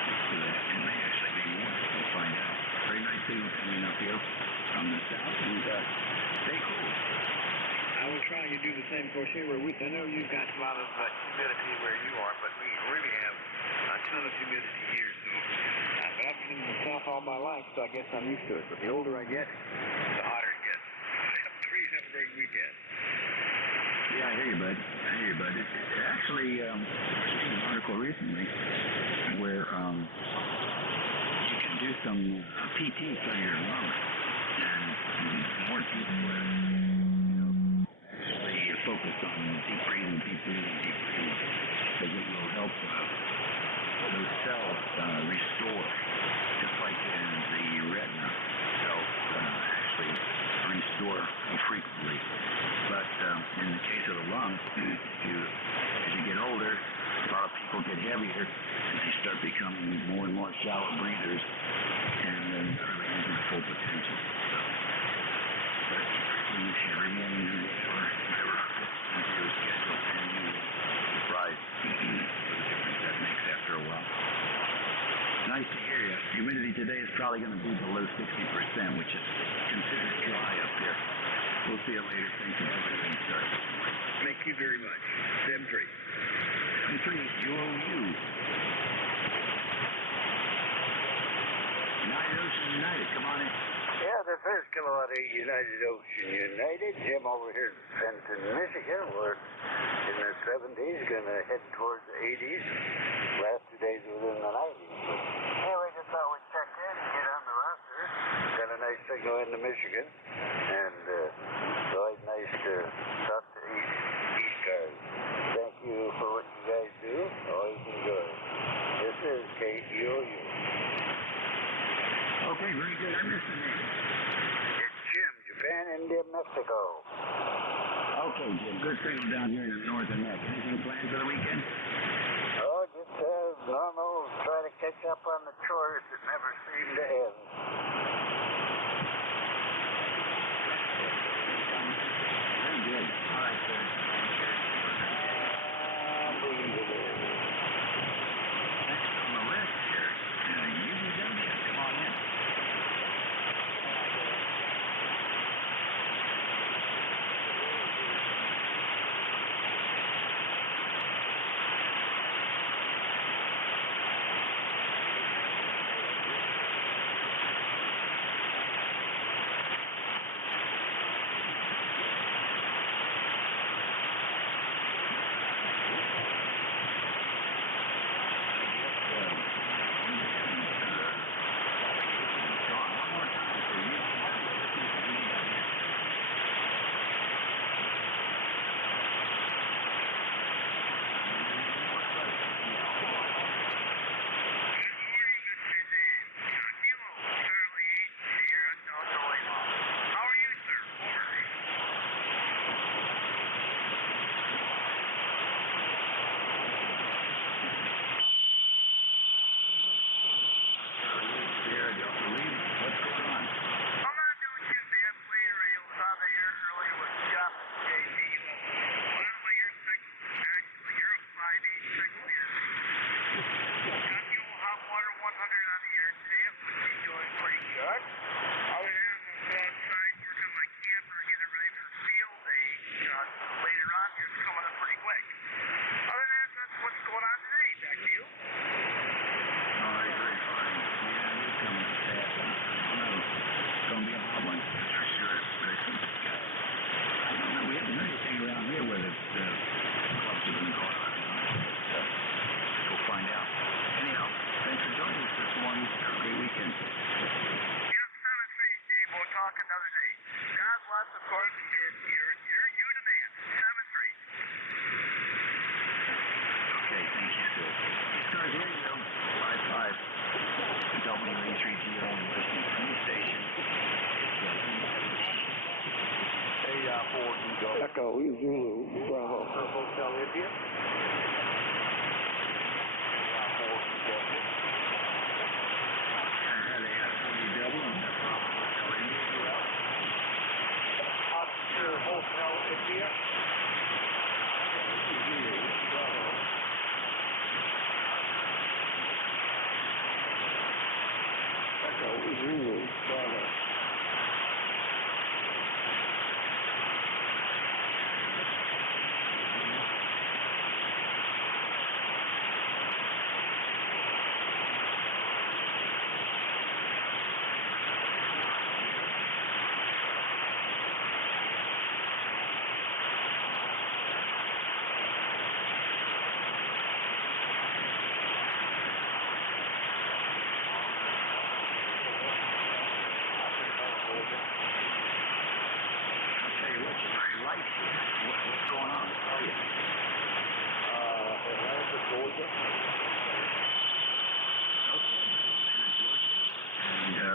Actually, it may actually be more. We'll find out. Very nice signal coming up here from the south, and stay cool. I will try to do the same course here. I know you've got a lot of humidity where you are, but we really have a ton of humidity here. So, but I've been in the south all my life, so I guess I'm used to it. But the older I get, the hotter it gets. Please have a great weekend. Yeah, I hear you, bud. Actually, I was reading an article recently where you can do some PT for your lungs, and more people are focus on deep breathing, because it will help those cells restore, just like in the retina cells actually restore frequently. But in the case of the lungs, as you get older, a lot of people get heavier, and they start becoming more and more shallow breathers, and then they're really using their full potential. So, every morning and whatever into your schedule, and you will be surprised for the difference that makes after a while. Nice to hear you. Humidity today is probably going to be below 60%, which is considered dry up here. We'll see you later. Thank you for the rain start this morning. Thank you very much. 7-3. 7-3, UOU. United Ocean United, come on in. Yeah, this is Kilowatt 8 United Ocean United. Jim over here in Fenton, Michigan. We're in the 70s, going to head towards the 80s. Last 2 days were in the 90s. But anyway, just thought we'd check in and get on the roster. Got a nice signal into Michigan, and it's always nice to talk to ECARS. Thank you for what you guys do. Always enjoy it. This is KTOU. Okay, very good. I missed the name. It's Jim, Japan, India, Mexico. Okay, Jim. Good signal down here in the northern neck. Anything planned for the weekend? Oh, just as normal. Try to catch up on the chores that never seem to end. Very good. All right, sir. Unbelievable. Next on the list here, UW. Come on in. Echo Zulu, Bravo. Hotel India. Oscar Hotel India. Echo Zulu, Bravo.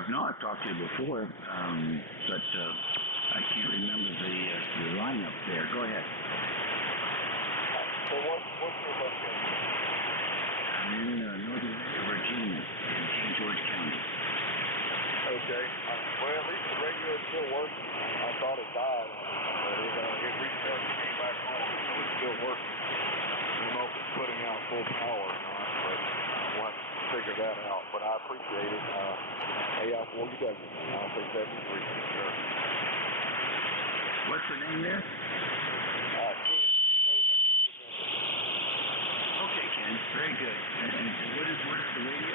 No, I've talked to you before, but I can't remember the lineup there. Go ahead. Well, what's your location? I'm in northern Virginia, in King George County. Okay. Well, at least the radio is still working. I thought it died, but it restarted and came back on, so it's still working. I don't know if it's putting out full power or not, but we'll have to figure that out. But I appreciate it. AL4, you guys, Alpha 73, sure. What's the name there? Okay, Ken. Very good. And what is the radio?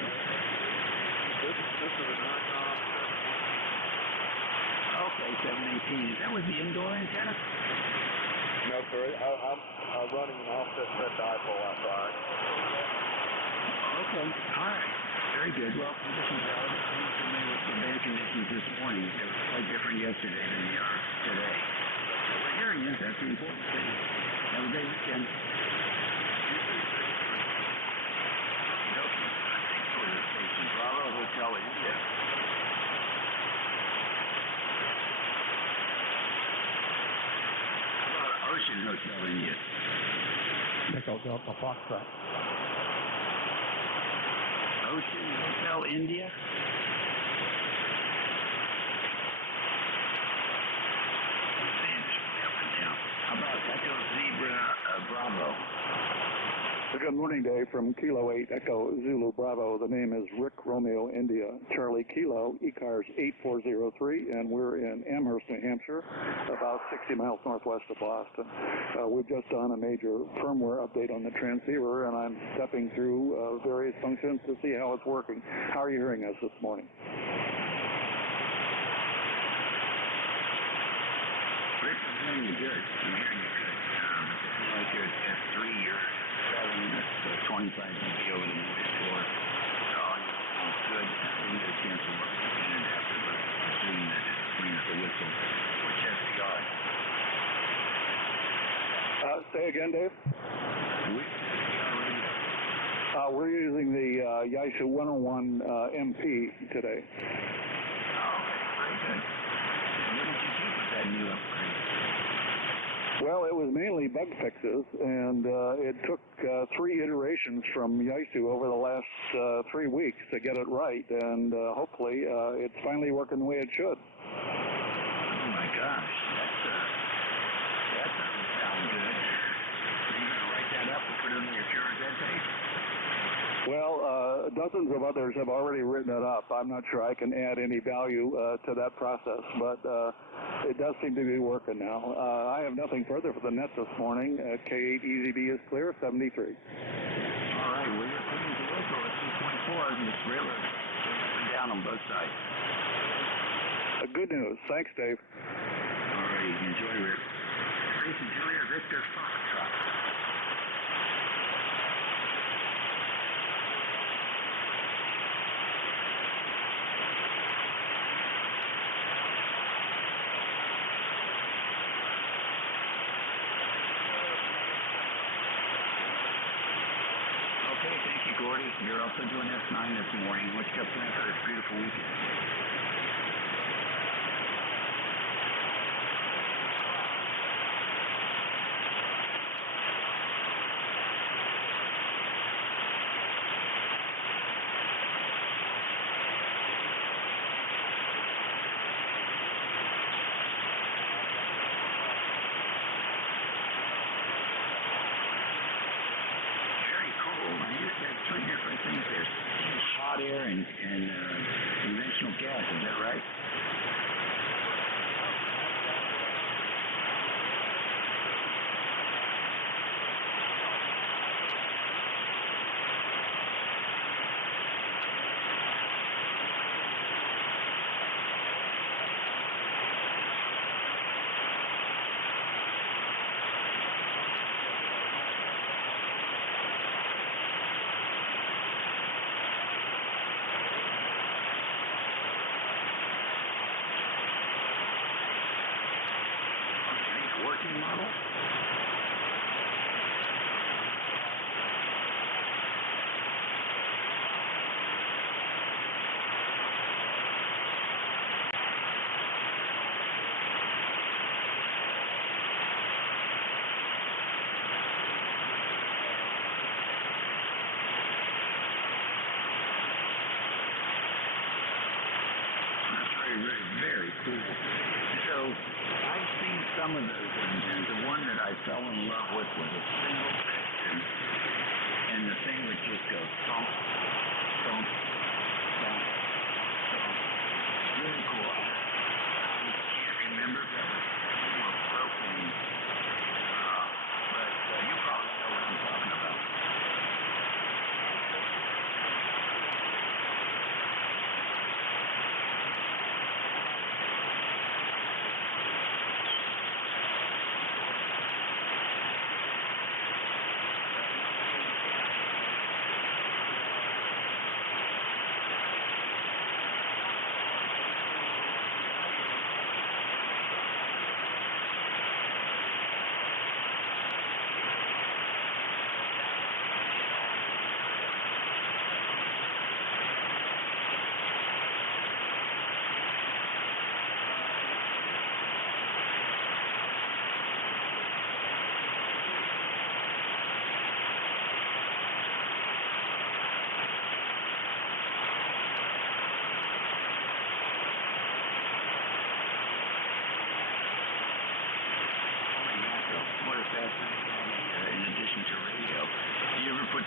This is a non-com 718. Okay, 718. Is that with the indoor antenna? No, sir. I'm running an offset set dipole outside. Okay. All right. Very very good. Well, conditions are all familiar with the bad conditions this morning. They were quite different yesterday than they are today. But we're hearing you. That's the important thing. Have a great weekend. Station Bravo Hotel India. How about Ocean Hotel India? Echo Delta Foxtrot. Ocean Hotel India? Stands way up and down. How about Echo Zebra Bravo? Good morning, Dave, from Kilo 8 Echo Zulu Bravo. The name is Rick Romeo India Charlie Kilo, ECARS 8403, and we're in Amherst, New Hampshire, about 60 miles northwest of Boston. We've just done a major firmware update on the transceiver, and I'm stepping through various functions to see how it's working. How are you hearing us this morning? Rick, I'm hearing you good. I'm hearing you good. Like you're at F3, you're selling this 25 dB over the noise floor. All you sounds good. I didn't get a chance to look at it after, but I assume that it rings the whistle. Which SDR? Say again, Dave? Which SDR radio? We're using the Yaesu 101 MP today. Oh, very good. And what did you do with that new upgrade? Well, it was mainly bug fixes, and it took 3 iterations from Yaesu over the last 3 weeks to get it right, and hopefully it's finally working the way it should. Oh my gosh, that doesn't sound good. Are you going to write that up and put it on your Pure Dead page? Well, dozens of others have already written it up. I'm not sure I can add any value to that process, but it does seem to be working now. I have nothing further for the net this morning. K8 EZB is clear, 73. All right, well, you're putting the local at 2.4, and it's really up and down on both sides. Good news. Thanks, Dave. All right, enjoy, Rick. Tracy Julia Victor Foxtrot. Okay, thank you, Gordy. You're also doing S9 this morning. What you got planned for this beautiful weekend? Three different things there. Hot air and conventional gas, is that right? Working model? That's very cool. So I've seen some of those engines. The one that I fell in love with was a single piston, and the thing would just go thump, thump, thump, thump. Really cool. I can't remember if that was or propane, but you probably know what I'm talking about.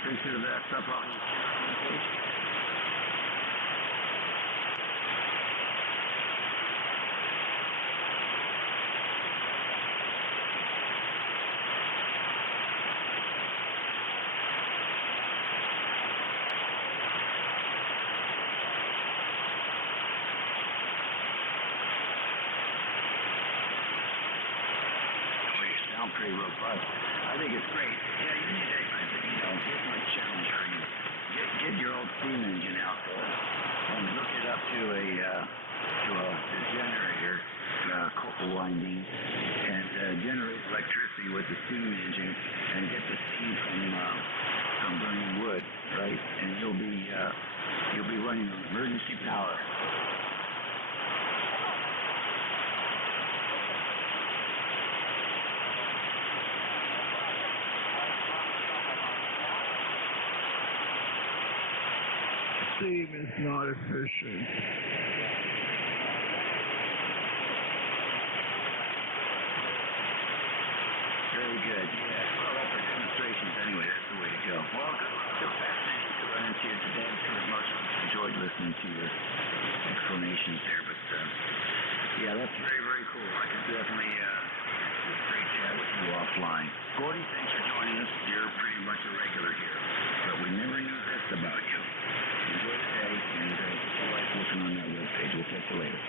picture of that stuff off your page? Pretty robust. I think it's great. Yeah, you need to, here's my challenge for you. Get your old steam engine out there and hook it up to a generator, couple windings, and generate electricity with the steam engine and get the steam from burning wood, right? And you'll be running emergency power. Steam is not efficient. Very good. Yeah. Well, that's for demonstrations anyway. That's the way to go. Well, good luck. Still fascinating to run into you today. I'm sure most of us enjoyed listening to your explanations there. But, yeah, that's very, very cool. I can definitely great chat with you offline. Gordy, thanks for joining us. You're pretty much a regular here. But we never knew this about you. Enjoy the day, and get your life looking on that webpage. We'll catch you later.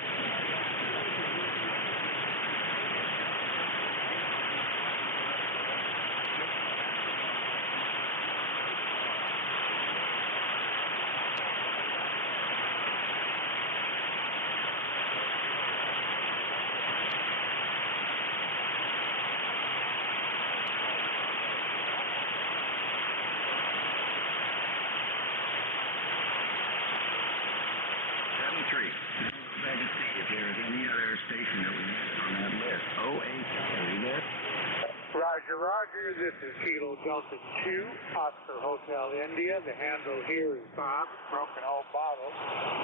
3. Go back and see if there's any other station that we missed on that list. 08, are you there? Roger, Roger. This is Kilo Delta 2, Oscar Hotel India. The handle here is Bob, Broken Old Bottle.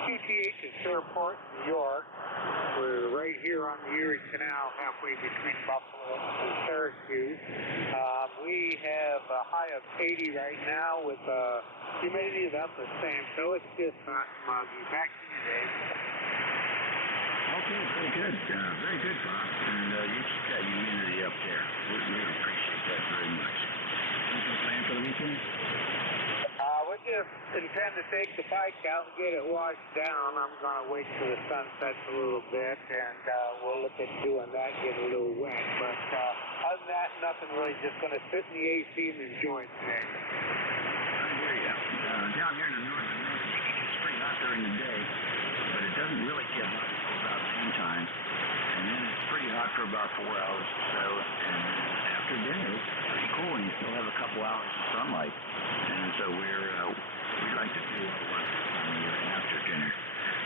QTH is Fairport, New York. We're right here on the Erie Canal, halfway between Buffalo and Syracuse. We have a high of 80 right now with humidity about the same, so it's just not muggy. Back to you, Dave. Okay, very good. Very good, Bob. And you keep that humidity up there. We appreciate that very much. Anything planned for the weekend? We just intend to take the bike out and get it washed down. I'm going to wait till the sun sets a little bit, and we'll look at doing that, get a little wet. But other than that, nothing really. Just going to sit in the AC and enjoy it today. I hear you. Down here in the north and northeast, it's pretty hot during the day, but it doesn't really get hot until about noontime. And then it's pretty hot for about 4 hours or so, and after dinner, it's pretty cool, and you still have a couple hours of sunlight. And so we like to do our work after dinner.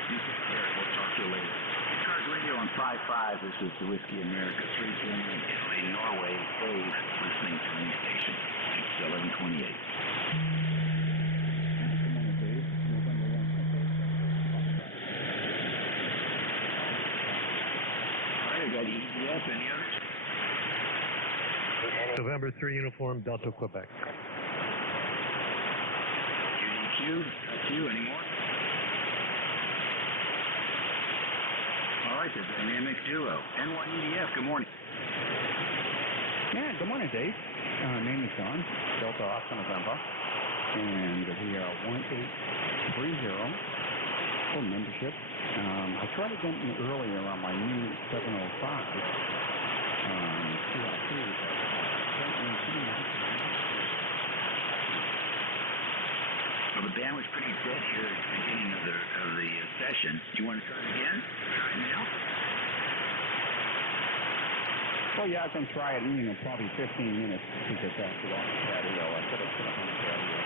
You take care. We'll talk to you later. ECARS Radio on 5.5. This is the Whiskey America 310 in Italy, Norway. Dave, listening to the new station. It's 1128. I got EDF. Any others? November 3 Uniform, Delta, Quebec. UDQ, that's you. Any more? All right, the dynamic duo. N1EDF, good morning. Yeah, good morning, Dave. Name is Don, Delta Oscar November, and we are 1830 for membership. I tried to get in earlier on my new 705 CRP, Well, the band was pretty dead here at the beginning of the session. Do you want to try it again? Try it now? Well, yeah, I can try it in, probably 15 minutes to get back to on the patio. I could have put it on the patio.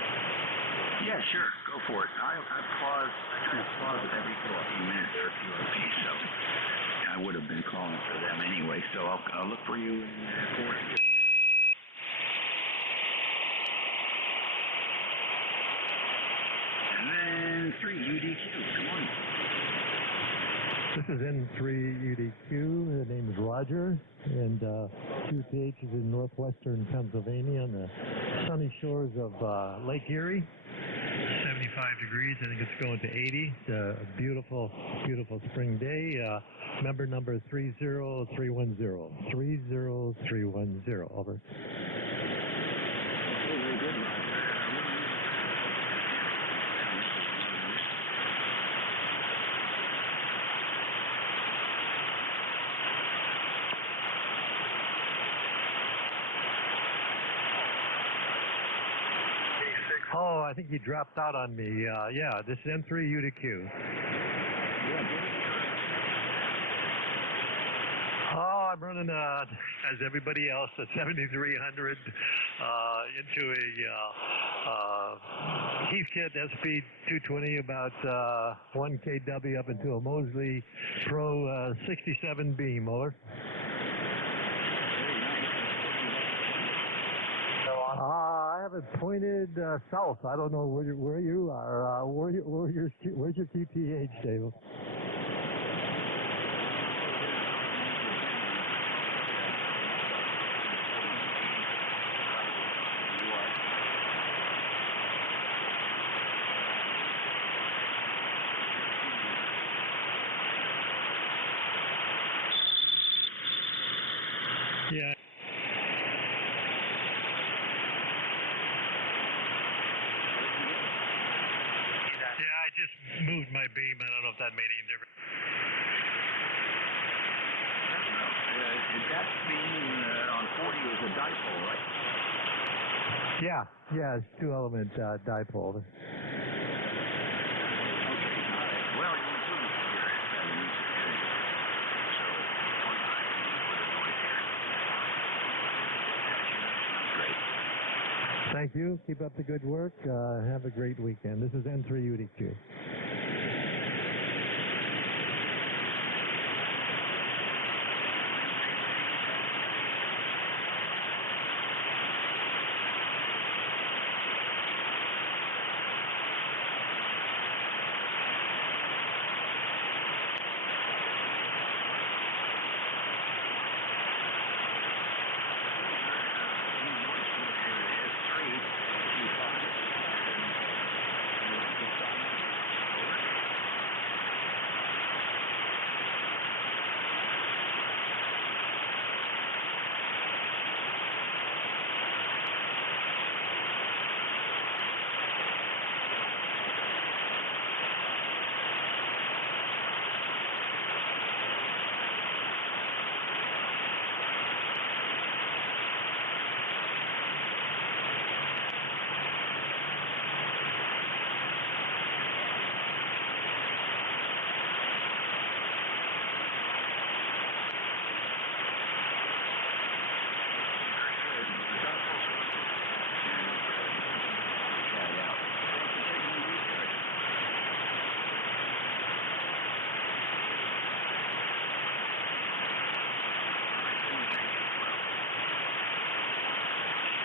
Yeah, sure. Go for it. I kind of pause every 15 minutes for QRP, so I would have been calling for them anyway. So I'll look for you in 4 to 6 minutes. And then 3, UDQ. Good morning. This is N3UDQ. The name is Roger, and QTH is in northwestern Pennsylvania on the sunny shores of Lake Erie. 75 degrees. I think it's going to 80. It's a beautiful, beautiful spring day. Member number 30310. 30310. Over. Very good, Roger. Oh, I think you dropped out on me. Yeah, this is N3UDQ. Oh, I'm running, as everybody else, a 7300 into a Heathkit SP220, about 1 kW up into a Mosley Pro 67 beam. Over. I have it pointed south. I don't know where you are. Where's your QTH, Dave? Yeah. Yeah, I just moved my beam. I don't know if that made any difference. That beam on 40 is a dipole, right? Yeah, it's 2-element dipole. Okay, all right. Well, you do hear it. So it's one time for the noise here. That's great. Thank you. Keep up the good work. Have a great weekend. This is N3UDQ.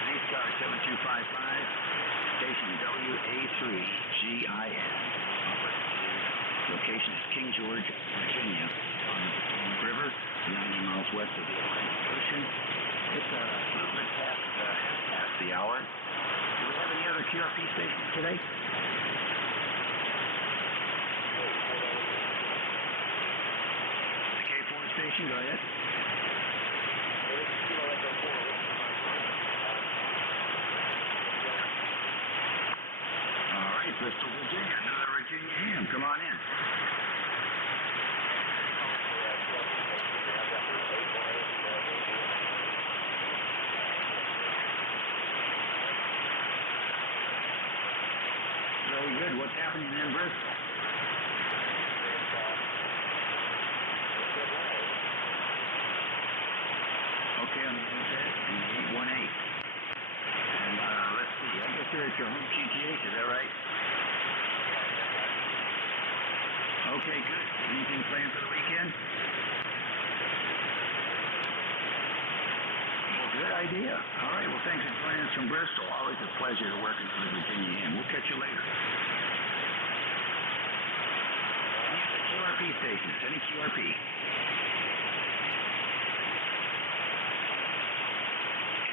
ECARS 7255, station WA3GIN. Location is King George, Virginia, on the Potomac River, 90 miles west of the Atlantic Ocean. It's a little bit past half past the hour. Do we have any other QRP stations today? The K4 station, go ahead. All right, Bristol, Virginia, another Virginia ham. Come on in. Very good. What's happening in Bristol? Okay, on the NJ and the 818. And let's see, I guess you're at your home QTH, is that right? Okay, good. Anything planned for the weekend? Well, good idea. All right, well, thanks for joining us from Bristol. Always a pleasure to work with Virginia Ham. We'll catch you later. And you have to QRP station. Sending QRP.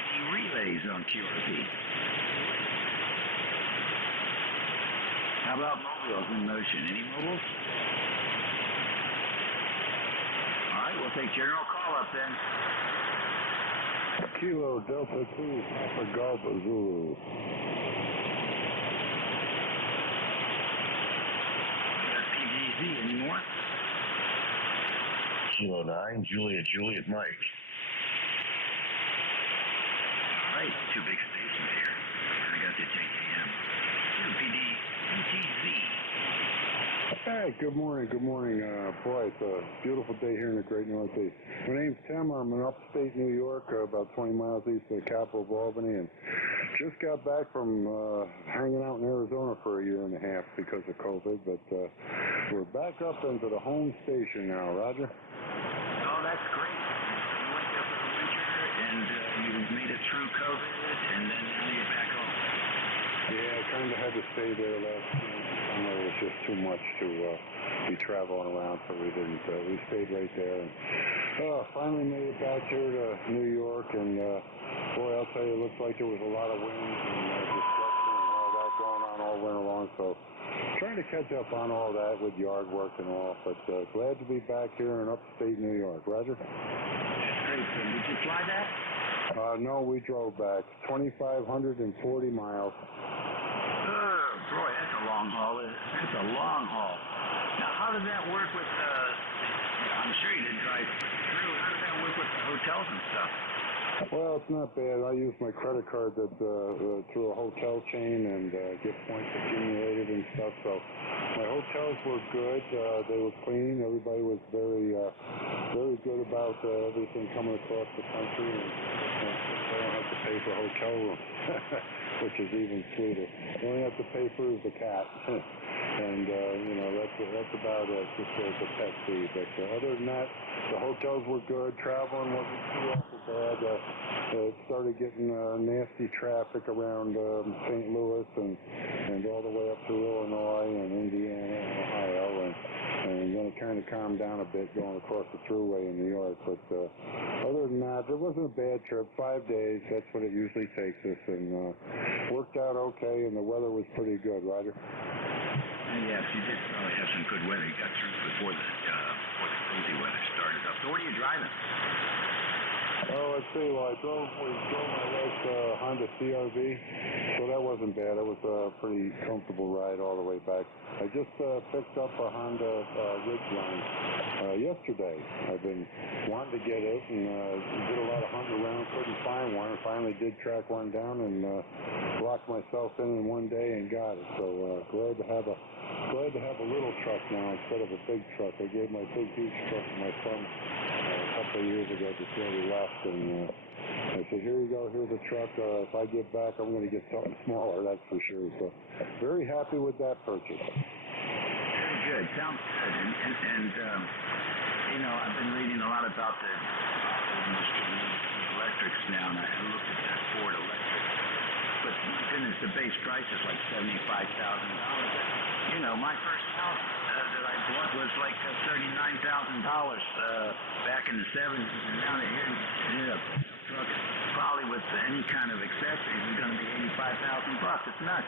Any relays on QRP? How about mobiles in motion? Any mobiles? All right, we'll take general call-up then. Kilo Delta 2, Papa Golf Zulu. PGZ anymore? Kilo 9, Juliet Mike. All right, two big stations here. I got the JKM. QPD, PTZ. Hey, good morning. Boy, it's a beautiful day here in the Great Northeast. My name's Tim. I'm in upstate New York, about 20 miles east of the capital of Albany, and just got back from hanging out in Arizona for a year and a half because of COVID, but we're back up into the home station now, Roger. Oh, that's great. You went there for the winter, and you made it through COVID, and then now you're back home. Yeah, I kind of had to stay there last summer. It was just too much to be traveling around, so we didn't. We stayed right there, and finally made it back here to New York, and boy, I'll tell you, it looks like there was a lot of wind and destruction and all that going on all winter long, so trying to catch up on all that with yard work and all, but glad to be back here in upstate New York. Roger? That's great. So did you fly that? No, we drove back 2,540 miles. Boy, that's a long haul. That's a long haul. Now, how does that work with I'm sure you didn't drive through. How does that work with the hotels and stuff? Well, it's not bad. I use my credit card through a hotel chain and get points accumulated and stuff. So my hotels were good. They were clean. Everybody was very good about everything coming across the country. And I don't have to pay for a hotel room, which is even sweeter. All I have to pay for is the cat. And, that's about it, just as a pet fee. But other than that, the hotels were good. Traveling wasn't too awful bad. It started getting nasty traffic around St. Louis and all the way up through Illinois and Indiana and Ohio. And then it kind of calmed down a bit going across the thruway in New York. But other than that, it wasn't a bad trip. 5 days, that's what it usually takes us. And worked out okay, and the weather was pretty good, Roger. Yes, you did probably have some good weather. You got through before the crazy weather started up. So what are you driving? Oh, let's see. Well, we drove my wife's Honda CRV, so that wasn't bad. It was a pretty comfortable ride all the way back. I just picked up a Honda Ridgeline yesterday. I've been wanting to get it and did a lot of hunting around, couldn't find one. I finally did track one down and locked myself in one day and got it. So glad to have a little truck now instead of a big truck. I gave my big, huge truck to my son a couple of years ago before we left, and I said, here you go, here's a truck. If I get back, I'm going to get something smaller, that's for sure. So very happy with that purchase. Very good. Sounds good. And I've been reading a lot about the electrics now, and I looked at that Ford electric. But my goodness, the base price is like $75,000. My first house that I bought was like $39,000 back in the 70s, and now here a truck, probably with any kind of accessories, is going to be $85,000. It's nuts.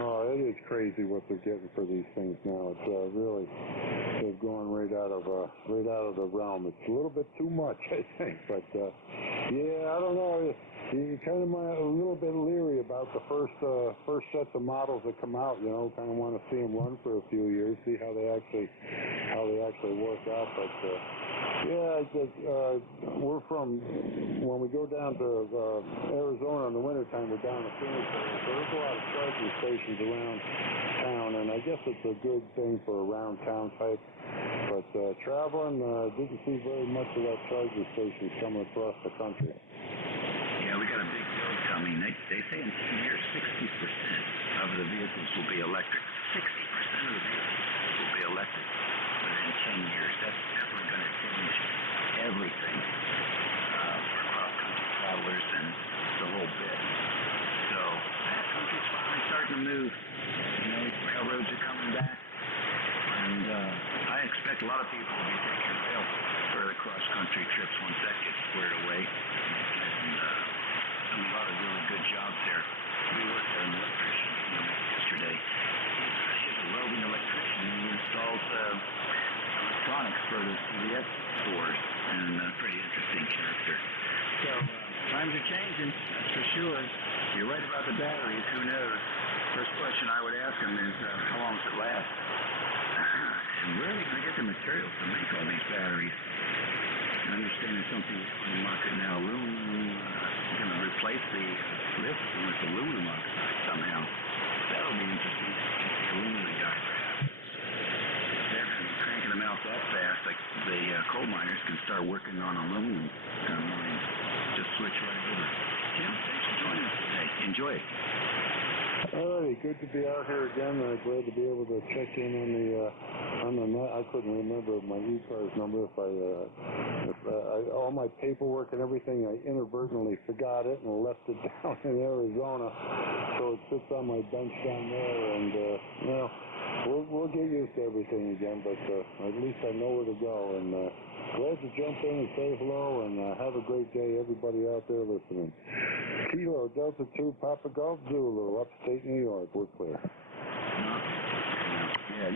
Oh, it is crazy what they're getting for these things now. It's really, they've gone right out of the realm. It's a little bit too much, I think. But yeah, I don't know. You kind of a little bit leery about the first sets of models that come out. Kind of want to see them run for a few years, see how they actually work out. But we're from when we go down to Arizona in the wintertime, we're down to Phoenix. So there's a lot of charging stations around town, and I guess it's a good thing for around town type. But traveling, didn't see very much of that charging stations coming across the country. Yeah, we got a big build coming. They say in 2 years, 60% of the vehicles will be electric. 60% of the vehicles will be electric within 10 years. That's definitely going to change everything for cross-country travelers and the whole bit. So that country's finally starting to move. These railroads are coming back. And I expect a lot of people to be taking rail for the cross-country trips once that gets squared away. And done a lot of really good jobs there. We worked at an electrician yesterday. He's a roving electrician. He installs electronics for the CVS stores, and pretty interesting character. So times are changing, that's for sure. You're right about the batteries. Who knows? First question I would ask him is, how long does it last? And where are they going to get the materials to make all these batteries? I understand there's something on the market now. Aluminum going to replace the lithium with aluminum oxide somehow. That'll be interesting to see the aluminum guys are having. They're going to be cranking them out that fast. Like the coal miners can start working on aluminum mines. Just switch right over. Tim, thanks for joining us today. Enjoy it. All righty, good to be out here again. Glad to be able to check in on the net. I couldn't remember my ECARS number. If all my paperwork and everything, I inadvertently forgot it and left it down in Arizona, so it sits on my bench down there. And we'll get used to everything again. But at least I know where to go. And glad to jump in and say hello and have a great day, everybody out there listening. Kilo Delta 2 Papa Golf Zulu, upstate New York. We're clear. Yeah,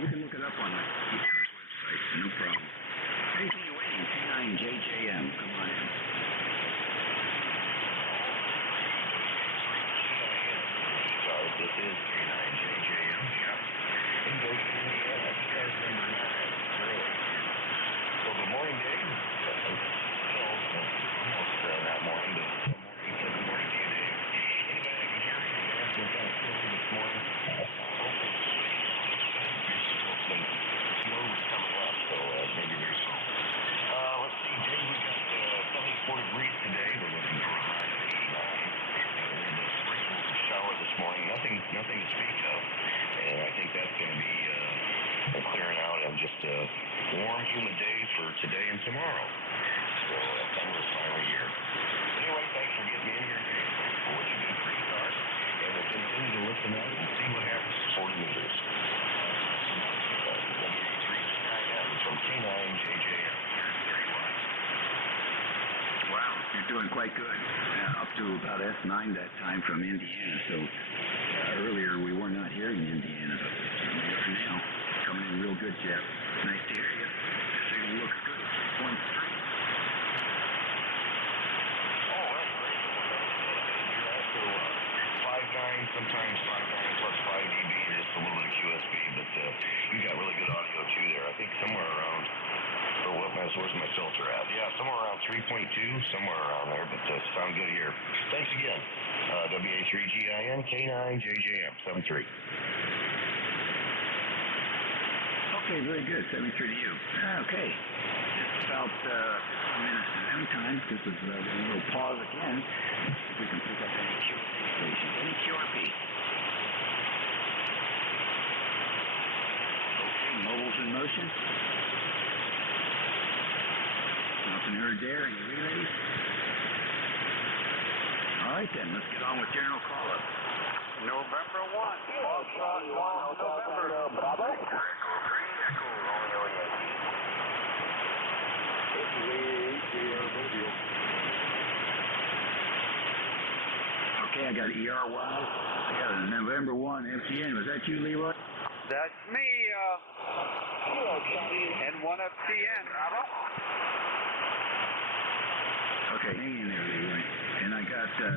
you can look it up on the ECARS website. No problem. Patiently waiting, K9JJM. Come on in. This is K9JJM. Yep. In Goshen, Indiana. ECARS number 9. Early. Well, good morning, Dave. Still almost that morning, but good morning to you, Dave. Anybody that can hear me, the band's been kind of silly this morning. Hopefully your signal's been slowly coming up, so maybe very slow. Let's see, Dave, we got 74 degrees today. We're looking for a high of 89. A little bit of sprinkles and shower this morning. Nothing to speak of. And I think that's going to be clearing out and just warm, humid days for today and tomorrow. So summer's finally here. Anyway, thanks for getting me in here, Dave. Thanks for what you do for ECARS. And we'll continue to listen out and see what happens to 40 meters. W3GIN from K9JJM. Wow, you're doing quite good. Up to about S9 that time from Indiana. So earlier we were not hearing Indiana, but we are now. Coming in real good, Jeff. Nice to hear you. The signal looks good. 1.3. Oh, that's great. You're also 5.9, sometimes 5.9 plus 5 dB. It's a little bit of QSB, but you got really good audio too there. I think somewhere around, where's my filter at? Yeah, somewhere around 3.2, somewhere around there, but sound good here. Thanks again. WA3GIN, K9JJM, 73. Okay, very good. 73 to you. Okay. Just about a minute to noon time. This is a little pause again. See if we can pick up any QRP stations. Any QRP? Okay, mobile's in motion. Nothing heard there. Any relays? All right then, let's get on with general call-up. November 1. Foxtrot 1, November. Bravo. Echo 3, Echo Romeo Yankee. This is ECARS Radio. Okay, I got ERY. I got a November 1 FGN. Was that you, Leroy? That's me, N1FTN. Bravo. Okay, hang in there, Leroy. And I got the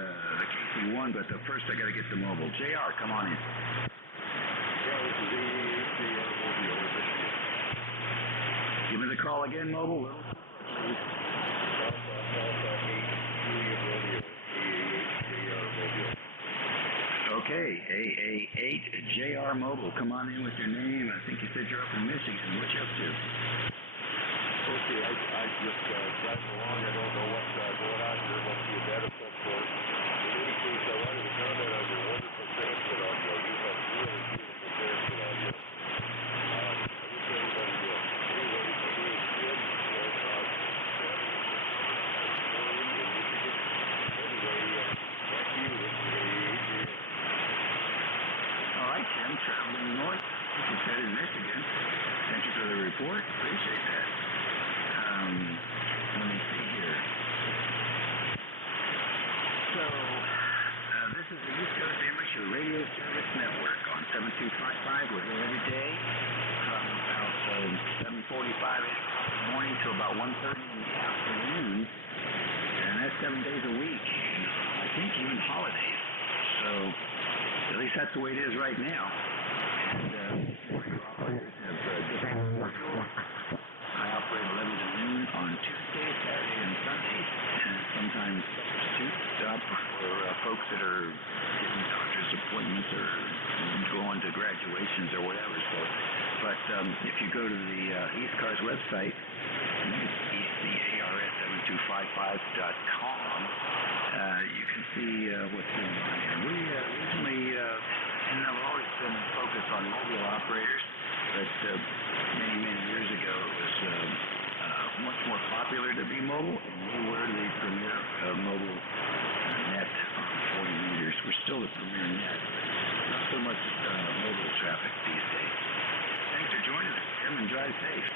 KC1, but first I got to get the mobile. JR, come on in. Yeah, this is ECARS Radio. Give me the call again, mobile. Please. Okay, AA8 JR Mobile. Come on in with your name. I think you said you're up in Michigan. What you up to? Okay, I just drive along. I don't know what's going on here. Must be a data set source. In any case, I wanted to comment on your wonderful transmit audio. You have really beautiful transmit audio. I wish everybody did. Anyway, my name is Jim, and Maureen in Michigan. Anyway, back to you. This is AA. All right, Jim, traveling north. You said in Michigan. Thank you for the report. Appreciate that. Let me see here. So, this is the East Coast Amateur Radio Service Network on 7255. We're here every day from about 7:45 in the morning to about 1:30 in the afternoon. And that's 7 days a week. And I think even holidays. So, at least that's the way it is right now. And operators have different schedules. I operate 11 to noon on Tuesday, Saturday, and Sunday, and sometimes substitute for folks that are getting doctor's appointments or going to graduations or whatever. So, but if you go to the ECARS website, I think it's ECARS7255.com, you can see what's going on here. We recently, and I've always been focused on mobile operators, but many years ago it was much more popular to be mobile, and we were the premier mobile net on 40 meters. We're still the premier net, not so much mobile traffic these days. Thanks for joining us, Jim, and drive safe.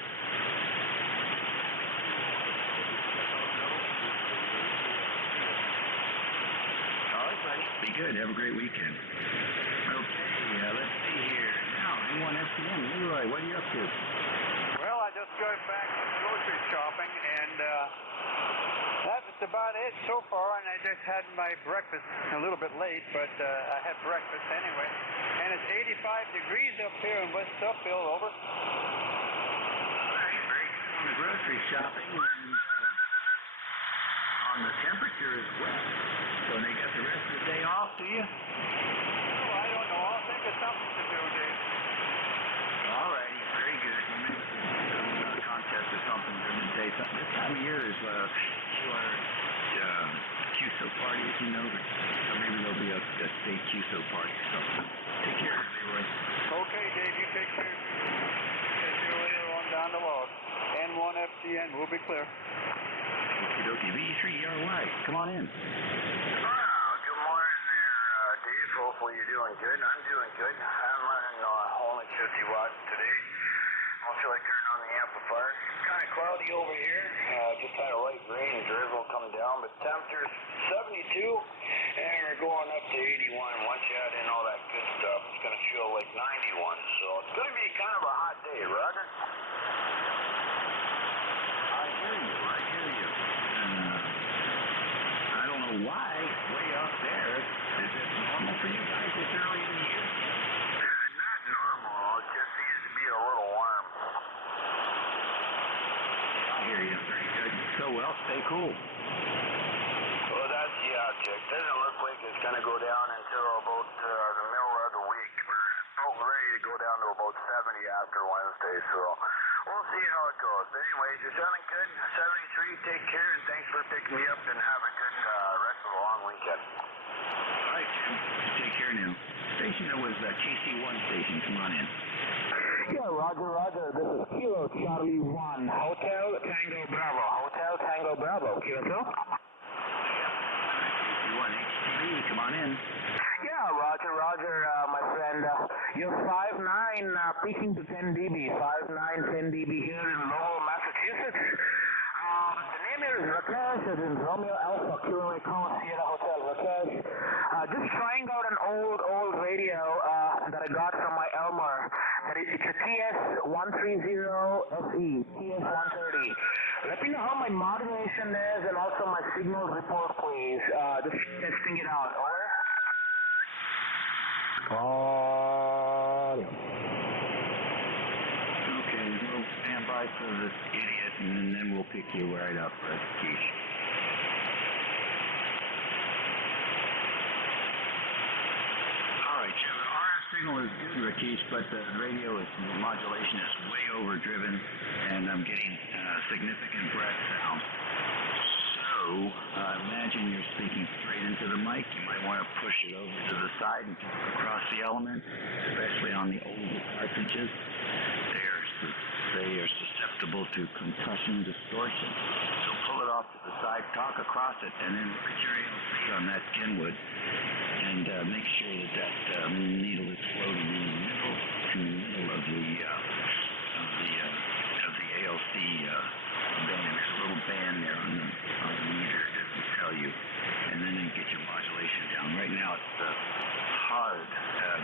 All right, buddy. Be good. Have a great weekend. Okay, let's see here. Now, N1FTN, Leroy, what are you up to? Well, I just got back from grocery shopping, and that's about it so far. And I just had my breakfast a little bit late, but I had breakfast anyway. And it's 85 degrees up here in West Upfield, over. All right, very good on the grocery shopping, and on the temperature as well. So they got the rest of the day off, do you? Oh, I don't know. I'll think of something to do, Dave. All righty, very good. You mentioned some contest or something during the day. This time of year is QSO party, as you know, or maybe there'll be a state QSO party or something. Take care, Leroy. Okay, Dave, you take care. Catch you later on down the log. N1FTN, we'll be clear. Okie dokie, B3RY, come on in. Good morning there, Dave. Hopefully you're doing good. I'm doing good. I'm running only 50 watts today. Until I turn on the amplifier. It's kind of cloudy over here. Just had a light rain and drizzle coming down, but temperature's 72, and we're going up to 81. Once you add in all that good stuff, it's going to feel like 91. So it's going to be kind of a hot day, Roger. I hear you. I don't know why, way up there. Is it normal for you guys this early in the year? Not normal. It just seems to be a little warm. I hear you. Very good. So well, stay cool. Well, that's the object. Doesn't look like it's going to go down until about the middle of the week. We're about ready to go down to about 70 after Wednesday, so we'll see how it goes. But anyways, you're sounding good. 73, take care, and thanks for picking me up, and have a good rest of the long weekend. All right, Jim. Take care now. Station that was KC1 station. Come on in. Yeah, Roger. This is Kilo Charlie 1, Hotel Tango Bravo. Hotel Tango Bravo. Kilo? KC1 HTV. Come on in. Yeah, Roger, my friend. You're 5'9", peaking to 10 dB. 5'9", 10 dB here in Lowell, Massachusetts. The name here is Rakesh, as in Romeo Alpha, Kilo Echo, Sierra Hotel Rakesh. Just trying out an old radio that I got from my Elmer. It's a TS130SE, TS130. Let me know how my modulation is and also my signal report, please. Just testing it out. Over. Okay, we'll stand by for this idiot, and then we'll pick you right up, Rakesh. All right, Jim, the RF signal is good, Rakesh, but the radio modulation is way overdriven, and I'm getting significant breath sound. So, imagine you're speaking straight into the mic. You might want to push it over to the side and talk across the element, especially on the older cartridges. They are susceptible to compression distortion. So pull it off to the side, talk across it, and then look at your ALC on that Kenwood, and make sure that needle is floating in the middle of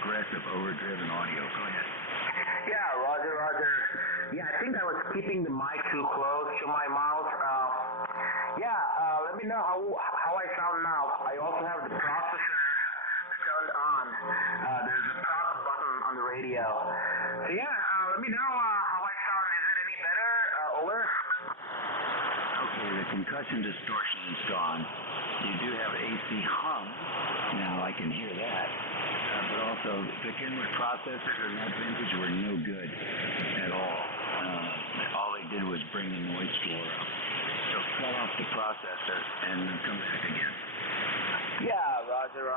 aggressive, overdriven audio. Go ahead. Yeah, Roger. Yeah, I think I was keeping the mic too close to my mouth. Let me know how I sound now. I also have the processor turned on. There's a proc button on the radio. So let me know how I sound. Is it any better? Over? Okay, the concussion distortion is gone. You do have AC hum. Now I can hear that. But also, the Kenwood processors in that vintage were no good at all. All they did was bring the noise floor up. So cut off the processor and then come back again. Yeah, Roger.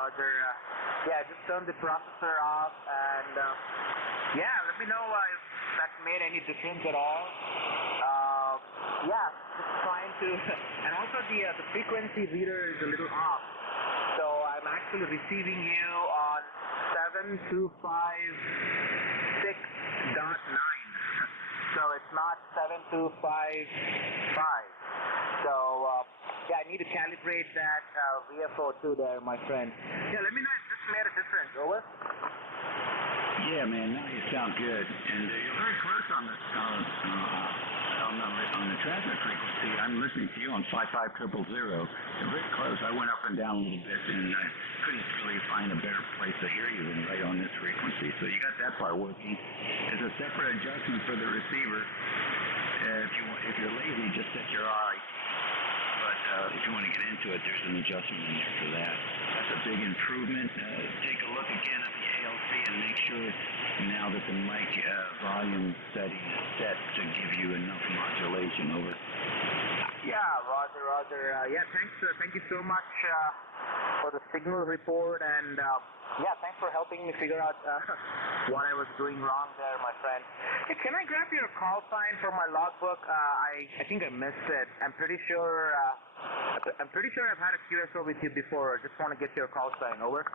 Just turn the processor off and let me know if that made any difference at all. Just trying to, and also the frequency reader is a little off. So I'm actually receiving you on 7256.9. So it's not 7255. So I need to calibrate that VFO2 there, my friend. Yeah, let me know if this made a difference. Over. Yeah, man, now you sound good. And you're very close on the transmit frequency. I'm listening to you on 55000. You're very close. I went up and down a little bit, and I couldn't really find a better place to hear you than right on this frequency. So you got that part working. There's a separate adjustment for the receiver. If you're lazy, just set your eye. But if you want to get into it, there's an adjustment in there for that. That's a big improvement. Take a look again at the ALC and make sure now that the mic volume setting is set to give you enough modulation. Over. Yeah, Roger. Thank you so much for the signal report, and thanks for helping me figure out what I was doing wrong there, my friend. Hey, can I grab your call sign for my logbook? I think I missed it. I'm pretty sure I've had a QSO with you before. I just want to get your call sign. Over.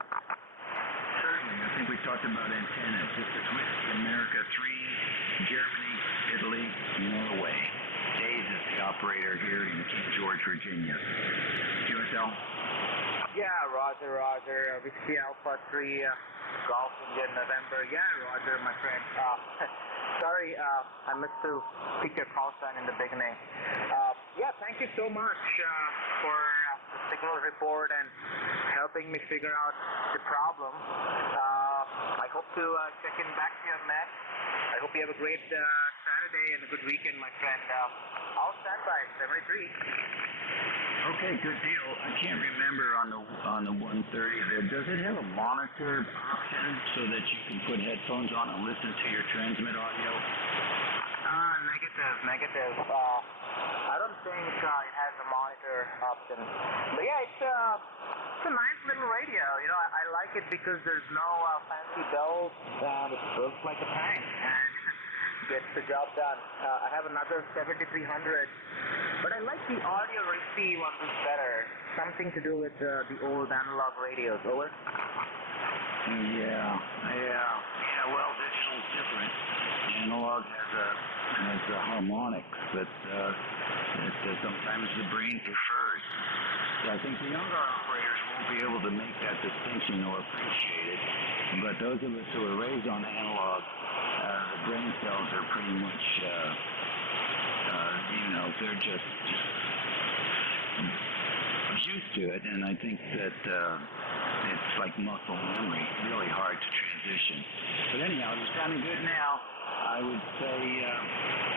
Certainly. I think we talked about antennas. This is Whiskey America 3, Germany, Italy, Norway. Dave is the operator here in King George, Virginia. QSL? Yeah, Roger. Whiskey Alpha 3, Golf India November. Yeah, Roger, my friend. Sorry, I missed to pick your call sign in the beginning. Thank you so much for the signal report and helping me figure out the problem. I hope to check in back to you next. I hope you have a great Saturday and a good weekend, my friend. I'll stand by 73. Okay, good deal. I can't remember on the 130 there. Does it have a monitored option so that you can put headphones on and listen to your transmit audio? Negative. I don't think it has a monitor option. But it's a nice little radio. You know, I like it because there's no fancy bells and it looks like a tank and gets the job done. I have another 7300, but I like the audio receive on this better. Something to do with the old analog radios. Over. Yeah. Well, digital's different. Analog has a harmonics that sometimes the brain prefers. So I think the younger operators won't be able to make that distinction or appreciate it. But those of us who are raised on analog, the brain cells are pretty much, they're just used to it, and I think that it's like muscle memory, really hard to transition. But anyhow, you're sounding good now. I would say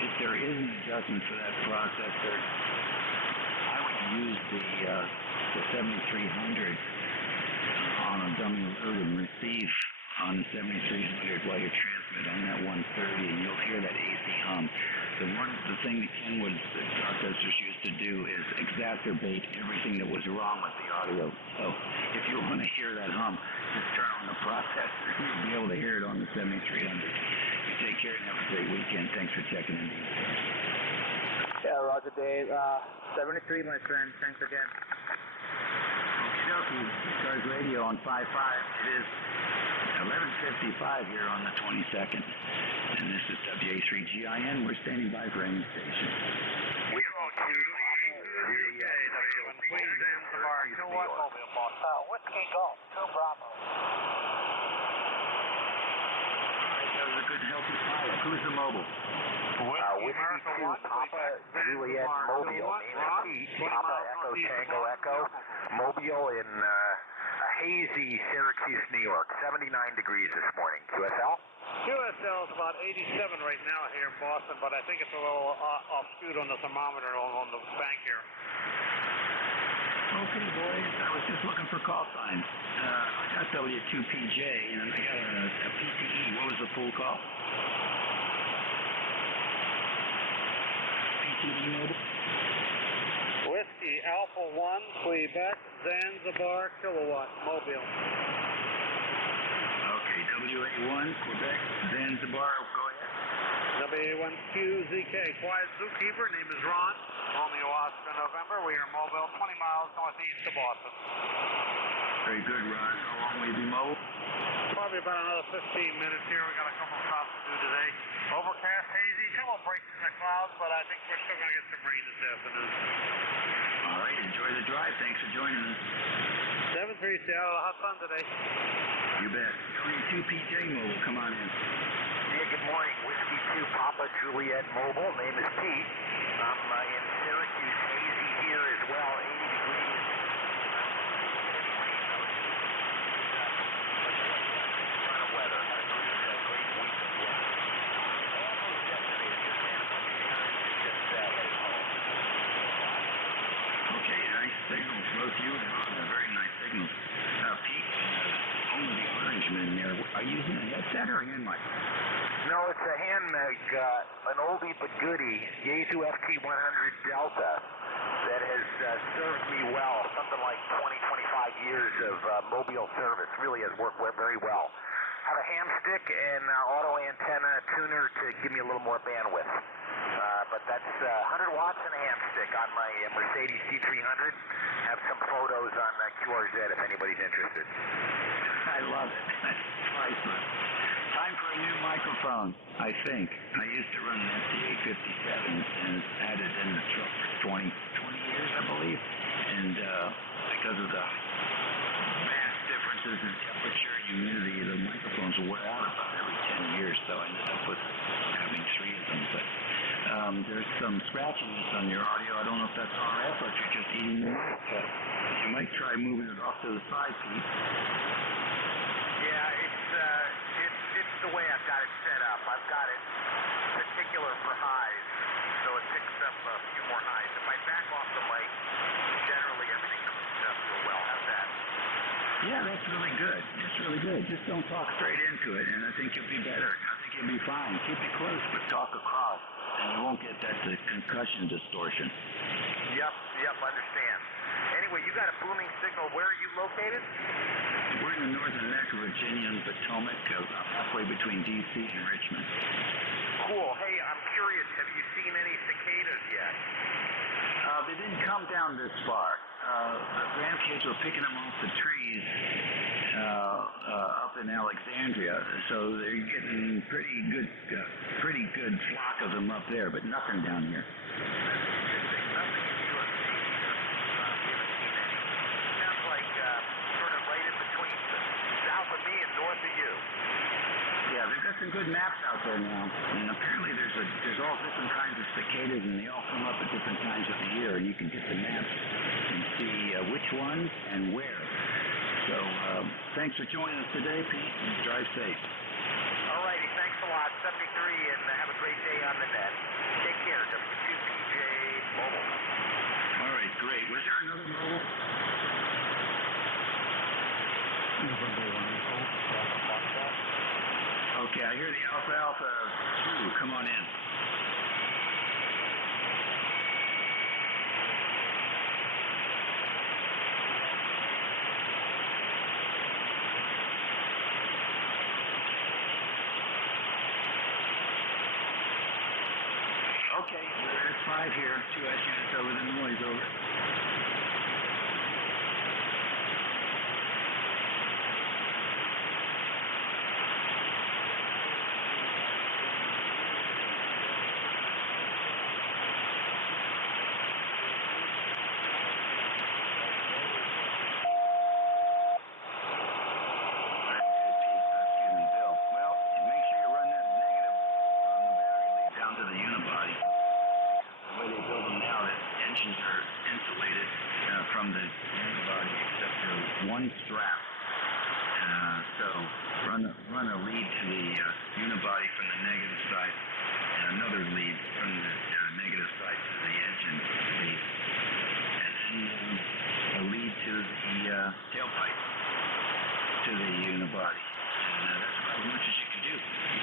if there is an adjustment for that processor, I would use the 7300 on a dummy load and receive on the 7300 while you transmit on that 130, and you'll hear that AC hum. The thing that Kenwood's processors used to do is exacerbate everything that was wrong with the audio. So if you want to hear that hum, just turn on the processor. You'll be able to hear it on the 7300. You take care and have a great weekend. Thanks for checking in. Yeah, Roger, Dave. 73, my friend. Thanks again. Okie dokie. ECARS Radio on 5.5. It is 11:55 here on the 22nd. And this is WA3GIN. We're standing by for any station. We are to the Queens ends of our Kilowatt Mobile Boss. Whiskey Golf, 2 Bravo. good, healthy pilot. Who's the mobile? Whiskey 2, Papa Juliet Mobile. Name is Pete, Papa Echo Tango Echo. Mobile in hazy Syracuse, New York. 79 degrees this morning. QSL? QSL is about 87 right now here in Boston, but I think it's a little off-skewed on the thermometer on the bank here. Okay, boys, I was just looking for call signs. I got W2PJ, and I got a PTE. What was the full call? PTE mobile? Whiskey Alpha 1, Quebec, Zanzibar, Kilowatt, Mobile. Okay, WA1, Quebec, Zanzibar, go ahead. WA1QZK, Quiet Zookeeper, name is Ron. Romeo Oscar November, we are mobile 20 miles northeast of Boston. Very good, Ron. How long will you be mobile? Probably about another 15 minutes here. We got a couple of stops to do today. Overcast, hazy, couple of breaks in the clouds, but I think we're still going to get some rain this afternoon. All right, enjoy the drive. Thanks for joining us. 7-3 Seattle, hot sun today. You bet. W2PJ Mobile, come on in. Yeah, good morning. Whiskey 2, Papa Juliet Mobile. Name is Pete. I'm in Syracuse, hazy here as well, 80 degrees. Ton of weather. Had a great week of weather. Almost estimated. Just ran a bunch of errands and just headed home. Okay, nice signal. Both you and Ron are very nice signals. Pete, owner of the Orangeman there, are you using a headset or a hand mic? No, it's a hand mic, an oldie but goodie, Yaesu FT100 Delta that has served me well. Something like 20, 25 years of mobile service. Really has worked very well. Have a ham stick and auto antenna tuner to give me a little more bandwidth. But that's 100 watts and a ham stick on my Mercedes C300. Have some photos on QRZ if anybody's interested. I love it. That's priceless. Time for a new microphone, I think. I used to run an FT857 and had it in the truck for 20 years, I believe. And because of the vast differences in temperature and humidity, the microphones will wear out about every 10 years, so I ended up with having 3 of them. But there's some scratchiness on your audio. I don't know if that's RF or if you're just eating the mic. You might try moving it off to the side, Pete. Yeah, it's the way I've got it set up. I've got it particular for highs, so it picks up a few more highs. If I back off the mic, generally everything comes real well. How's that? Yeah, that's really good. That's really good. Just don't talk straight into it, and I think you'll be better. I think you'll be fine. Keep it close, but talk across, and you won't get that concussion distortion. Yep, understand. Anyway, you got a booming signal. Where are you located? We're in the northern neck of Virginia and Potomac, halfway between D.C. and Richmond. Cool. Hey, I'm curious. Have you seen any cicadas yet? They didn't come down this far. The grandkids were picking them off the trees up in Alexandria, so they're getting pretty good flock of them up there, but nothing down here. Nothing in New York City. We haven't seen any. Sounds like sort of right in between, south of me and north of you. Yeah, they've got some good maps out there now, and apparently there's all different kinds of cicadas, and they all come up at different times of the year, and you can get the maps and see which ones and where. So thanks for joining us today, Pete, and drive safe. All righty, thanks a lot, 73, and have a great day on the net. Take care, W2PJ Mobile. All right, great. Was there another mobile? Okay, I hear the Alpha 2. Come on in. Okay, we're at 5 here. 2S units over the noise, over. Excuse me, Bill. Well, make sure you run that negative stations are insulated from the unibody except for one strap. So run a lead to the unibody from the negative side and another lead from the negative side to the engine lead. And then a lead to the tailpipe to the unibody. And that's about as much as you can do.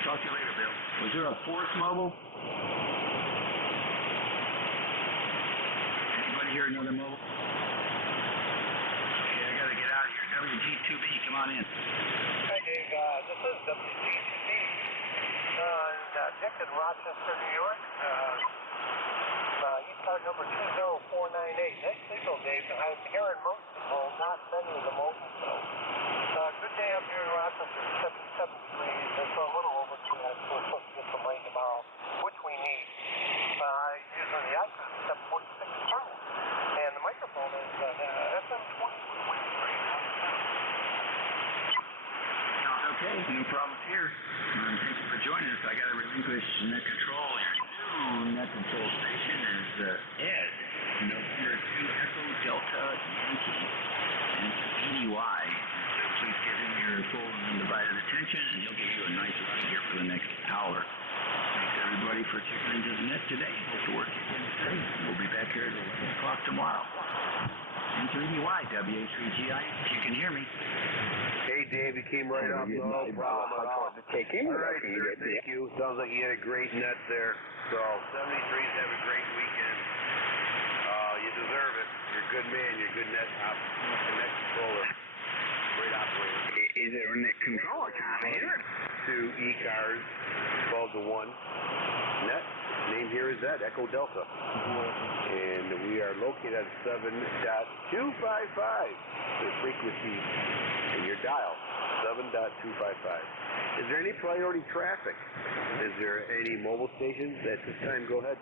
Talk to you later, Bill. Was there a fourth mobile? Anybody hear another mobile? Okay, I got to get out of here. WG2B, come on in. Hi, Dave. This is WG2B. Dick in Rochester, New York. ECARS number 20498. Next signal, Dave. I'm hearing most of them, not many of the mobiles, though. Good day up here in Rochester. 77 degrees. It's a little over 2. We're supposed to get some rain tomorrow, which we need. Using the iPhone 746 terminal. And the microphone is FM20 with wave rate. Sounds okay. No problems here. Thank you for joining us. I got to relinquish net control. Your new net control station is Ed, number 2 Echo Delta Yankee, and it's EDY. So please give him your full and undivided attention, and he'll give you a nice ride here for the next hour. Thanks everybody for tuning into the net today. Hope to work again soon. We'll be back here at 11 o'clock tomorrow. N3DY, WA3GI, if you can hear me. Hey, Dave, you came right up. No problem at all. All right, sir, thank you. Sounds like you had a great net there. So, 73s have a great weekend. You deserve it. You're a good man. You're a good net controller. Great operator. Is it a net controller time here? To ECARS 12-1 net. Name here is that, Echo Delta. And we are located at 7.255. The frequency in your dial, 7.255. Is there any priority traffic? Is there any mobile stations at this time? Go ahead.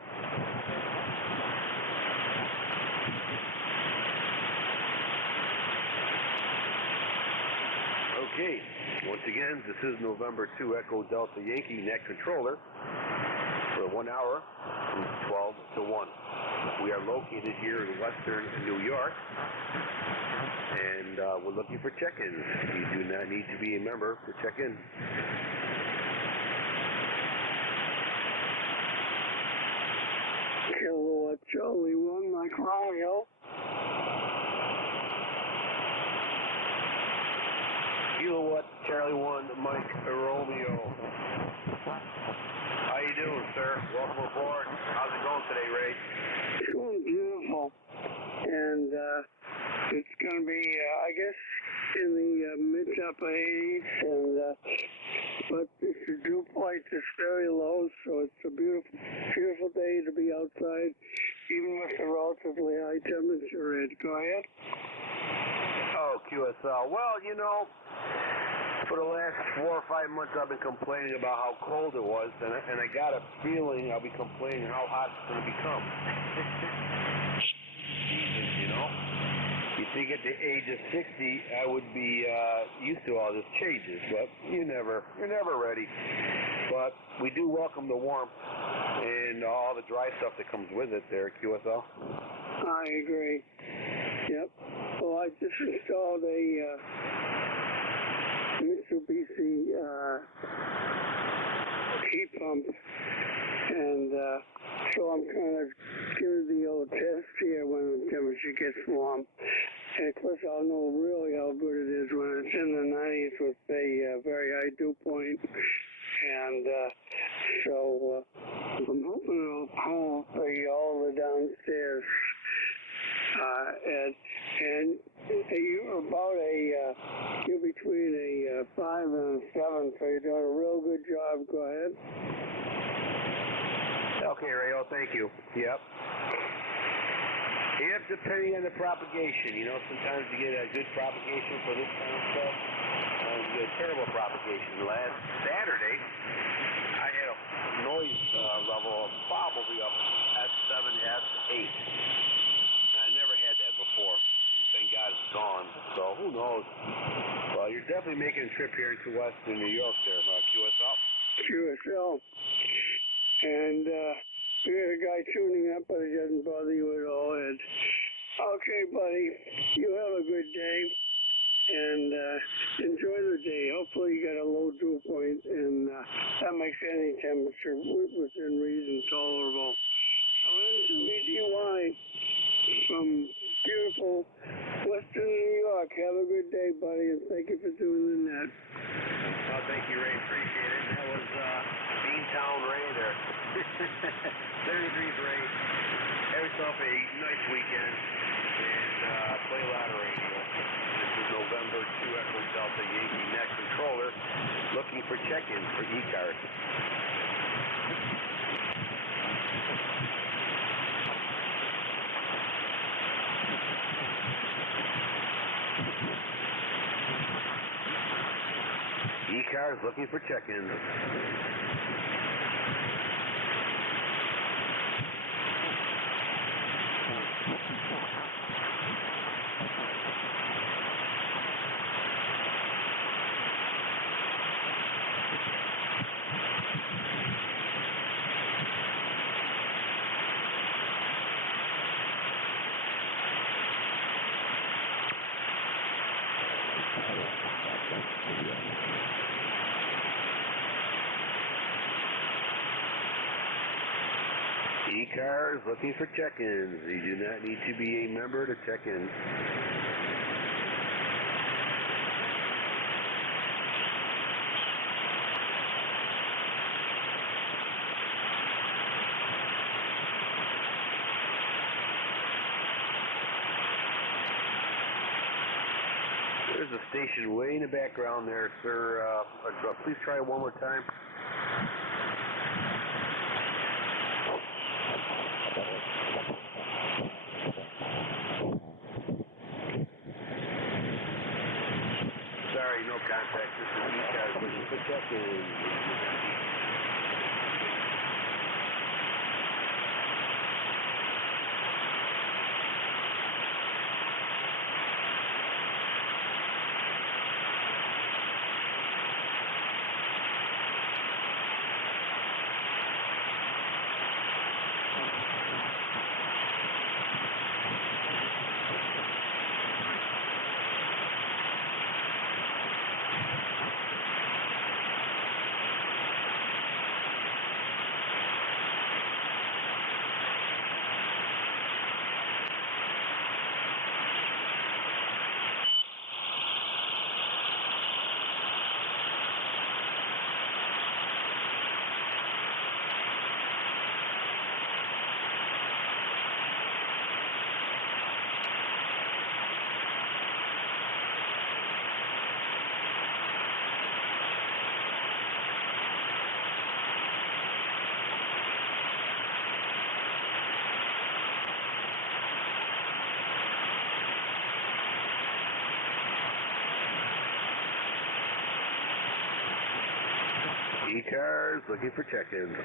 Okay, once again, this is November 2 Echo Delta Yankee net controller for 1 hour from 12 to 1. We are located here in Western New York, and we're looking for check-ins. You do not need to be a member to check in. Kilowatt Charlie 1, Mike Romeo. Kilowatt Charlie 1, Mike Romeo. How you doing, sir? Welcome aboard. How's it going today, Ray? It's going beautiful. And it's going to be, I guess, in the mid-to-upper 80s. And, but the dew point is very low, so it's a beautiful, beautiful day to be outside, even with the relatively high temperature. Ed, go ahead. Oh, QSL. Well, you know, for the last 4 or 5 months I've been complaining about how cold it was, and I got a feeling I'll be complaining how hot it's going to become. Jesus, you know? You think at the age of 60 I would be used to all this changes, but you're never ready. But we do welcome the warmth and all the dry stuff that comes with it there at QSL. I agree. Yep. Well, I just installed a Mitsubishi heat pump, and so I'm kind of giving the old test here when the temperature gets warm. And of course, I'll know really how good it is when it's in the 90s with a very high dew point. And so I'm hoping it'll pull all the downstairs. And you're about you're between a 5 and a 7, so you're doing a real good job. Go ahead. Okay, Rayo, thank you. Yep. Yep, depending on the propagation. You know, sometimes you get a good propagation for this kind of stuff. You get a terrible propagation. Last Saturday, I had a noise level of probably up S7, S8. I never had that before. Thank God it's gone. So who knows? Well, you're definitely making a trip here into Western New York there, QSL. QSL. And We got a guy tuning up, but it doesn't bother you at all, Ed. Okay, buddy. You have a good day. And enjoy the day. Hopefully you got a low dew point, and that makes any temperature within reason tolerable. So NJ2US from beautiful Western New York. Have a good day, buddy, and thank you for doing the net. Well, thank you, Ray. Appreciate it. That was Beantown Ray there. 30 degrees, Ray. Have yourself a nice weekend, and play a lot of radio. This is November 2 Echo Delta Yankee Net Controller looking for check-ins for ECARS. ECARS looking for check-ins. ECARS looking for check-ins. You do not need to be a member to check in. There's a station way in the background there, sir. Please try it one more time. Sorry, no contact. This is ECARS looking for check-in. ECARS looking for check-ins.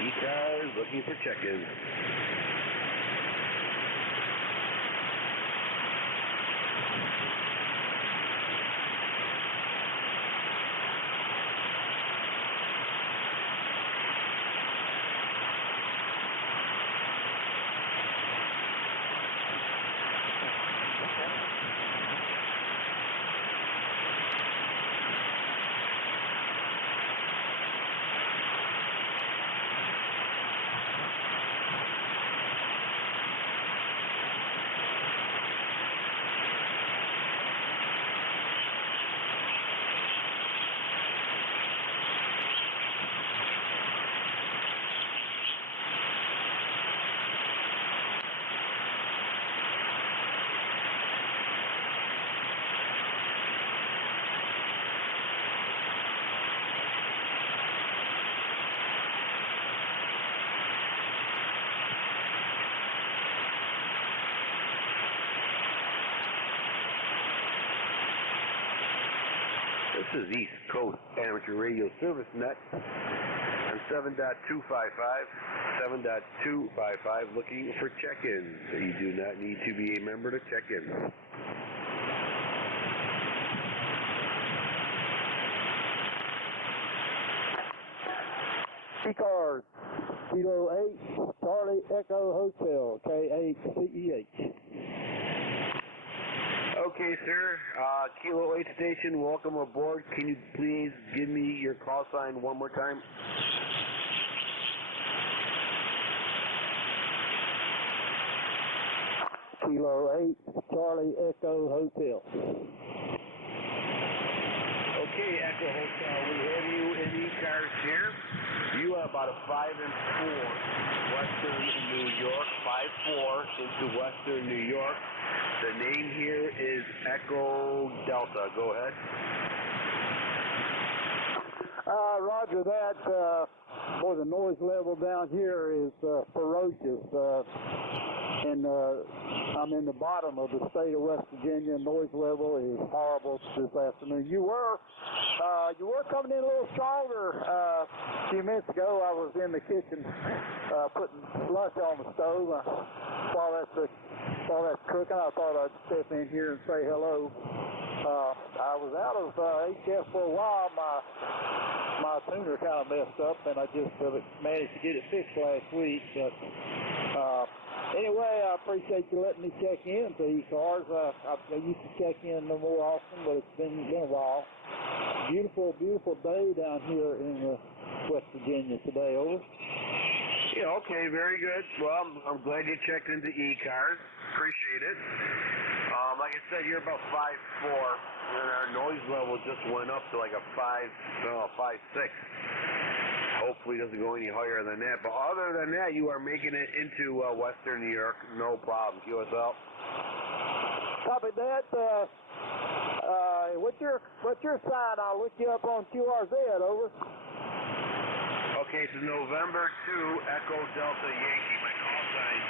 ECARS looking for check-ins. This is East Coast Amateur Radio Service Net on 7.255, 7.255, looking for check-ins. You do not need to be a member to check in. ECARS, Kilo 8, Charlie Echo Hotel, K8CEH. Okay, sir. Kilo 8 station, welcome aboard. Can you please give me your call sign one more time? Kilo 8, Charlie Echo Hotel. Okay, Echo Hotel, we have you in ECARS here. You are about a 5 and 4 Western New York, 5-4 into Western New York. The name here is Echo Delta. Go ahead. Roger that. Boy, the noise level down here is ferocious. And I'm in the bottom of the state of West Virginia. Noise level is horrible this afternoon. You were coming in a little stronger a few minutes ago. I was in the kitchen putting lunch on the stove. While that's cooking, I thought I'd step in here and say hello. I was out of HF for a while. My tuner kind of messed up, and I just managed to get it fixed last week. But anyway, I appreciate you letting me check in to ECARS. I used to check in no more often, but it's been a while. Beautiful, beautiful day down here in West Virginia today. Over. Yeah, okay, very good. Well, I'm glad you checked into ECARS. Appreciate it. Like I said, you're about 5'4", and our noise level just went up to like a 5'6". Hopefully it doesn't go any higher than that. But other than that, you are making it into Western New York. No problem. QSL. Copy that. What's your sign? I'll look you up on QRZ. Over. Okay, so November 2, Echo Delta Yankee. My call sign,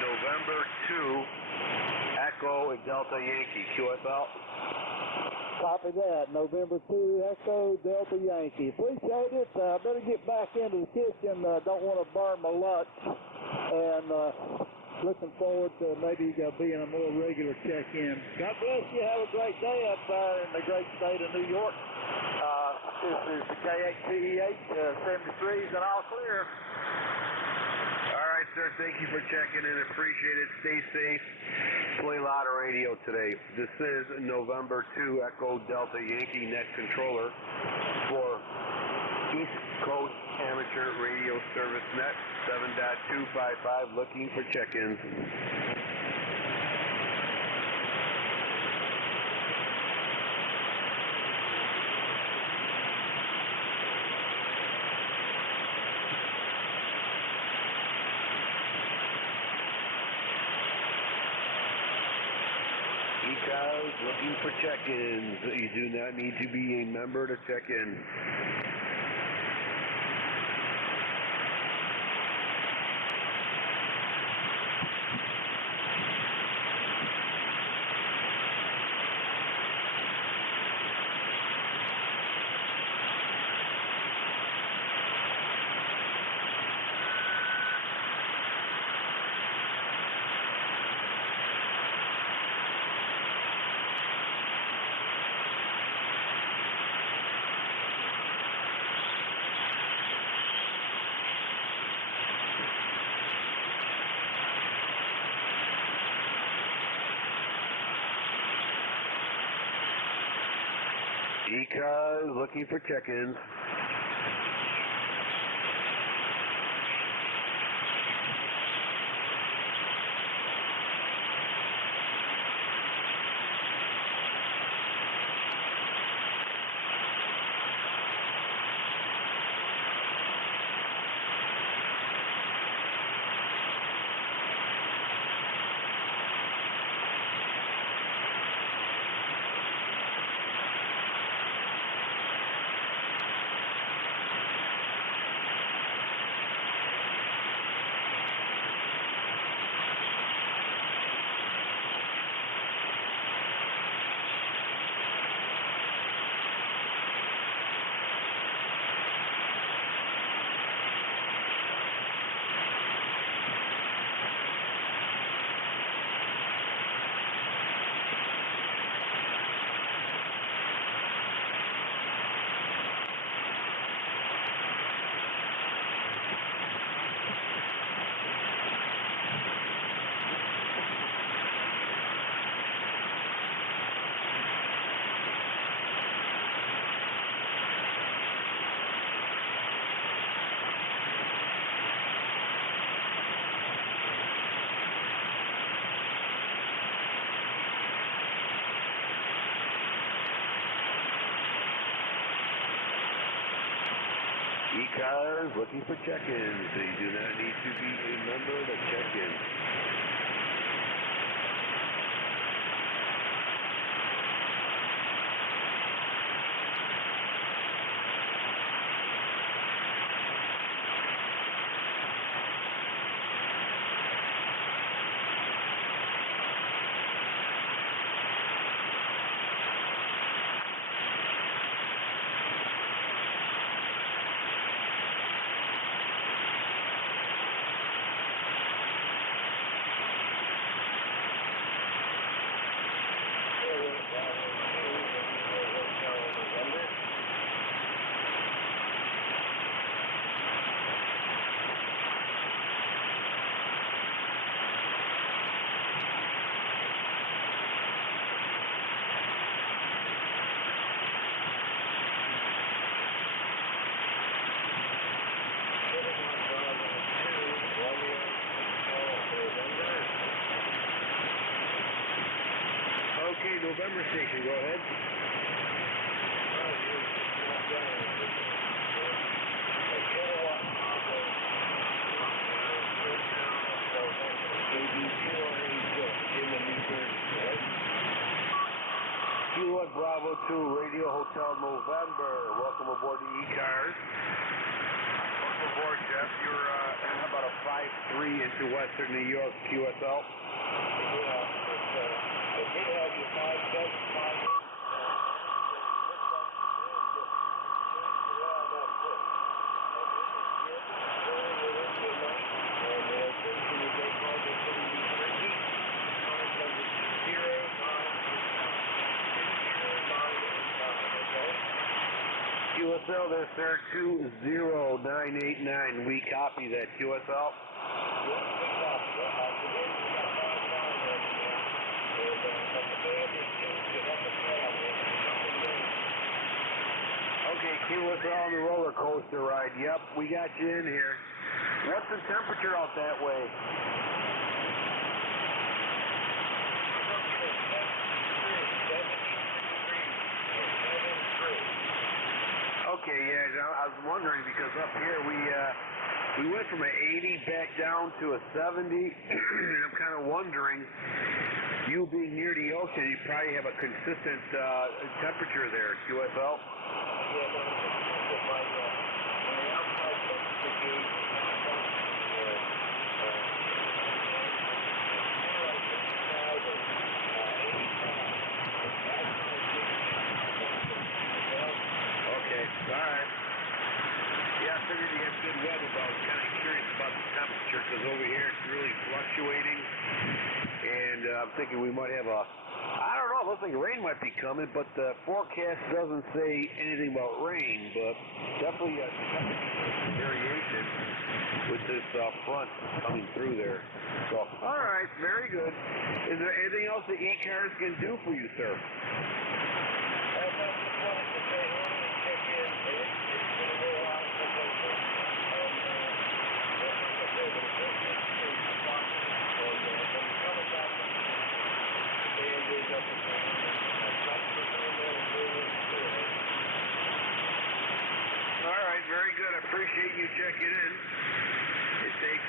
November 2, Echo Delta Yankee. QSL. Copy that. November 2, Echo Delta Yankee. Appreciate it. I better get back into the kitchen. Don't want to burn my lunch. And looking forward to maybe being a more regular check-in. God bless you. Have a great day up there in the great state of New York. This is the K8CEH 73s and all clear. All right, sir. Thank you for checking in. Appreciate it. Stay safe. Play a lot of radio today. This is November 2 Echo Delta Yankee Net Controller for East Coast Amateur Radio Service Net 7.255, looking for check-ins. ECARS looking for check-ins. You do not need to be a member to check in. ECARS looking for check-ins. ECARS looking for check-ins, so you do not need to be a member to check in. Okay, November station, go ahead. Kilo Bravo 2, Radio Hotel November. Welcome aboard the ECARS. Welcome aboard, Jeff. You're about a 5-3 into Western New York, QSL. I did have you 5-7-5. QSL, this sir, 20989. We copy that, QSL. Okay, QSL on the roller coaster ride. Yep, we got you in here. What's the temperature out that way? Okay, yeah, I was wondering because up here we went from an 80 back down to a 70, and I'm kind of wondering, you being near the ocean, you probably have a consistent temperature there, QSL. Okay, all right. Yeah, I figured you had good weather, but I was kind of curious about the temperature because over here it's really fluctuating, and I'm thinking we might have I don't know, it looks like rain might be coming, but the forecast doesn't say anything about rain, but definitely a temperature variation with this front coming through there. So, all right, very good. Is there anything else that ECARS can do for you, sir? All right, very good. I appreciate you checking in. It takes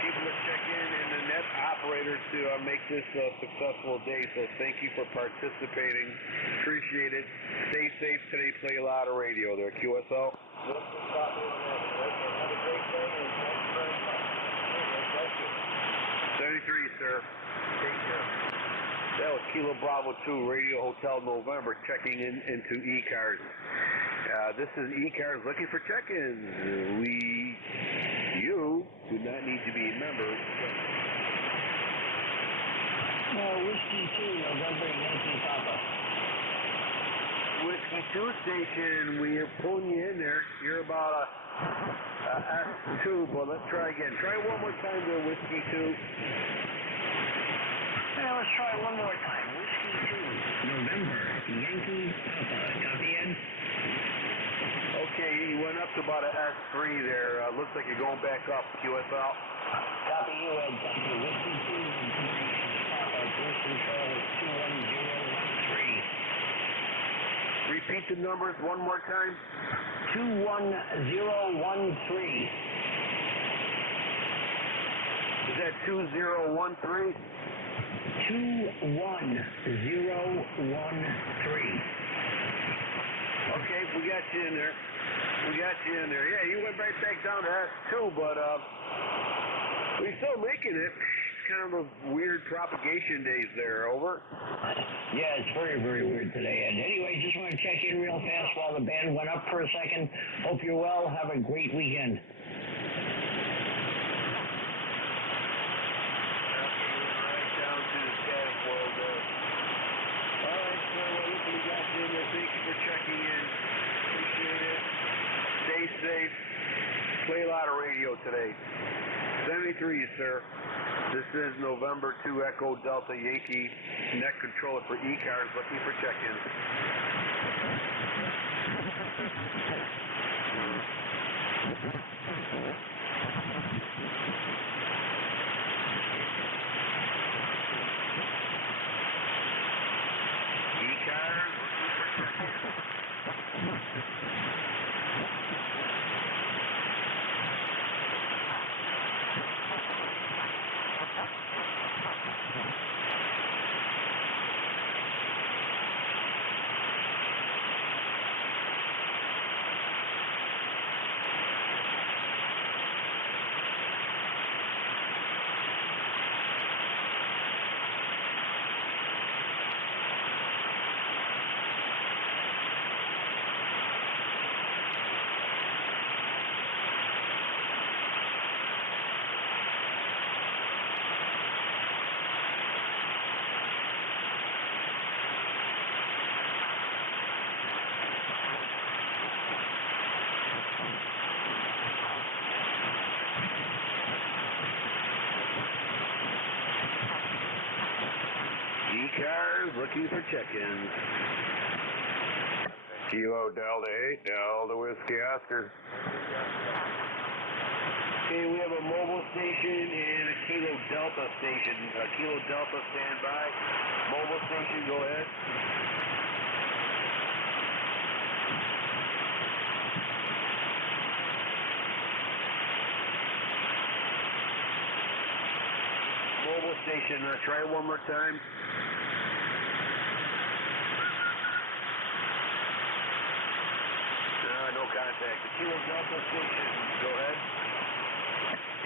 people to check in and the net operators to make this a successful day, so thank you for participating. Appreciate it. Stay safe today. Play a lot of radio there, QSL. 73, sir. Take care. That was Kilo Bravo 2, Radio Hotel November, checking in into ECARS. This is ECARS looking for check-ins. You do not need to be a member. Whiskey 2, November Yankee Papa. Whiskey 2 station, we are pulling you in there. You're about a S2, but let's try again. Try one more time there, Whiskey 2. Now let's try one more time. Whiskey 2, November Yankee Papa. Copy in? Okay, you went up to about a S3 there. Looks like you're going back up, QSL. Copy you, thank you. Whiskey 2, Papa, cruise control 21013. Repeat the numbers one more time. 21013. Is that 2013? 21013. Okay, we got you in there. Yeah, you went right back down to S2, but we're still making it. It's kind of a weird propagation days there, over. Yeah, it's very, very weird today. And anyway, just want to check in real fast while the band went up for a second. Hope you're well. Have a great weekend. Right down to the static world there. All right, so listen, we got you in there. Thank you for checking in. Appreciate it. Stay safe. Play a lot of radio today. 73, sir. This is November 2 Echo Delta Yankee net controller for ECARS, looking for check-ins. ECARS, looking for check-ins. ECARS, looking for check-ins. Kilo Delta 8, Delta Whiskey Oscar. Okay, we have a mobile station and a Kilo Delta station. Kilo Delta, stand by. Mobile station, go ahead. Mobile station, try it one more time. No contact. The Kilo Delta station, go ahead.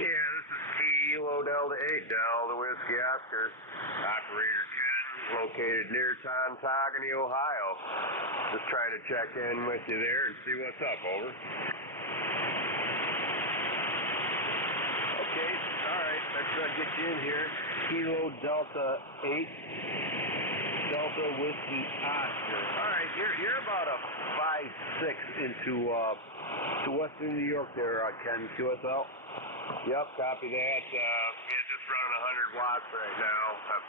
Yeah, this is Kilo Delta 8, Delta Whiskey Oscar. Operator Ken, located near Tontogany, Ohio. Just trying to check in with you there and see what's up, over. Okay, all right, let's get you in here. Kilo Delta 8, Delta Whiskey Oscar. All right, you're about a 5-6 into to Western New York there, Ken, QSL. Yep, copy that. Yeah, just running 100 watts right now. I've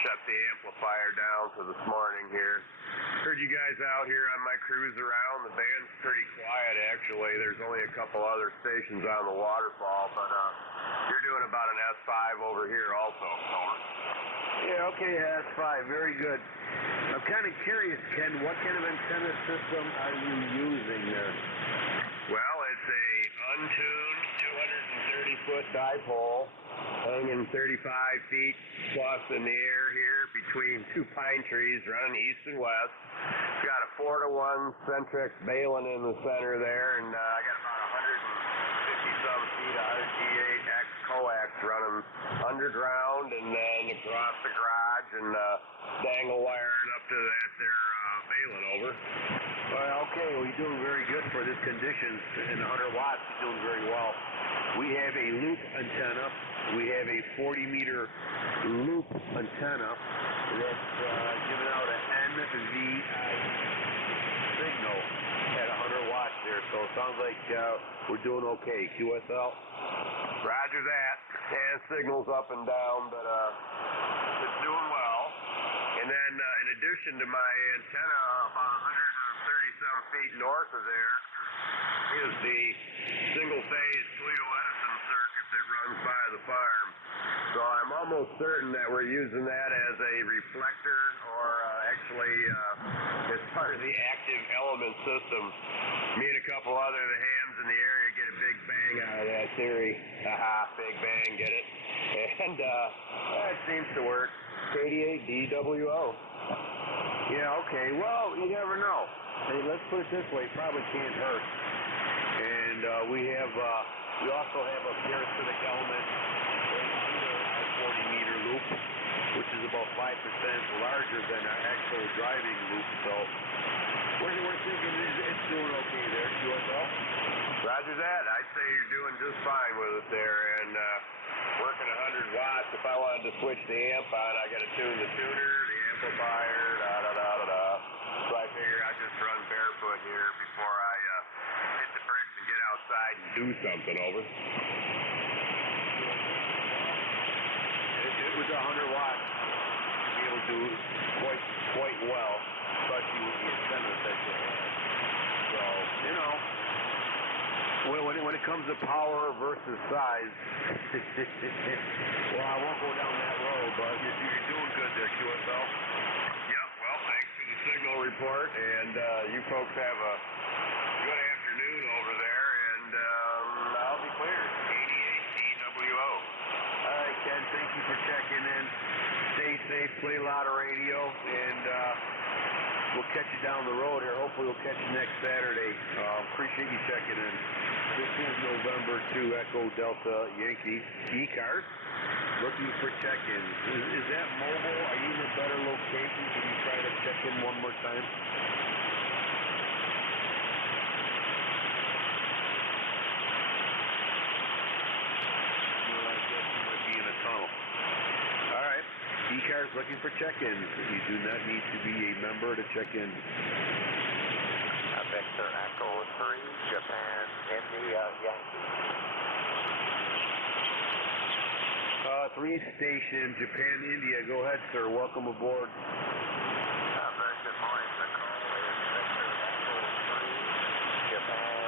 shut the amplifier down for this morning here. Heard you guys out here on my cruise around. The band's pretty quiet, actually. There's only a couple other stations on the waterfall, but you're doing about an S5 over here also. Over. Yeah, okay, S5, very good. I'm kind of curious, Ken, what kind of antenna system are you using there? Well, it's a untuned 230-foot dipole hanging 35 feet plus in the air here between two pine trees running east and west. It's got a 4-to-1 Centrex Balun in the center there, and I got about 150-some feet of RG8X coax running underground and then across the garage and dangle wiring up to that there Balun, over. Well, okay, we're doing very good for this conditions. In 100 watts, you're doing very well. We have a loop antenna. We have a 40-meter loop antenna that's giving out an NVI signal at 100 watts there. So it sounds like we're doing okay. QSL? Roger that. And signal's up and down, but it's doing well. And then in addition to my antenna, about 130-some feet north of there is the single-phase Toledo Edison circuit that runs by the farm. So I'm almost certain that we're using that as a reflector or actually, as part of the active element system, me and a couple other of the hams in the area get a big bang out of that theory. Haha, big bang, get it? And that seems to work. 88DWO. Yeah, okay. Well, you never know. Hey, let's put it this way. Probably can't hurt. And we also have a parasitic element right under our 40-meter loop, which is about 5% larger than our actual driving loop. So we're thinking it's doing okay there, QSL. Roger that. I'd say you're doing just fine with it there. And working 100 watts, if I wanted to switch the amp on, I got to tune the tuner, the amplifier, da-da-da-da-da. So I figure I'd just run barefoot here before I hit the bricks and get outside and do something. Over. It was 100 watts to be able to do quite well, especially with the incentives that you had. So, you know, when it comes to power versus size, well, I won't go down that road, but you're doing good there, QSL. Yep, well, thanks for the signal report, and you folks have a good afternoon over there, and I'll be clear. 88DWO. All right, Ken, thank you for checking in. Stay safe, play a lot of radio, and we'll catch you down the road here. Hopefully we'll catch you next Saturday. Appreciate you checking in. This is November 2 Echo Delta Yankee ECARS. Looking for check-ins. Is that mobile? Are you in a better location? Can you try to check in one more time? I guess you might be in a tunnel. All right. ECARS looking for check-ins. You do not need to be a member to check in. Victor Echo 3, Japan, India, Yankee. 3-station, Japan, India. Go ahead, sir. Welcome aboard. Very good morning. The call is Victor Echo 3, Japan,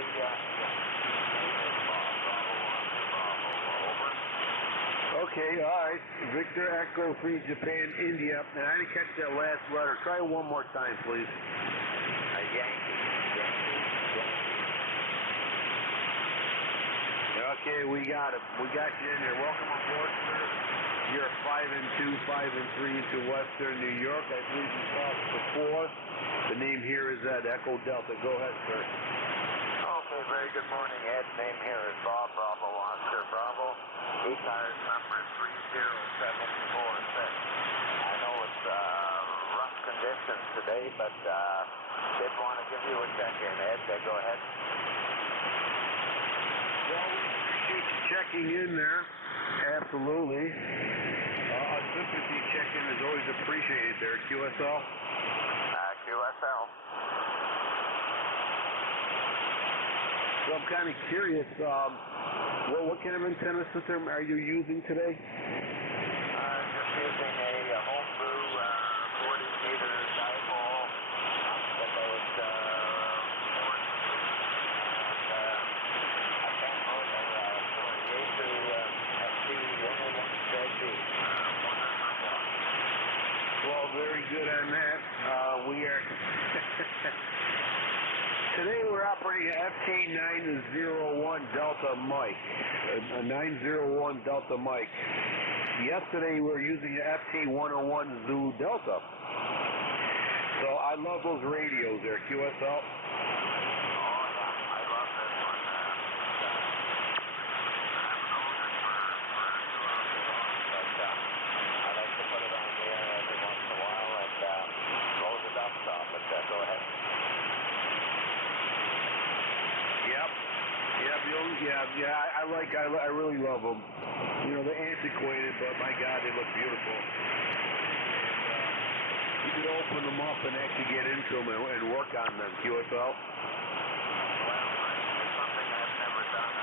India, Yankee. Bravo 1, Bravo. Over. Okay, all right. Victor Echo 3, Japan, India. And I didn't catch that last letter. Try it one more time, please. Yankee. Okay, we got it. We got you in here. Welcome aboard, sir. You're 5 and 2, 5 and 3 into Western New York. I believe you talked before. The name here is Echo Delta. Go ahead, sir. Okay, very good morning, Ed. Name here is Bob, Bravo, Oscar, Bravo. ECARS number 30746. I know it's rough conditions today, but did want to give you a check-in, Ed. Go ahead. Well, we appreciate you checking in there. Absolutely. A sympathy check-in is always appreciated there. QSL? QSL. So I'm kind of curious, what kind of antenna system are you using today? Just using a homebrew 40-meter dipole that goes 4 and a 10 motor for Yaesu FT101ZB, 100 watts. Well, very good on that. We are... Today we're operating an FT901 Delta mic, a 901 Delta mic. Yesterday we were using an FT101 Zulu Delta. So I love those radios there, QSL. Oh yeah, I love this one. I like to put it on the air every once in a while and blow the dust off it. Go ahead. I really love them. You know, they're antiquated, but my God, they look beautiful. And you could open them up and actually get into them and work on them, QSL. Well, it's something I've never done.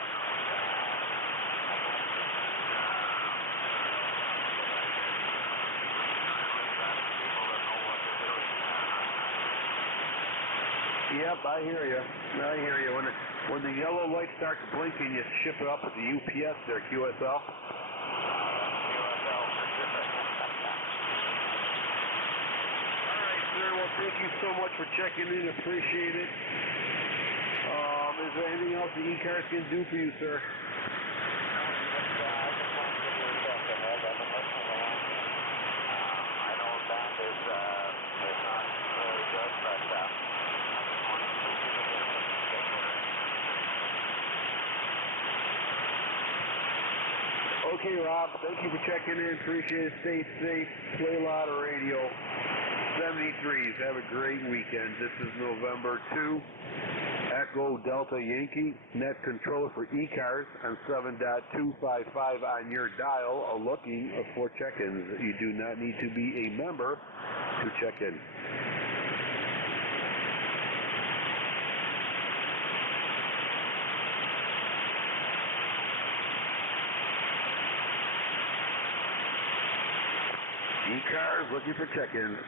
Yep, I hear you. When the yellow light starts blinking, you ship it up at the UPS there, QSL. Thank you so much for checking in. Appreciate it. Is there anything else the ECARS can do for you, sir? I know band is not very good, but I just wanted to give you a bit of a schedule. Okay, Rob. Thank you for checking in. Appreciate it. Stay safe. Play a lot of radio. 73s. Have a great weekend. This is November 2. Echo Delta Yankee. Net controller for ECARS on 7.255 on your dial. Looking for check-ins. You do not need to be a member to check in. ECARS looking for check-ins.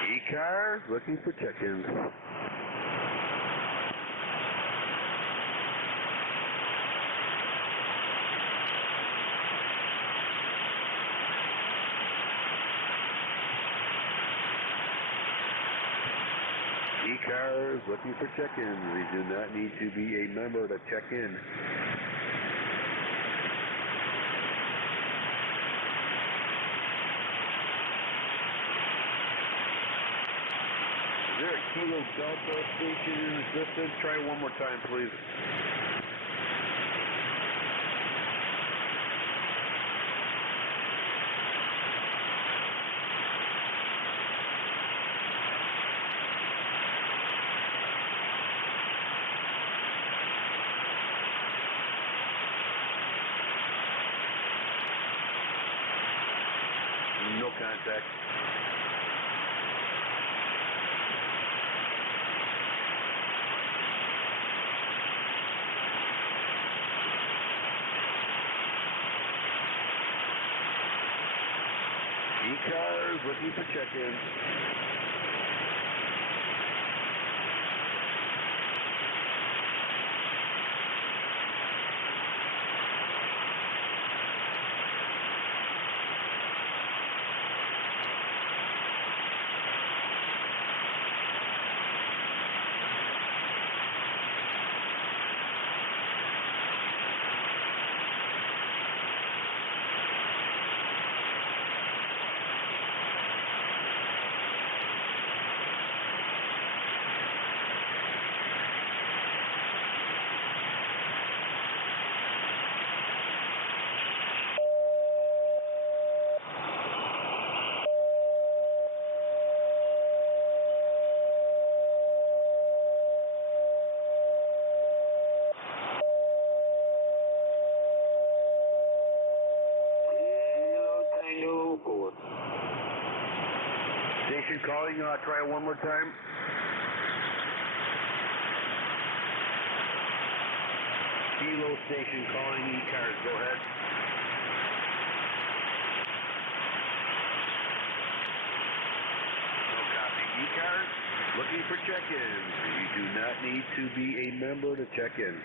ECARS looking for check-ins. ECARS looking for check-ins. We do not need to be a member to check in. Is there a Kilo Delta station in existence? Try it one more time, please. No contact. ECARS looking for check-in. Station calling, try it one more time. Kilo station calling, ECARS, go ahead. No copy. ECARS, looking for check-ins. You do not need to be a member to check in.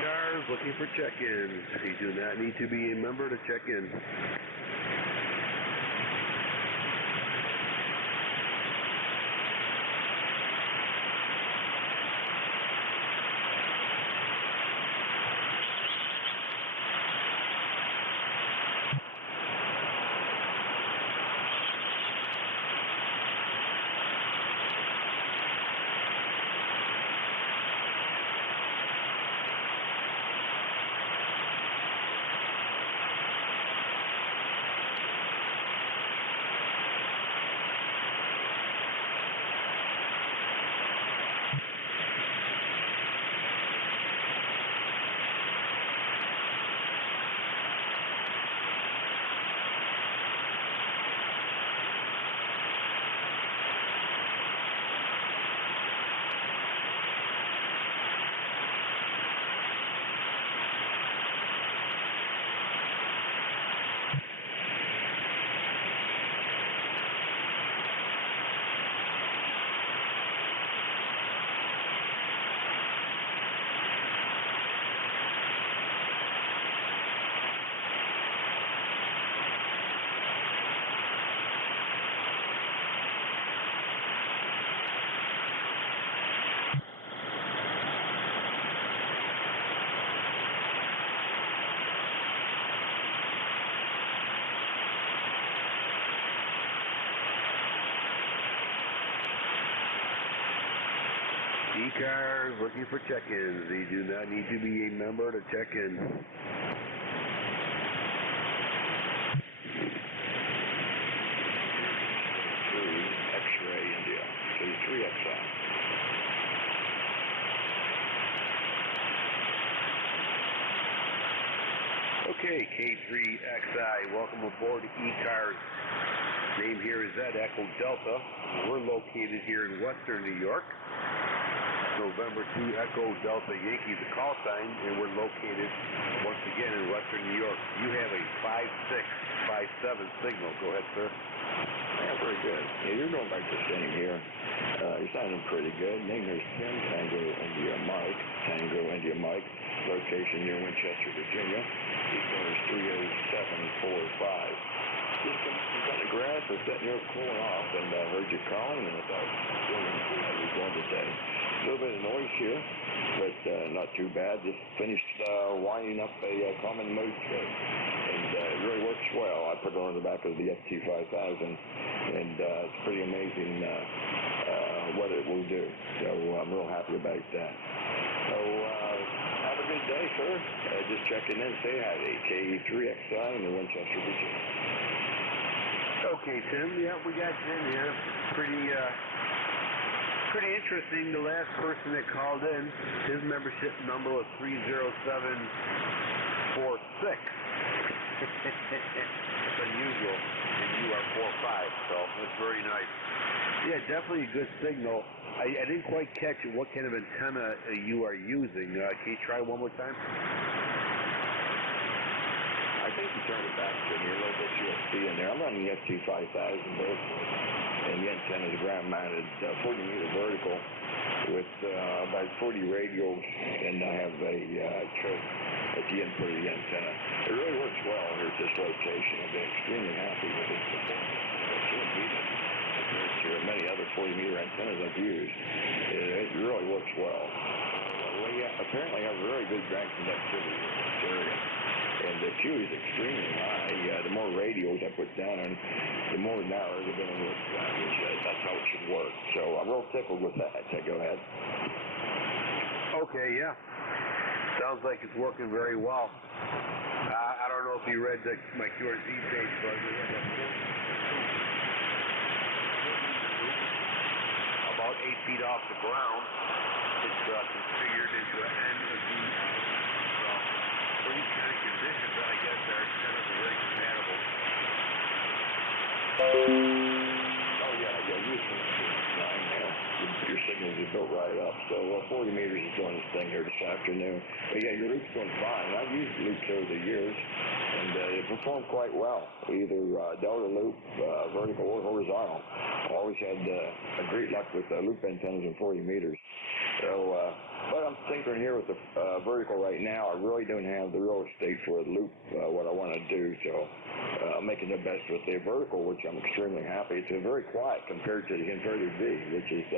ECARS looking for check-ins. You do not need to be a member to check in. ECARS looking for check-ins. You do not need to be a member to check in. X-ray India, K3XI. Okay, K3XI, welcome aboard ECARS. Name here is Ed, Echo Delta. We're located here in Western New York. November 2 Echo Delta Yankee, the call sign, and we're located once again in Western New York. You have a 5657 signal. Go ahead, sir. Yeah, very good. Yeah, you're going back the same here. You're sounding pretty good. Name is Tim, Tango India Mike. Location near Winchester, Virginia. ECARS 30745. Just got the grass and sitting here cooling off, and I heard you calling, and I thought, we're going to see how you're going today. A little bit of noise here, but not too bad. Just finished winding up a common mode switch, and it really works well. I put it on the back of the FT5000, and it's pretty amazing what it will do. So I'm real happy about that. So have a good day, sir. Just checking in, say hi to K3XI in Winchester, Virginia. Okay, Tim. Yeah, we got Tim here. Pretty interesting. The last person that called in, his membership number was 30746. That's unusual. And you are 45, so that's very nice. Yeah, definitely a good signal. I didn't quite catch what kind of antenna you are using. Can you try one more time? I think you turned it back to me a little bit USB in there. I'm running the FT5000 both, and the antenna is ground-mounted 40-meter vertical with about 40 radios, and I have a choke at the input of the antenna. It really works well here at this location. I've been extremely happy with its performance. It's really needed compared to many other 40-meter antennas I've used. It really works well. We apparently have very good ground conductivity in this area. And the Q is extremely high. The more radios I put down, and the more narrow they're going to look, that's how it should work. So I'm real tickled with that. So go ahead. Okay, yeah. Sounds like it's working very well. I don't know if you read my QRZ page, but we have a 4-meter loop about 8 feet off the ground. It's configured into an NJ2US. For these kind of conditions, I guess our antennas are very compatible. Oh, yeah, you can line there. Your signals are built right up. So 40 meters is doing its thing here this afternoon. But yeah, your loop's doing fine. I've used loops over the years, and they perform quite well. Either delta loop, vertical or horizontal. Always had great luck with loop antennas and 40 meters. So, but I'm tinkering here with the vertical right now. I really don't have the real estate for a loop, what I want to do, so I'm making the best with the vertical, which I'm extremely happy. It's very quiet compared to the inverted V, which is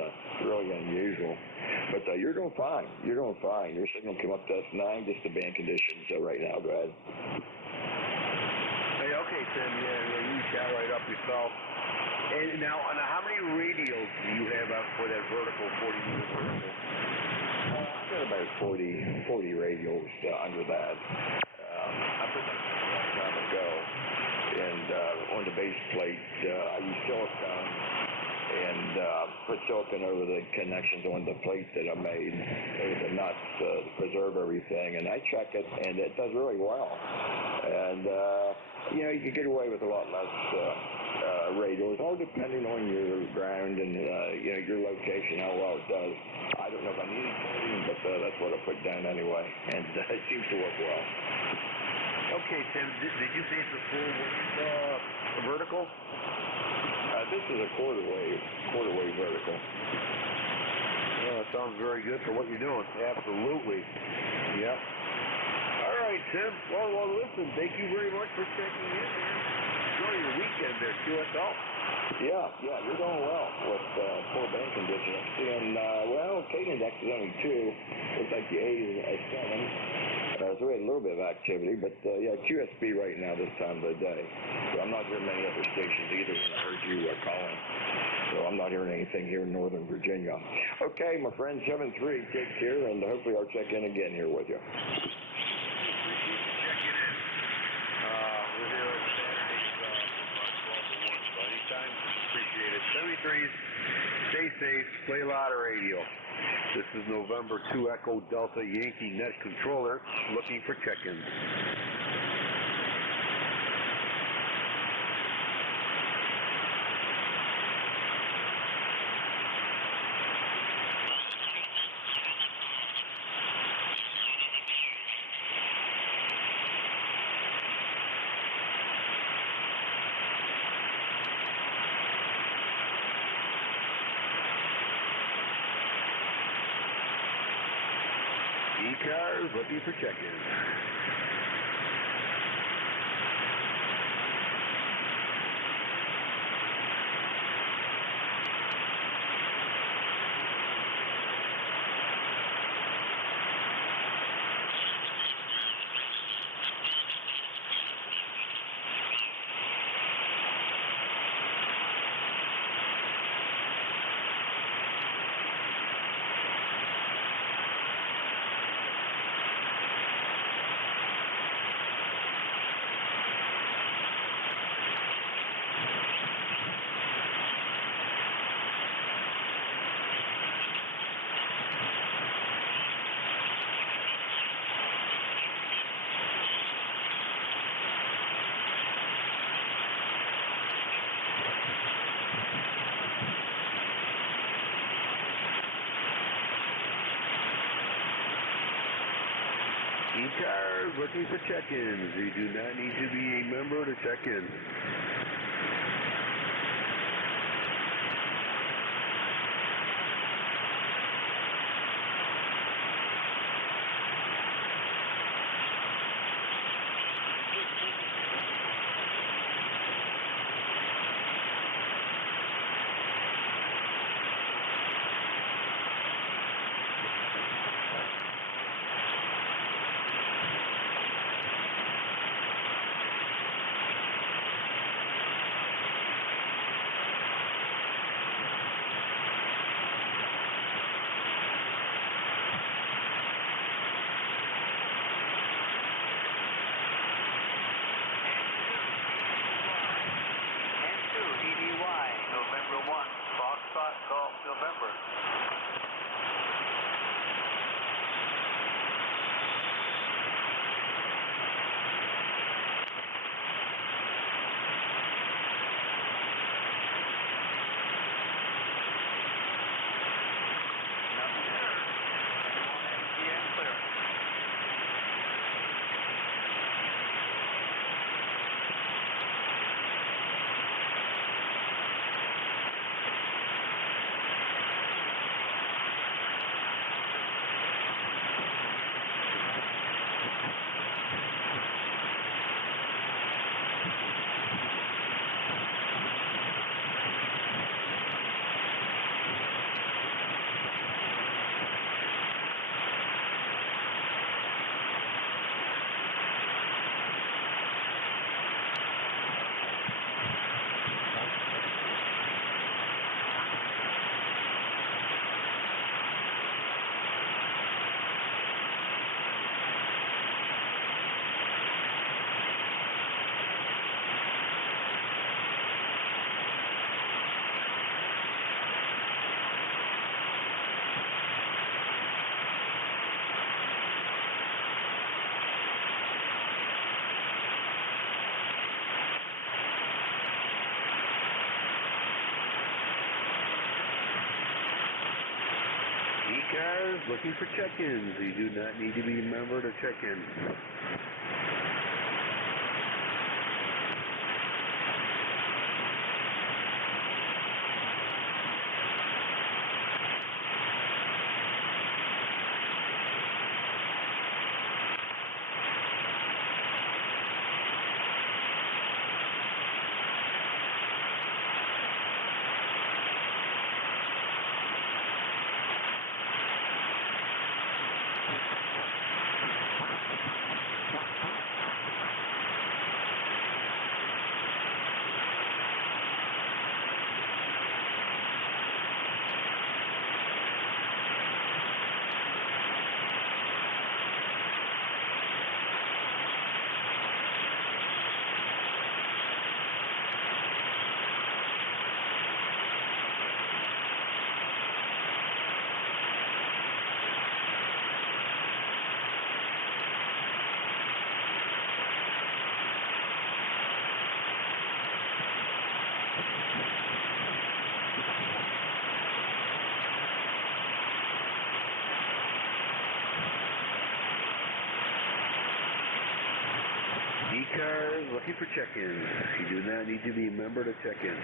really unusual. But you're doing fine. You're doing fine. Your signal came up to S9, just the band conditions right now. Go ahead. Hey, okay, Tim. Yeah, you shot right up yourself. And now, how many radios do you have up for that vertical, 40-meter vertical? I've got about 40 radios under that. I put that a long time ago. And on the base plate, I use silicone and put silicone over the connections on the plate that I made, over the nuts to preserve everything. And I check it, and it does really well. And, you know, you can get away with a lot less radios, all depending on your ground and, you know, your location, how well it does. I don't know if I need it, but that's what I put down anyway. And it seems to work well. Okay, Tim, did you say it's a full wave vertical? This is a quarter wave vertical. Well, that sounds very good for what you're doing. Absolutely. Yep. All right, Tim. Well, listen, thank you very much for checking in here. Enjoy your weekend there, QSL. Yeah, you're doing well with poor band condition. I'm seeing, K-index is only 2. Looks like the A is a 7. So we had a little bit of activity, but QSB right now this time of the day. So I'm not hearing many other stations either when I heard you calling. So I'm not hearing anything here in Northern Virginia. Okay, my friend 7-3 takes here, and hopefully I'll check in again here with you. Appreciate you checking in. We're here on Saturdays from 12 to 1, so anytime, appreciate it. 73s, stay safe, play a lot of radio. This is November 2 Echo Delta Yankee Net Controller looking for check-ins. ECARS looking for check-ins. ECARS looking for check-ins. You do not need to be a member to check in. ECARS looking for check-ins. You do not need to be a member to check in. ECARS looking for check-ins. You do not need to be a member to check in.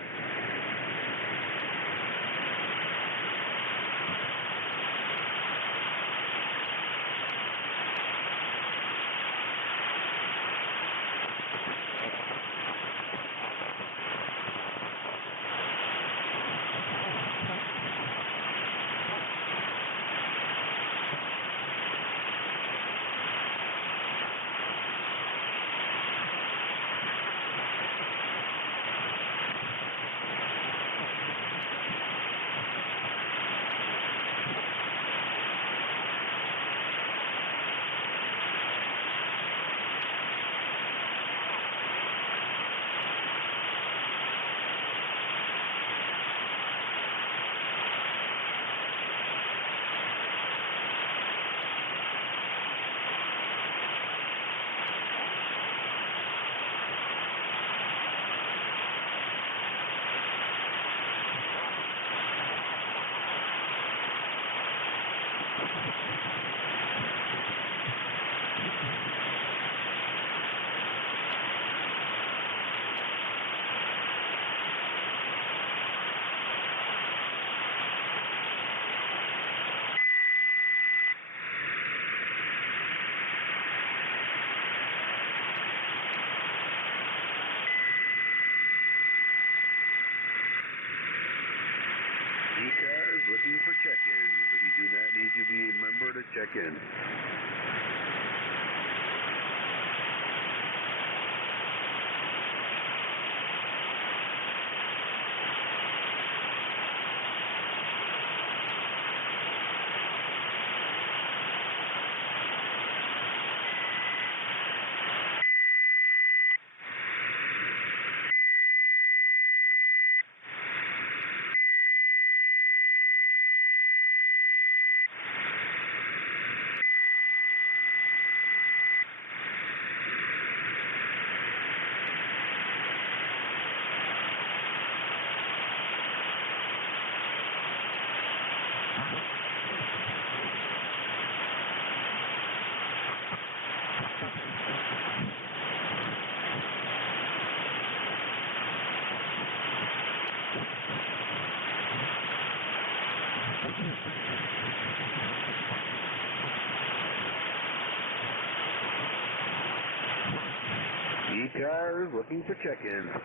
ECARS looking for check-ins. You do not need to be a member to check in. ECARS looking for check-ins.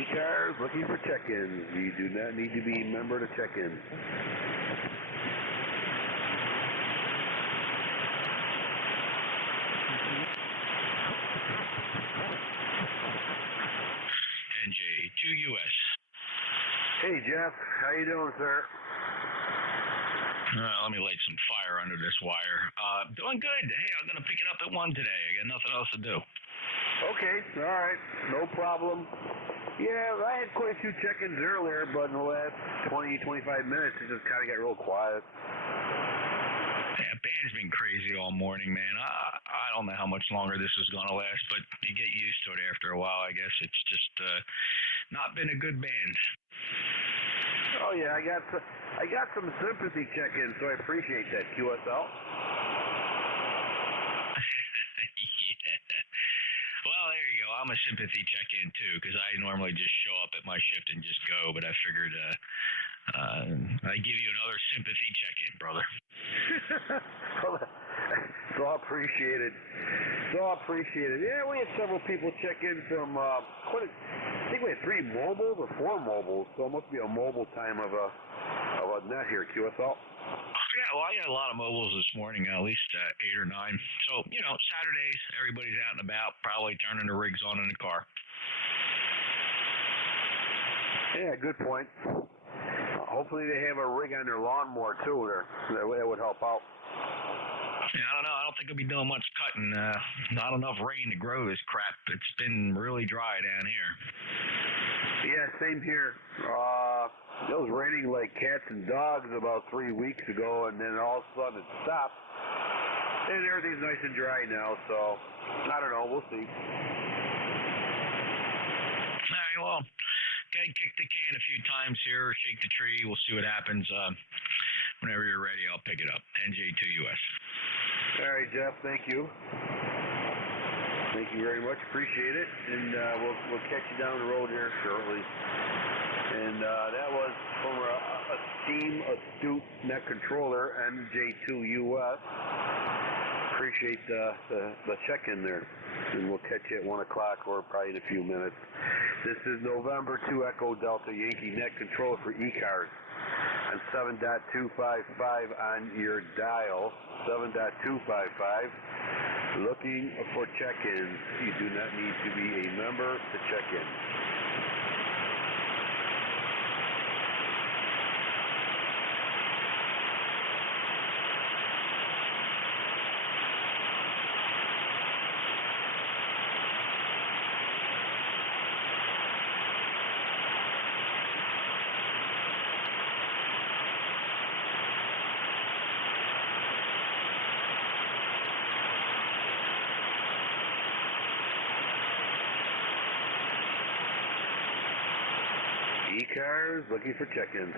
ECARS looking for check-ins. You do not need to be a member to check in. NJ2US. Hey, Jeff. How you doing, sir? Let me light some fire under this wire. Doing good. Hey, I'm going to pick it up at 1 today. I got nothing else to do. Okay, all right. No problem. Yeah, I had quite a few check-ins earlier, but in the last 20, 25 minutes, it just kind of got real quiet. Yeah, band's been crazy all morning, man. I don't know how much longer this is going to last, but you get used to it after a while, I guess. It's just not been a good band. Oh, yeah, I got some sympathy check-ins, so I appreciate that, QSL. Yeah. Well, there you go. I'm a sympathy check-in, too, because I normally just show up at my shift and just go, but I figured I'd give you another sympathy check-in, brother. So appreciated. Yeah, we had several people check in from, I think we had 3 mobiles or 4 mobiles, so it must be a mobile time of a net here, QSL. Yeah, well, I got a lot of mobiles this morning, at least 8 or 9. So, Saturdays, everybody's out and about, probably turning the rigs on in the car. Yeah, good point. Hopefully they have a rig on their lawnmower, too. That would help out. Yeah, I don't know. I don't think I'll be doing much cutting. Not enough rain to grow this crap. It's been really dry down here. Yeah, same here. It was raining like cats and dogs about 3 weeks ago, and then all of a sudden it stopped. And everything's nice and dry now, so I don't know. We'll see. All right, well, gotta kick the can a few times here, shake the tree. We'll see what happens. Whenever you're ready, I'll pick it up. NJ2US. All right, Jeff. Thank you. Thank you very much. Appreciate it. And we'll catch you down the road here shortly. And that was from a Steam Astute Net Controller, NJ2US. Appreciate the check-in there. And we'll catch you at 1 o'clock or probably in a few minutes. This is November 2 Echo Delta Yankee Net Controller for ECARS on 7.255 on your dial. 7.255. Looking for check-ins. You do not need to be a member to check in. ECARS looking for check-ins.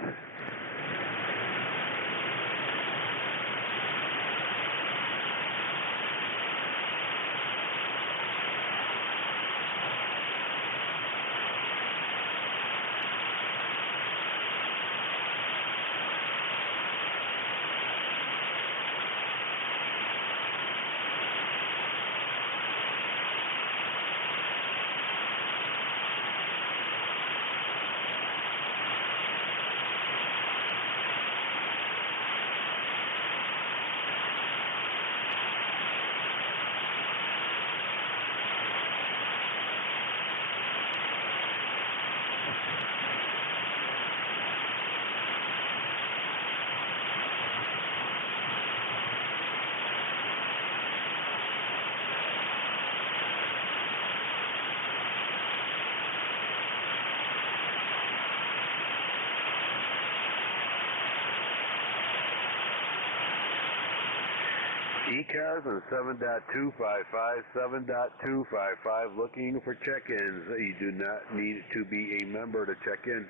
ECARS on 7.255, 7.255, looking for check-ins. You do not need to be a member to check in.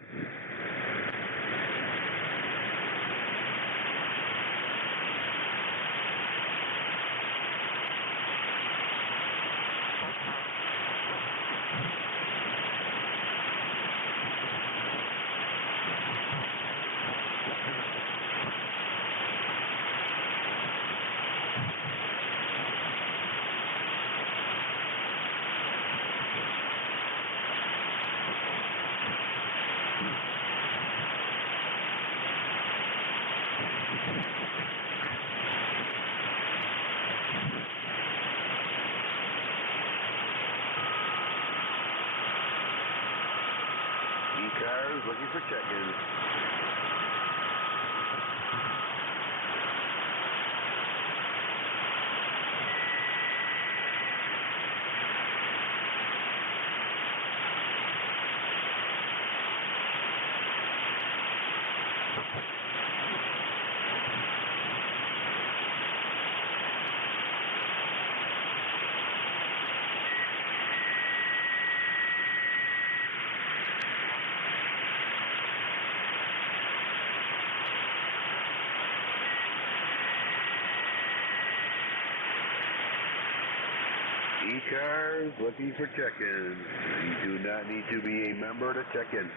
ECARS looking for check-ins. ECARS looking for check-ins. You do not need to be a member to check in.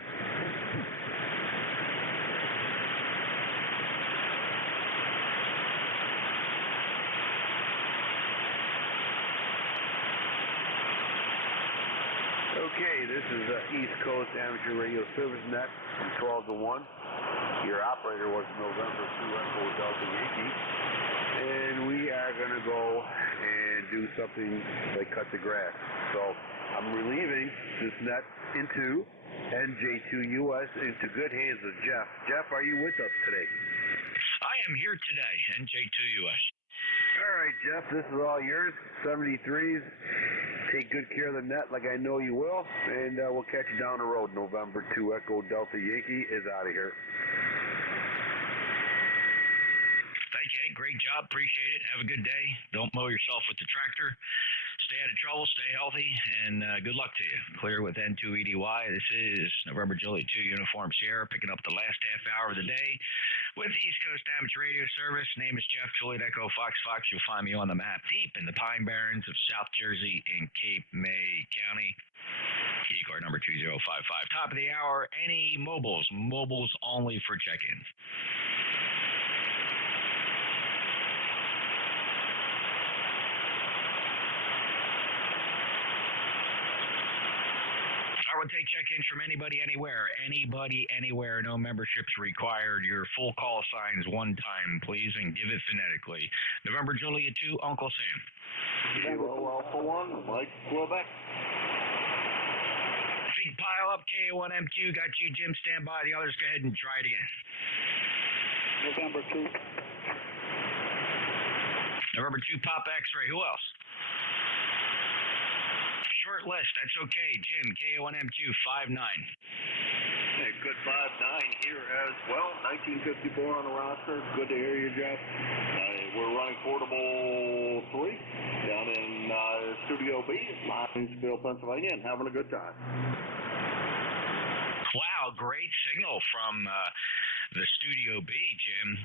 Okay, this is East Coast Amateur Radio Service Net from 12 to 1. Your operator was November 2 Echo Delta Yankee. And we are going to go and do something like cut the grass. So I'm relieving this net into NJ2US into good hands with Jeff. Jeff, are you with us today? I am here today, NJ2US. All right, Jeff, this is all yours. 73s. Take good care of the net like I know you will, and we'll catch you down the road. November 2 Echo Delta Yankee is out of here. Thank you. Great job. Appreciate it. Have a good day. Don't mow yourself with the tractor. Stay out of trouble. Stay healthy. And good luck to you. Clear with N2EDY. This is November Juliet 2 Uniform Sierra, picking up the last half hour of the day with East Coast Amateur Radio Service. Name is Jeff Juliet Echo Fox Fox. You'll find me on the map deep in the Pine Barrens of South Jersey in Cape May County. ECARS number 2055. Top of the hour. Any mobiles only for check-ins. I would take check-ins from anybody, anywhere. No memberships required. Your full call signs one time, please, and give it phonetically. November Juliet 2, Uncle Sam. Kilo Alpha 1, Mike Quebec. Big pile up, KA1MQ. Got you, Jim. Stand by. The others, go ahead and try it again. November 2. November 2, Pop X-Ray. Who else? Short list. That's okay. Jim, KA1MQ, 5'9". Hey, good 5'9" here as well. 1954 on the roster. Good to hear you, Jeff. We're running portable 3 down in Studio B, Linesville, Pennsylvania, and having a good time. Wow, great signal from the Studio B, Jim.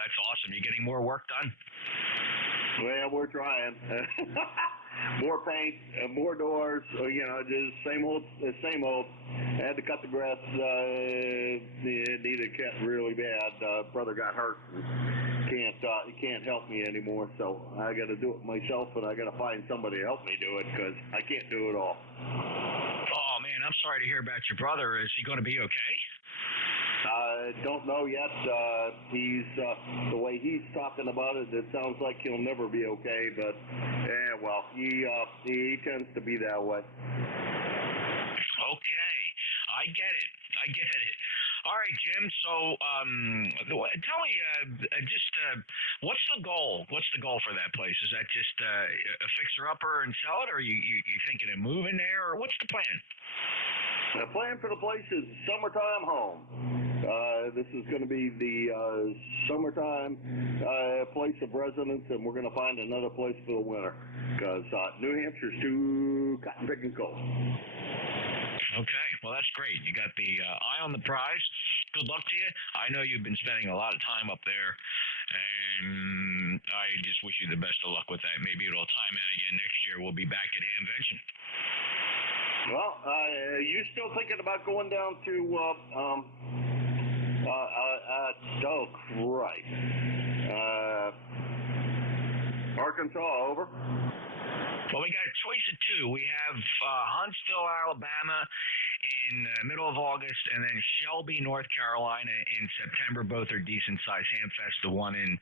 That's awesome. You getting more work done? Well, we're trying. More paint, more doors, just same old. I had to cut the grass, needed cut really bad. Brother got hurt. Can't help me anymore, so I got to do it myself, and I got to find somebody to help me do it because I can't do it all. Oh, man, I'm sorry to hear about your brother. Is he going to be okay? Don't know yet. He's the way he's talking about it. It sounds like he'll never be okay. But he tends to be that way. Okay, I get it. All right, Jim. So, tell me, what's the goal? What's the goal for that place? Is that just a fixer-upper and sell it, or you thinking of moving there, or what's the plan? The plan for the place is summertime home. This is going to be the summertime place of residence, and we're going to find another place for the winter because New Hampshire's too cotton picking cold. Okay, well, that's great. You got the eye on the prize. Good luck to you. I know you've been spending a lot of time up there, and I just wish you the best of luck with that. Maybe it'll time out again next year. We'll be back at Hamvention. Well, you still thinking about going down to Arkansas, over? Well, we got a choice of two. We have Huntsville, Alabama, in the middle of August, and then Shelby, North Carolina in September. Both are decent-sized hamfests. The one in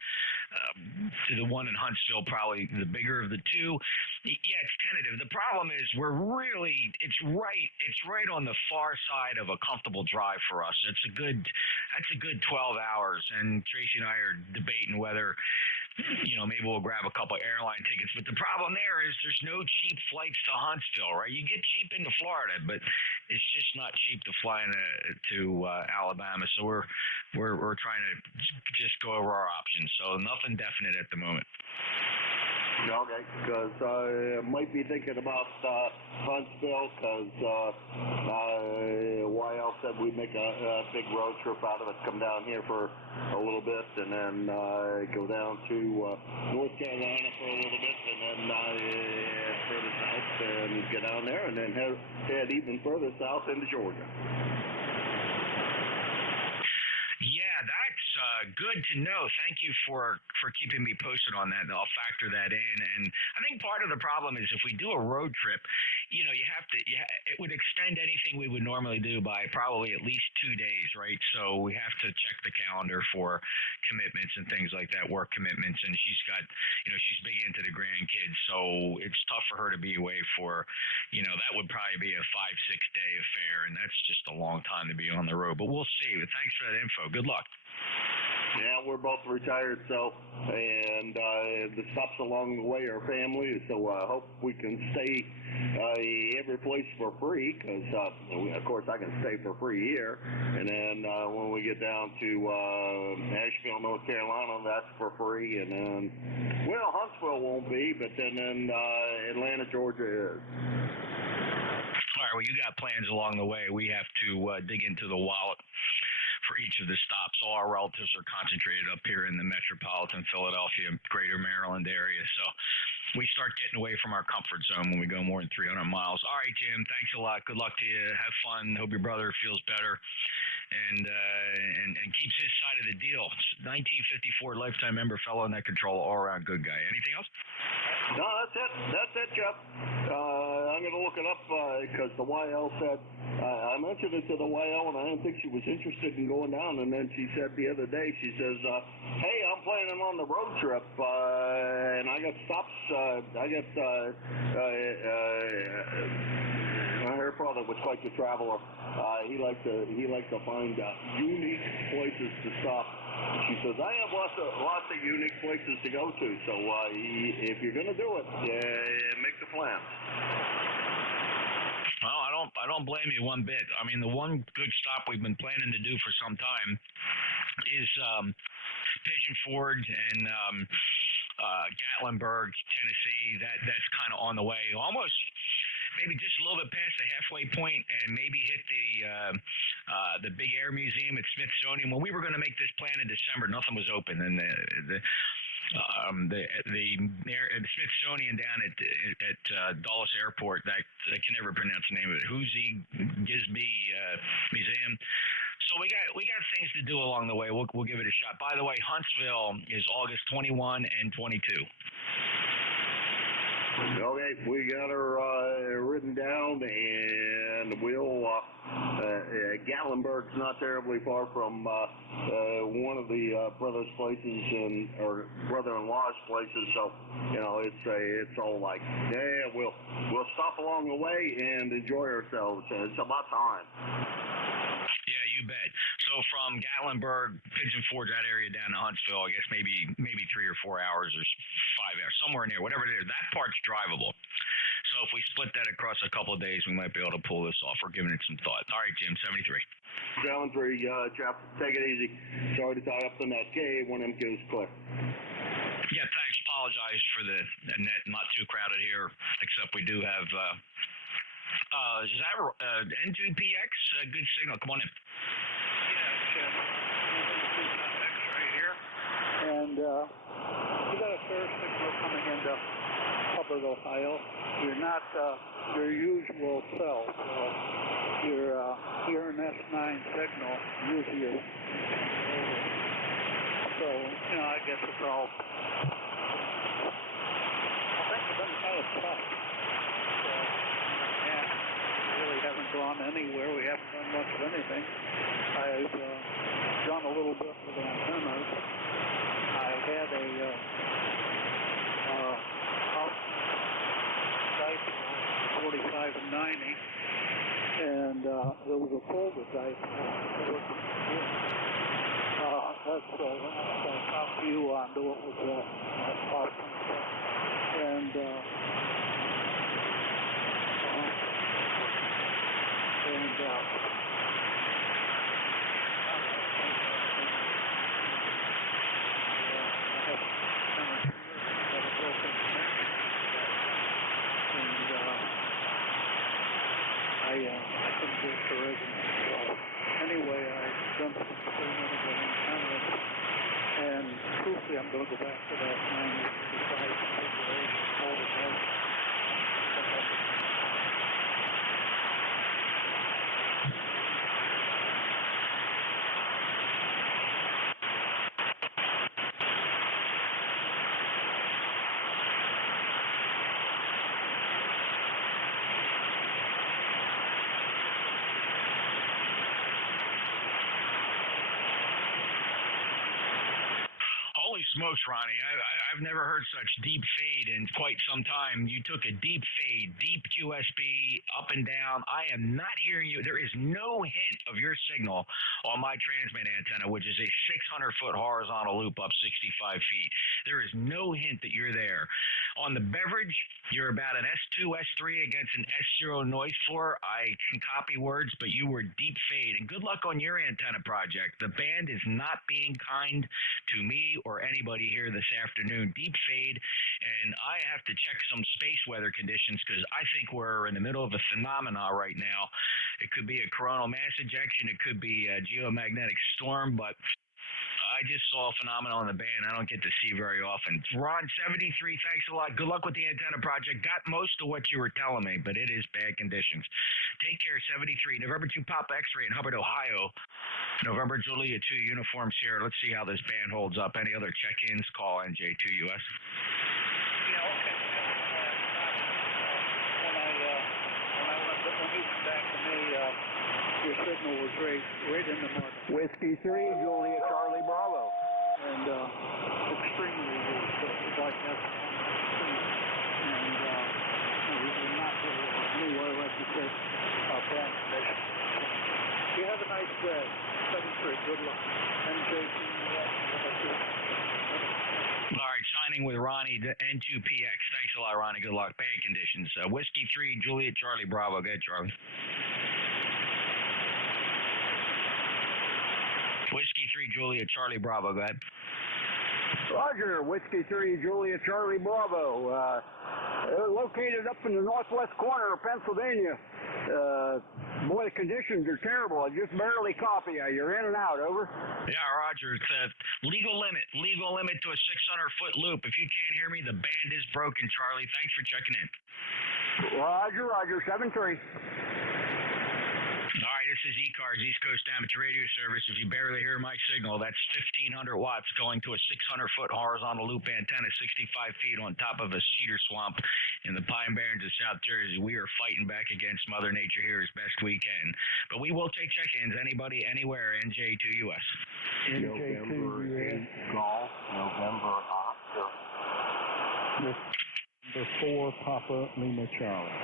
Huntsville, probably the bigger of the two. Yeah, it's tentative. The problem is it's right on the far side of a comfortable drive for us. That's a good 12 hours, and Tracy and I are debating whether maybe we'll grab a couple airline tickets. But the problem there is there's no cheap flights to Huntsville, right? You get cheap into Florida, but it's just not cheap to fly to Alabama. So we're trying to just go over our options. So nothing definite at the moment. Okay, because I might be thinking about Huntsville, because YL said we'd make a big road trip out of it, come down here for a little bit, and then go down to North Carolina for a little bit, and then further south and get down there, and then head even further south into Georgia. Yeah, that's good to know. Thank you for keeping me posted on that. I'll factor that in. And I think part of the problem is if we do a road trip, it would extend anything we would normally do by probably at least 2 days, right? So we have to check the calendar for commitments and things like that, work commitments. And she's got, she's big into the grandkids, so it's tough for her to be away for, that would probably be a 5-6 day affair, and that's just a long time to be on the road. But we'll see. But thanks for that info. Good luck. Yeah, we're both retired, and the stops along the way are family, so I hope we can stay every place for free, because, of course, I can stay for free here, and then when we get down to Asheville, North Carolina, that's for free, and then, Huntsville won't be, but then Atlanta, Georgia is. All right, well, you got plans along the way. We have to dig into the wallet for each of the stops. All our relatives are concentrated up here in the metropolitan Philadelphia, greater Maryland area. So we start getting away from our comfort zone when we go more than 300 miles. All right, Jim, thanks a lot. Good luck to you. Have fun. Hope your brother feels better and keeps his side of the deal. 1954 lifetime member, fellow net control, all around good guy. Anything else? No, that's it, Jeff. I'm going to look it up because the YL said, I mentioned it to the YL and I didn't think she was interested in going down, and then she said the other day, she says, hey, I'm planning on the road trip, and I got stops, her father was quite the traveler. He liked to find unique places to stop. She says, I have lots of unique places to go to, so if you're going to do it, make the plan. Well, I don't blame you one bit. I mean, the one good stop we've been planning to do for some time is Pigeon Forge and Gatlinburg, Tennessee. That's kind of on the way, almost maybe just a little bit past the halfway point, and maybe hit the Big Air Museum at Smithsonian. When we were going to make this plan in December, nothing was open, and the Smithsonian down at Dulles Airport, that I can never pronounce the name of it, Gizby Museum. So we got things to do along the way. We'll give it a shot. By the way, Huntsville is August 21 and 22. Okay, we got her written down, and we'll Gatlinburg's not terribly far from one of the brothers' places or brother-in-law's places, so it's all like, we'll stop along the way and enjoy ourselves. It's about time. Yeah, you bet. So from Gatlinburg, Pigeon Forge, that area down to Huntsville, I guess maybe 3 or 4 hours or 5 hours, somewhere in there, whatever it is. That part's drivable. So if we split that across a couple of days, we might be able to pull this off. We're giving it some thought. All right, Jim, 73. 73, Jeff, take it easy. Sorry to tie up the net. K1MQ is clear. Yeah, thanks. Apologize for the net not too crowded here, except we do have is that N2PX? Good signal. Come on in. Yeah, X right here. And we got a fair signal coming into Hubbard, Ohio. You're not your usual cell. So you're an S9 signal, usually. So, I guess it's all. I think it's been kind of tough. So, really haven't gone anywhere. We haven't done much of anything. I've done a little bit with antennas. I had a Skype 45 and 90, and there was a folder Skype. That's I'll talk to you on do it with that awesome stuff. And I couldn't get the resonance. So anyway, I've done some experimenting with antennas, and truthfully, I'm going to go back to that 95 configuration folder. Holy smokes, Ronnie. I've never heard such deep fade in quite some time. You took a deep fade, deep USB, up and down. I am not hearing you. There is no hint of your signal on my transmit antenna, which is a 600-foot horizontal loop up 65 feet. There is no hint that you're there. On the beverage, you're about an S2, S3 against an S0 noise floor. I can copy words, but you were deep fade. And good luck on your antenna project. The band is not being kind to me or anybody here this afternoon. Deep fade, and I have to check some space weather conditions because I think we're in the middle of a phenomena right now. It could be a coronal mass ejection. It could be a geomagnetic storm, but I just saw a phenomenon on the band I don't get to see very often. Ron, 73, thanks a lot. Good luck with the antenna project. Got most of what you were telling me, but it is bad conditions. Take care, 73. November 2 Papa X-ray in Hubbard, Ohio. November Julia 2 Uniform Sierra. Let's see how this band holds up. Any other check-ins? Call NJ2US. Yeah, okay. When you come back to me, your signal was right in the mark. Whiskey 3, Julia Charlie Bravo. And extremely weak. It's like that. And we're not really anywhere, like you said, bad condition. You have a nice day. 73, good luck. NJ2US. All right, signing with Ronnie, the N2PX. Thanks a lot, Ronnie. Good luck. Bad conditions. Whiskey 3, Juliet Charlie Bravo. Go ahead, Charlie. Whiskey 3, Juliet Charlie Bravo. Go ahead. Roger, Whiskey 3, Julia Charlie Bravo. Located up in the northwest corner of Pennsylvania. Boy, the conditions are terrible. I just barely copy you. You're in and out, over. Yeah, Roger. It's a legal limit to a 600-foot loop. If you can't hear me, the band is broken, Charlie. Thanks for checking in. Roger, 7-3. All right, this is ECARS, East Coast Amateur Radio Service. If you barely hear my signal, that's 1,500 watts going to a 600-foot horizontal loop antenna, 65 feet on top of a cedar swamp in the Pine Barrens of South Jersey. We are fighting back against Mother Nature here as best we can. But we will take check-ins. Anybody, anywhere, NJ2US. NJ2US. Golf, November Oscar. November 4 Papa Lima Charlie.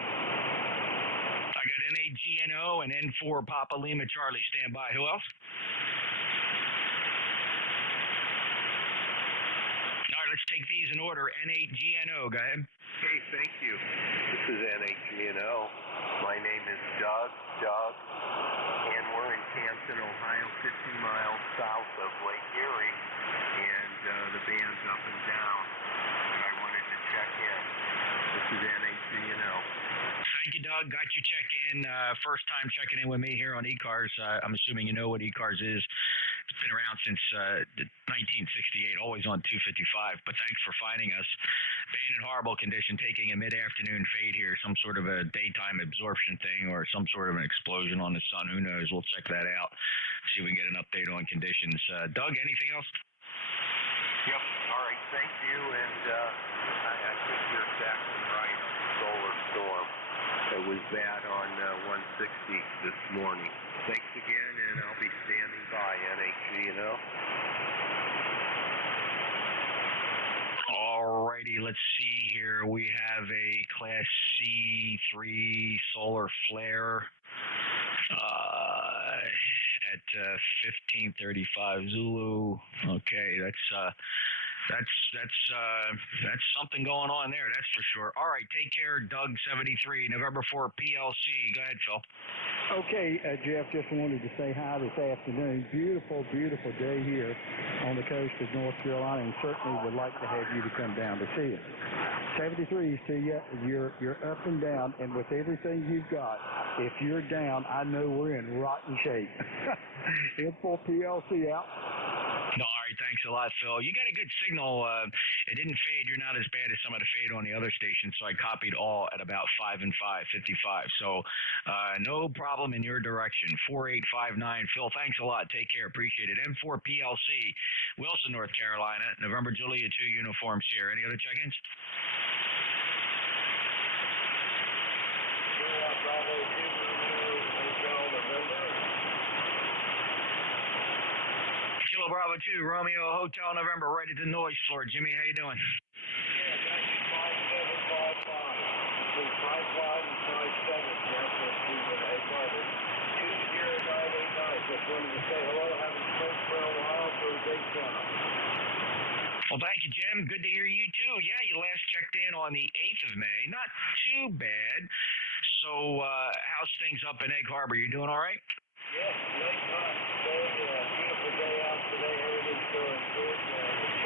I got NAGNO and N4 Papa Lima Charlie. Stand by. Who else? All right, let's take these in order. NAGNO. Go ahead. Hey, thank you. This is NAGNO. My name is Doug, and we're in Canton, Ohio, 15 miles south of Lake Erie, and the band's up and down, and I wanted to check in. This is NAGNO. Thank you, Doug. Got you check in. First time checking in with me here on ECARS. I'm assuming you know what ECARS is. It's been around since 1968, always on 255, but thanks for finding us. Band in horrible condition, taking a mid-afternoon fade here, some sort of a daytime absorption thing or some sort of an explosion on the sun. Who knows? We'll check that out, see if we can get an update on conditions. Doug, anything else? Yep. All right. Thank you. And I think you're exactly right. Solar storm. It was bad on 160 this morning. Thanks again, and I'll be standing by, NH2US. Alrighty, let's see here. We have a Class C3 solar flare at 1535 Zulu. Okay, that's something going on there, that's for sure. All right, take care, Doug 73, November 4 PLC. Go ahead, Phil. Okay, Jeff, just wanted to say hi this afternoon. Beautiful, beautiful day here on the coast of North Carolina, and certainly would like to have you to come down to see us. 73 to you. You're up and down, and with everything you've got, if you're down, I know we're in rotten shape. M4 PLC out. No, all right, thanks a lot, Phil. You got a good signal. It didn't fade. You're not as bad as some of the fade on the other stations, so I copied all at about 5 and 5, 55. So no problem in your direction. 4859. Phil, thanks a lot. Take care. Appreciate it. M4 PLC, Wilson, North Carolina, November Julia 2 Uniform Sierra. Any other check-ins? Kilo Bravo 2, Romeo Hotel November, right at the noise floor. Jimmy, how you doing? Yeah, 5755. Between 55 and 57, Jeff, with the Egg Harbor. 20989. Just wanted to say hello. Haven't spoken for a while, so great job. Well, thank you, Jim. Good to hear you, too. Yeah, you last checked in on the 8th of May. Not too bad. So, how's things up in Egg Harbor? You doing all right? Yes, late time today. Beautiful day out today. Everything's going good.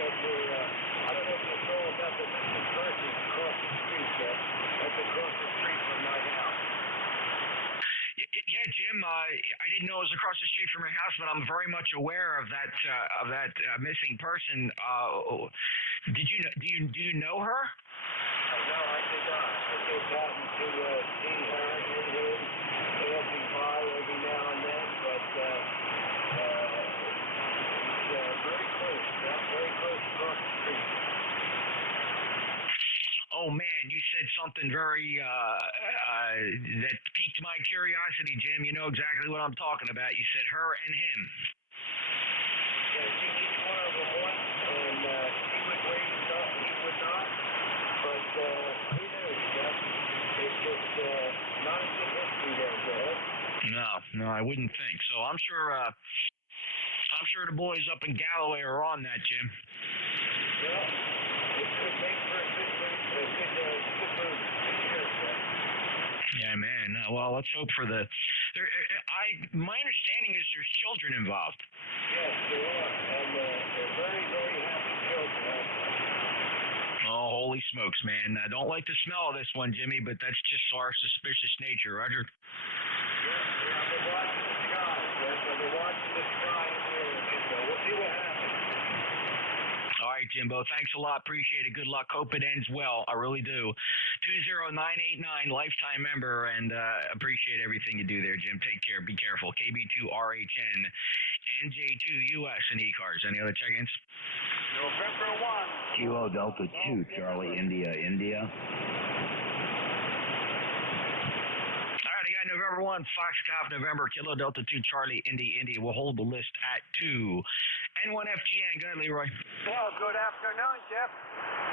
I don't know if you know about the missing person across the street, Jeff. That's across the street from my house. Yeah, Jim. I didn't know it was across the street from your house, but I'm very much aware of that missing person. Do you know her? No, I did not. I just happened to see her in his passing by every now and then, but it's very close. Very close across the street. Oh man, you said something very that piqued my curiosity, Jim. You know exactly what I'm talking about. You said her and him. Yeah, each one of them once, and he would raise up, he would not. But who knows, Jeff? It's just not a good history there, Jeff. No, I wouldn't think. So I'm sure the boys up in Galloway are on that, Jim. Well, it could make for a good movie. Yeah, man. Well, let's hope for the. My understanding is there's children involved. Yes, there are, and they're very, very happy children. Oh, holy smokes, man! I don't like the smell of this one, Jimmy, but that's just our suspicious nature, Roger. Yes, I've been watching the sky. Yes, I've been watching the sky in the area, so we'll see what happens. All right, Jimbo. Thanks a lot. Appreciate it. Good luck. Hope it ends well. I really do. 20989, lifetime member, and appreciate everything you do there, Jim. Take care. Be careful. KB2RHN, NJ2US, and ECARS. Any other check-ins? November 1. Kilo Delta 2, Charlie, India. All right, I got November 1, Foxcop, November, Kilo Delta 2, Charlie, India. We'll hold the list at 2. N1FGN, go ahead, Leroy. Well, good afternoon, Jeff.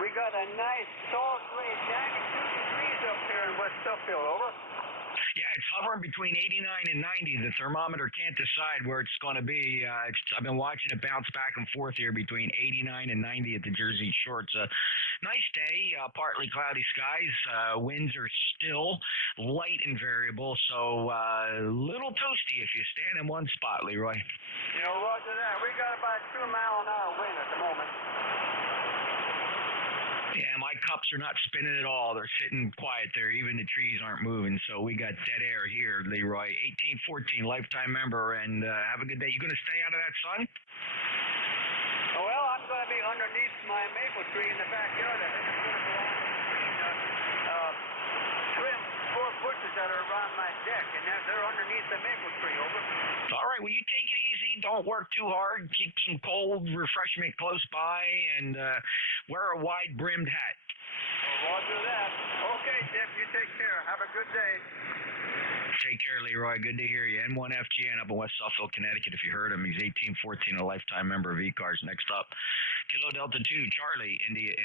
We got a nice salt wave, 92 degrees up here in West Suffield, over. Yeah, it's hovering between 89 and 90. The thermometer can't decide where it's going to be. I've been watching it bounce back and forth here between 89 and 90 at the Jersey Shore. It's a nice day, partly cloudy skies. Winds are still light and variable, so a little toasty if you stand in one spot, Leroy. You know, roger that. We got about 2 mile an hour wind at the moment. Yeah, my cups are not spinning at all. They're sitting quiet there. Even the trees aren't moving. So we got dead air here, Leroy. 1814, lifetime member, and have a good day. You going to stay out of that sun? Well, I'm going to be underneath my maple tree in the backyard. I think I'm going to go on between trim 4 bushes that are around my deck, and they're underneath the maple tree, over. All right, well, you take it easy. Don't work too hard. Keep some cold refreshment close by, and wear a wide-brimmed hat. Roger that. Okay, Jeff, you take care. Have a good day. Take care, Leroy. Good to hear you. N1FGN up in West Suffolk, Connecticut. If you heard him, he's 1814, a lifetime member of ECARS. Next up, Kilo Delta 2, Charlie, India.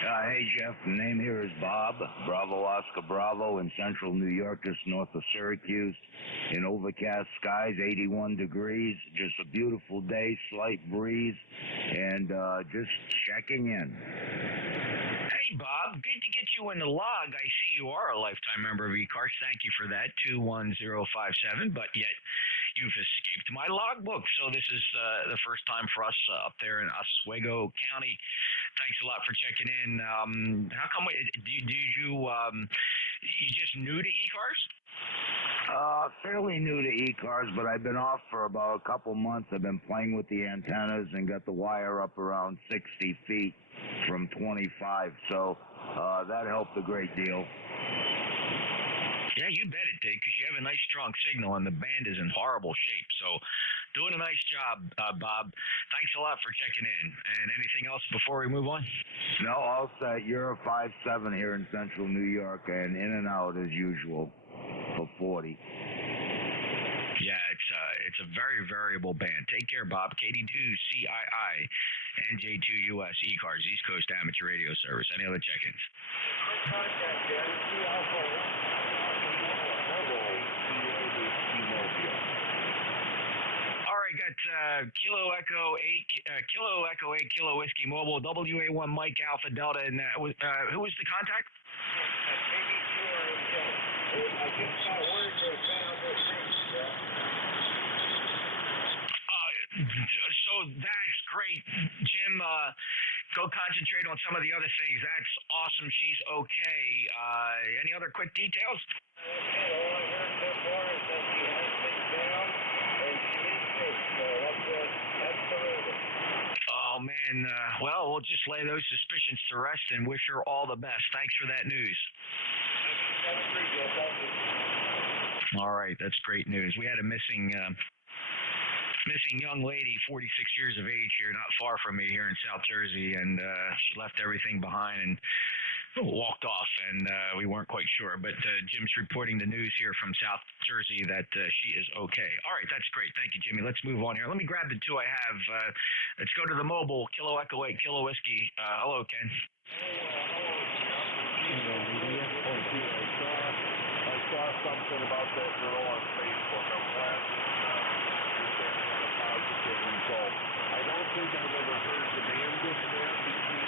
Hey, Jeff. The name here is Bob. Bravo Oscar Bravo in central New York, just north of Syracuse. In overcast skies, 81 degrees. Just a beautiful day, slight breeze, and just checking in. Hey, Bob. Good to get you in the log. I see you are a lifetime member of ECARS. Thank you for that, 21057. But yet, you've escaped my logbook. So this is the first time for us up there in Oswego County. Thanks a lot for checking in. How come? You just new to ECARS? Fairly new to ECARS, but I've been off for about a couple months. I've been playing with the antennas and got the wire up around 60 feet from 25, so that helped a great deal. Yeah, you bet it did, because you have a nice strong signal and the band is in horrible shape. So doing a nice job, Bob. Thanks a lot for checking in. And anything else before we move on? No, all set. You're a 5-7 here in central New York, and in and out as usual for 40. Yeah, it's a very variable band. Take care, Bob. KD2CII, NJ2US ECARS, East Coast Amateur Radio Service. Any other check-ins? All right, got Kilo Echo 8 Kilo Whiskey Mobile, WA1 Mike Alpha Delta, and who was the contact? I just got word they found this thing, So that's great, Jim. Go concentrate on some of the other things. That's awesome. She's okay. Any other quick details? All I heard so far is that she has been down and she is sick. So that's the latest. Oh man. Well, we'll just lay those suspicions to rest and wish her all the best. Thanks for that news. All right, that's great news. We had a missing young lady, 46 years of age here, not far from me here in South Jersey, and she left everything behind and walked off, and we weren't quite sure. But Jim's reporting the news here from South Jersey that she is okay. All right, that's great. Thank you, Jimmy. Let's move on here. Let me grab the two I have. Let's go to the mobile, Kilo Echo 8 Kilo Whiskey. Hello, Ken. I saw something about that girl on Facebook. I'm glad you're getting a positive result. I don't think I've ever heard the name this man between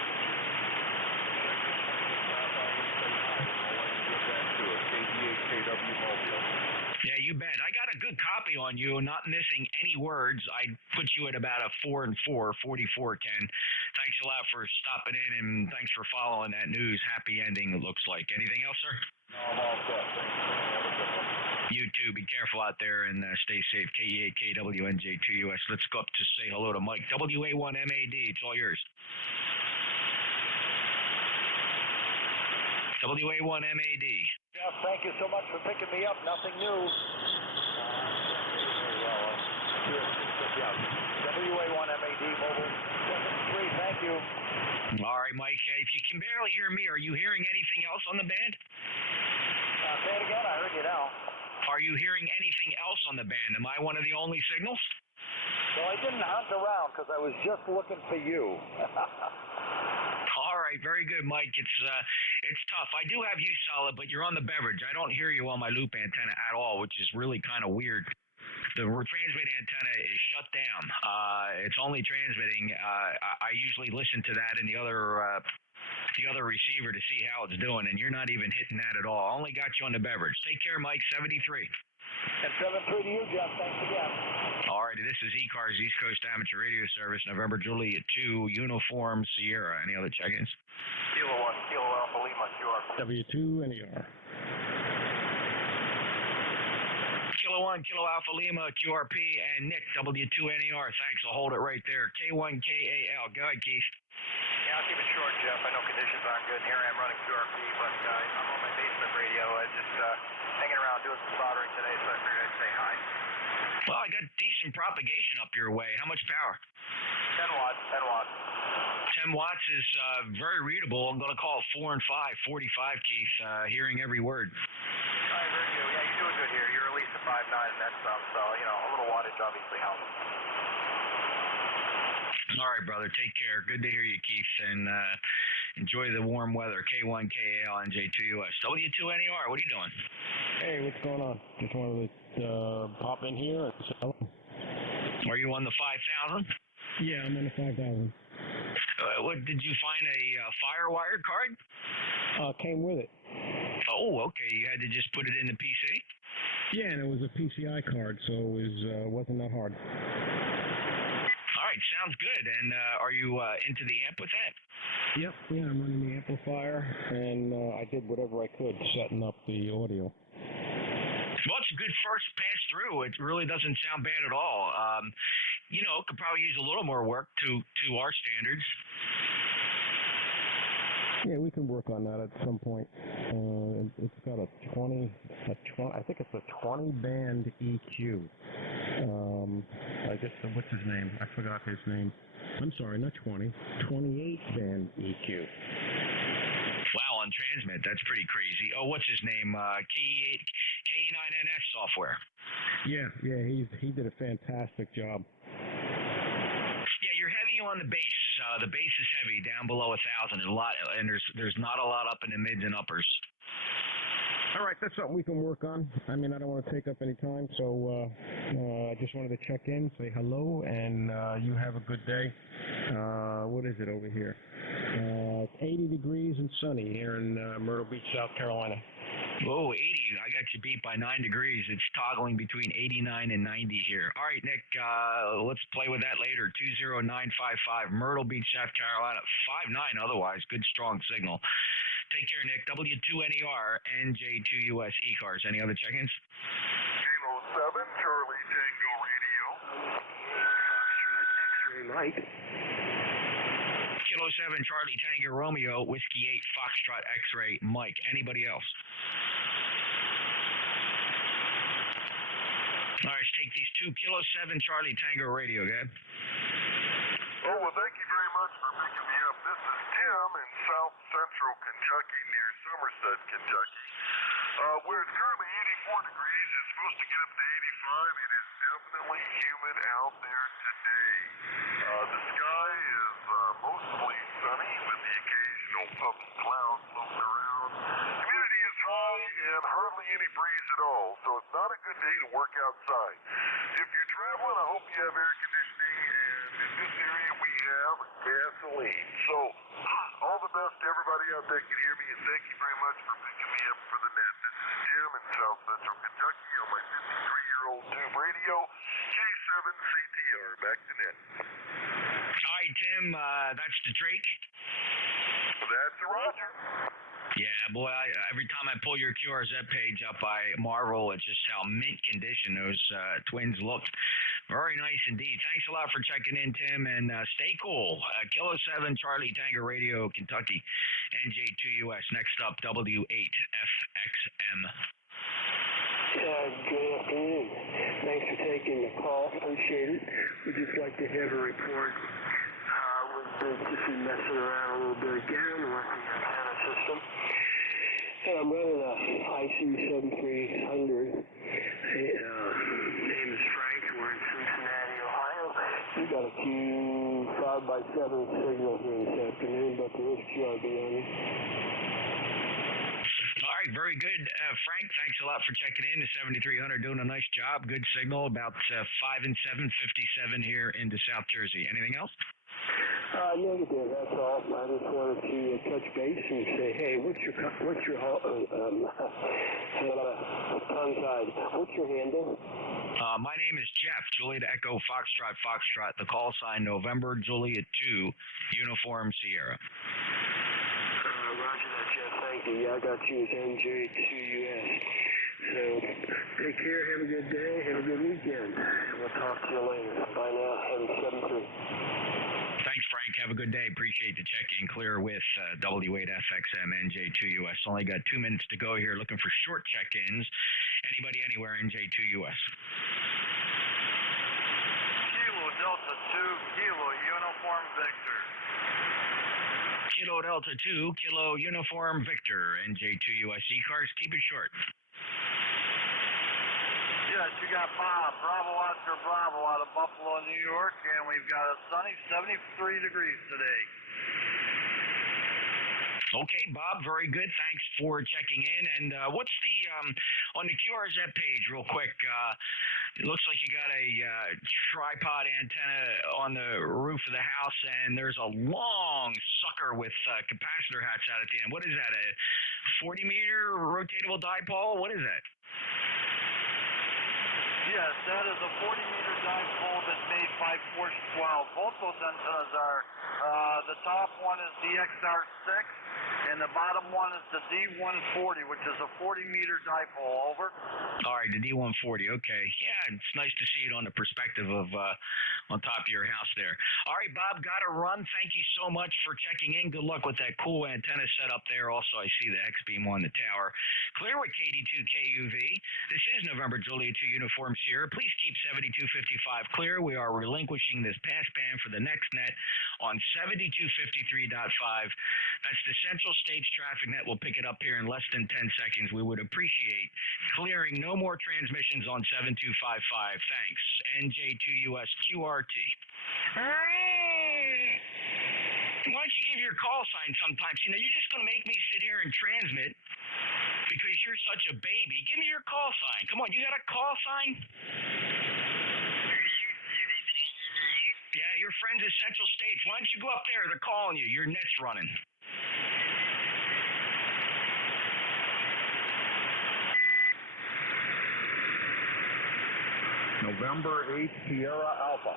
stop by and say hi. I'll let you get back to it. KD8KW Mobile. Yeah, you bet. I got a good copy on you, not missing any words. I put you at about a 4 and 4, 44, Ken. Thanks a lot for stopping in, and thanks for following that news. Happy ending, it looks like. Anything else, sir? No, I'm all set. Thanks. Have a good one. You too. Be careful out there and stay safe. KE8KW NJ2US. Let's go up to say hello to Mike. WA1MAD. It's all yours. WA1MAD. Jeff, thank you so much for picking me up. Nothing new. WA1MAD mobile 73. Thank you. All right, Mike. If you can barely hear me, are you hearing anything else on the band? Say it again. I heard you now. Are you hearing anything else on the band? Am I one of the only signals? Well, I didn't hunt around because I was just looking for you. All right, very good, Mike. It's tough. I do have you solid, but you're on the beverage. I don't hear you on my loop antenna at all, which is really kind of weird. The transmit antenna is shut down. It's only transmitting. I usually listen to that in the other receiver to see how it's doing, and you're not even hitting that at all. I only got you on the beverage. Take care, Mike. 73. And 73 to you, Jeff. Thanks again. All righty, this is ECARS, East Coast Amateur Radio Service, November Juliet 2, Uniform Sierra. Any other check-ins? Kilo 1, Kilo Alpha Lima, QRP. W2NER. Kilo 1, Kilo Alpha Lima, QRP, and Nick, W2NER. Thanks, I'll hold it right there. K1KAL. Go ahead, Keith. Yeah, I'll keep it short, Jeff. I know conditions aren't good. Here I am running QRP, but I'm on my basement radio. I just hanging around doing some soldering today, so I figured I'd say hi. Well, I got decent propagation up your way. How much power? 10 watts, 10 watts. 10 watts is very readable. I'm going to call it 4 and 5, 45, Keith, hearing every word. All right, very good. Yeah, you're doing good here. You're at least a 5.9 and that stuff, so, you know, a little wattage obviously helps. All right, brother. Take care. Good to hear you, Keith, and enjoy the warm weather. K1KAL NJ2US. W2NER, what are you doing? Hey, what's going on? Just wanted to pop in here. Are you on the 5,000? Yeah, I'm on the 5,000. What did you find a Firewire card? Came with it. Oh, okay. You had to just put it in the PC? Yeah, and it was a PCI card, so it wasn't that hard. All right, sounds good. And are you into the amp with that? Yep, yeah, I'm running the amplifier, and I did whatever I could setting up the audio. Well, it's a good first pass through. It really doesn't sound bad at all. You know, could probably use a little more work to our standards. Yeah, we can work on that at some point. It's got a 20, I think it's a 20 band EQ. I guess, what's his name? I forgot his name. I'm sorry, not 20, 28 band EQ. Wow, on transmit, that's pretty crazy. Oh, what's his name? K9NS software. Yeah, he did a fantastic job. Yeah, you're heavy on the bass. The bass is heavy, down below 1,000. There's not a lot up in the mids and uppers. All right, that's something we can work on. I mean, I don't want to take up any time, so I just wanted to check in, say hello, and you have a good day. What is it over here? It's 80 degrees and sunny here in Myrtle Beach, South Carolina. Whoa, 80. I got you beat by 9 degrees. It's toggling between 89 and 90 here. All right, Nick, let's play with that later. 20955, Myrtle Beach, South Carolina. 5.9 otherwise. Good, strong signal. Take care, Nick. W2NER, NJ2US ECARS. Any other check-ins? Kilo 7, Charlie Tango Radio. X-ray light. Kilo 7, Charlie Tango Romeo, Whiskey 8, Foxtrot X-ray, Mike. Anybody else? All right, let's take these two. Kilo 7, Charlie Tango Radio, go ahead. Oh, well, thank you very much for picking me up. This is Tim in South Central Kentucky near Somerset, Kentucky, where it's currently 84 degrees. It's supposed to get up to 85. It is definitely humid out there today. The sky is mostly sunny with the occasional puffy cloud floating around. Humidity is high and hardly any breeze at all, so it's not a good day to work outside. If you're traveling, I hope you have air conditioning, and in this area we have gasoline. So, all the best to everybody out there can hear me, and thank you very much for picking me up for the net. This is Jim in South Central Kentucky on my 53-year-old tube radio, K7CTR. Back to net. Hi, Tim. That's the Drake. That's the Roger. Yeah, boy, every time I pull your QRZ page up, I marvel at just how mint condition those twins looked. Very nice indeed. Thanks a lot for checking in, Tim, and stay cool. Kilo 7, Charlie Tango Radio, Kentucky, NJ2US. Next up, W8FXM. Good afternoon. Thanks for taking the call. Appreciate it. We'd just like to have a report. We've just been messing around a little bit again with the antenna system. And I'm running a IC7300. Name is Frank. We're in Cincinnati, Ohio. We got a Q5x7 signal here this afternoon, but there is QRB on it. All right, very good. Frank, thanks a lot for checking in. The 7300 doing a nice job. Good signal, about 5 and 7, 57 here into South Jersey. Anything else? Negative, that's all. I just wanted to touch base and say, hey, what's your handle? My name is Jeff, Juliet Echo Foxtrot Foxtrot. The call sign November Juliet 2, Uniform Sierra. Roger that, Jeff. Thank you. Yeah, I got you as NJ2US. So, take care. Have a good day. Have a good weekend. We'll talk to you later. Bye now. Have a 7-3. Thanks, Frank. Have a good day. Appreciate the check-in. Clear with W8FXM NJ2US. Only got 2 minutes to go here. Looking for short check-ins. Anybody, anywhere, NJ2US. Kilo Delta 2, Kilo Uniform Victor. Kilo Delta 2, Kilo Uniform Victor, NJ2US ECARS. Keep it short. Yes, you got Bob, Bravo Oscar Bravo out of Buffalo, New York, and we've got a sunny 73 degrees today. Okay, Bob, very good. Thanks for checking in. And what's the, on the QRZ page, real quick, it looks like you got a tripod antenna on the roof of the house, and there's a long sucker with capacitor hats out at the end. What is that, a 40-meter rotatable dipole? What is that? Yes, that is a 40-meter dipole that's made by Force 12. Both those antennas are. The top one is the XR6, and the bottom one is the D140, which is a 40-meter dipole. Over. All right, the D140. Okay. Yeah, it's nice to see it on the perspective of on top of your house there. All right, Bob, got to run. Thank you so much for checking in. Good luck with that cool antenna set up there. Also, I see the X-beam on the tower. Clear with KD2KUV. This is November Juliet 2 Uniform Sierra. Please keep 7255 clear. We are relinquishing this passband for the next net on 7253.5. That's the Central States Traffic Net. We'll pick it up here in less than 10 seconds. We would appreciate clearing no more transmissions on 7255. Thanks. NJ2US QRT. Why don't you give your call sign sometimes? You know, you're just going to make me sit here and transmit because you're such a baby. Give me your call sign. Come on, you got a call sign? Yeah, your friends at Central States. Why don't you go up there? They're calling you. Your net's running. November 8 Sierra Alpha.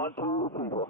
1, 2, receiver.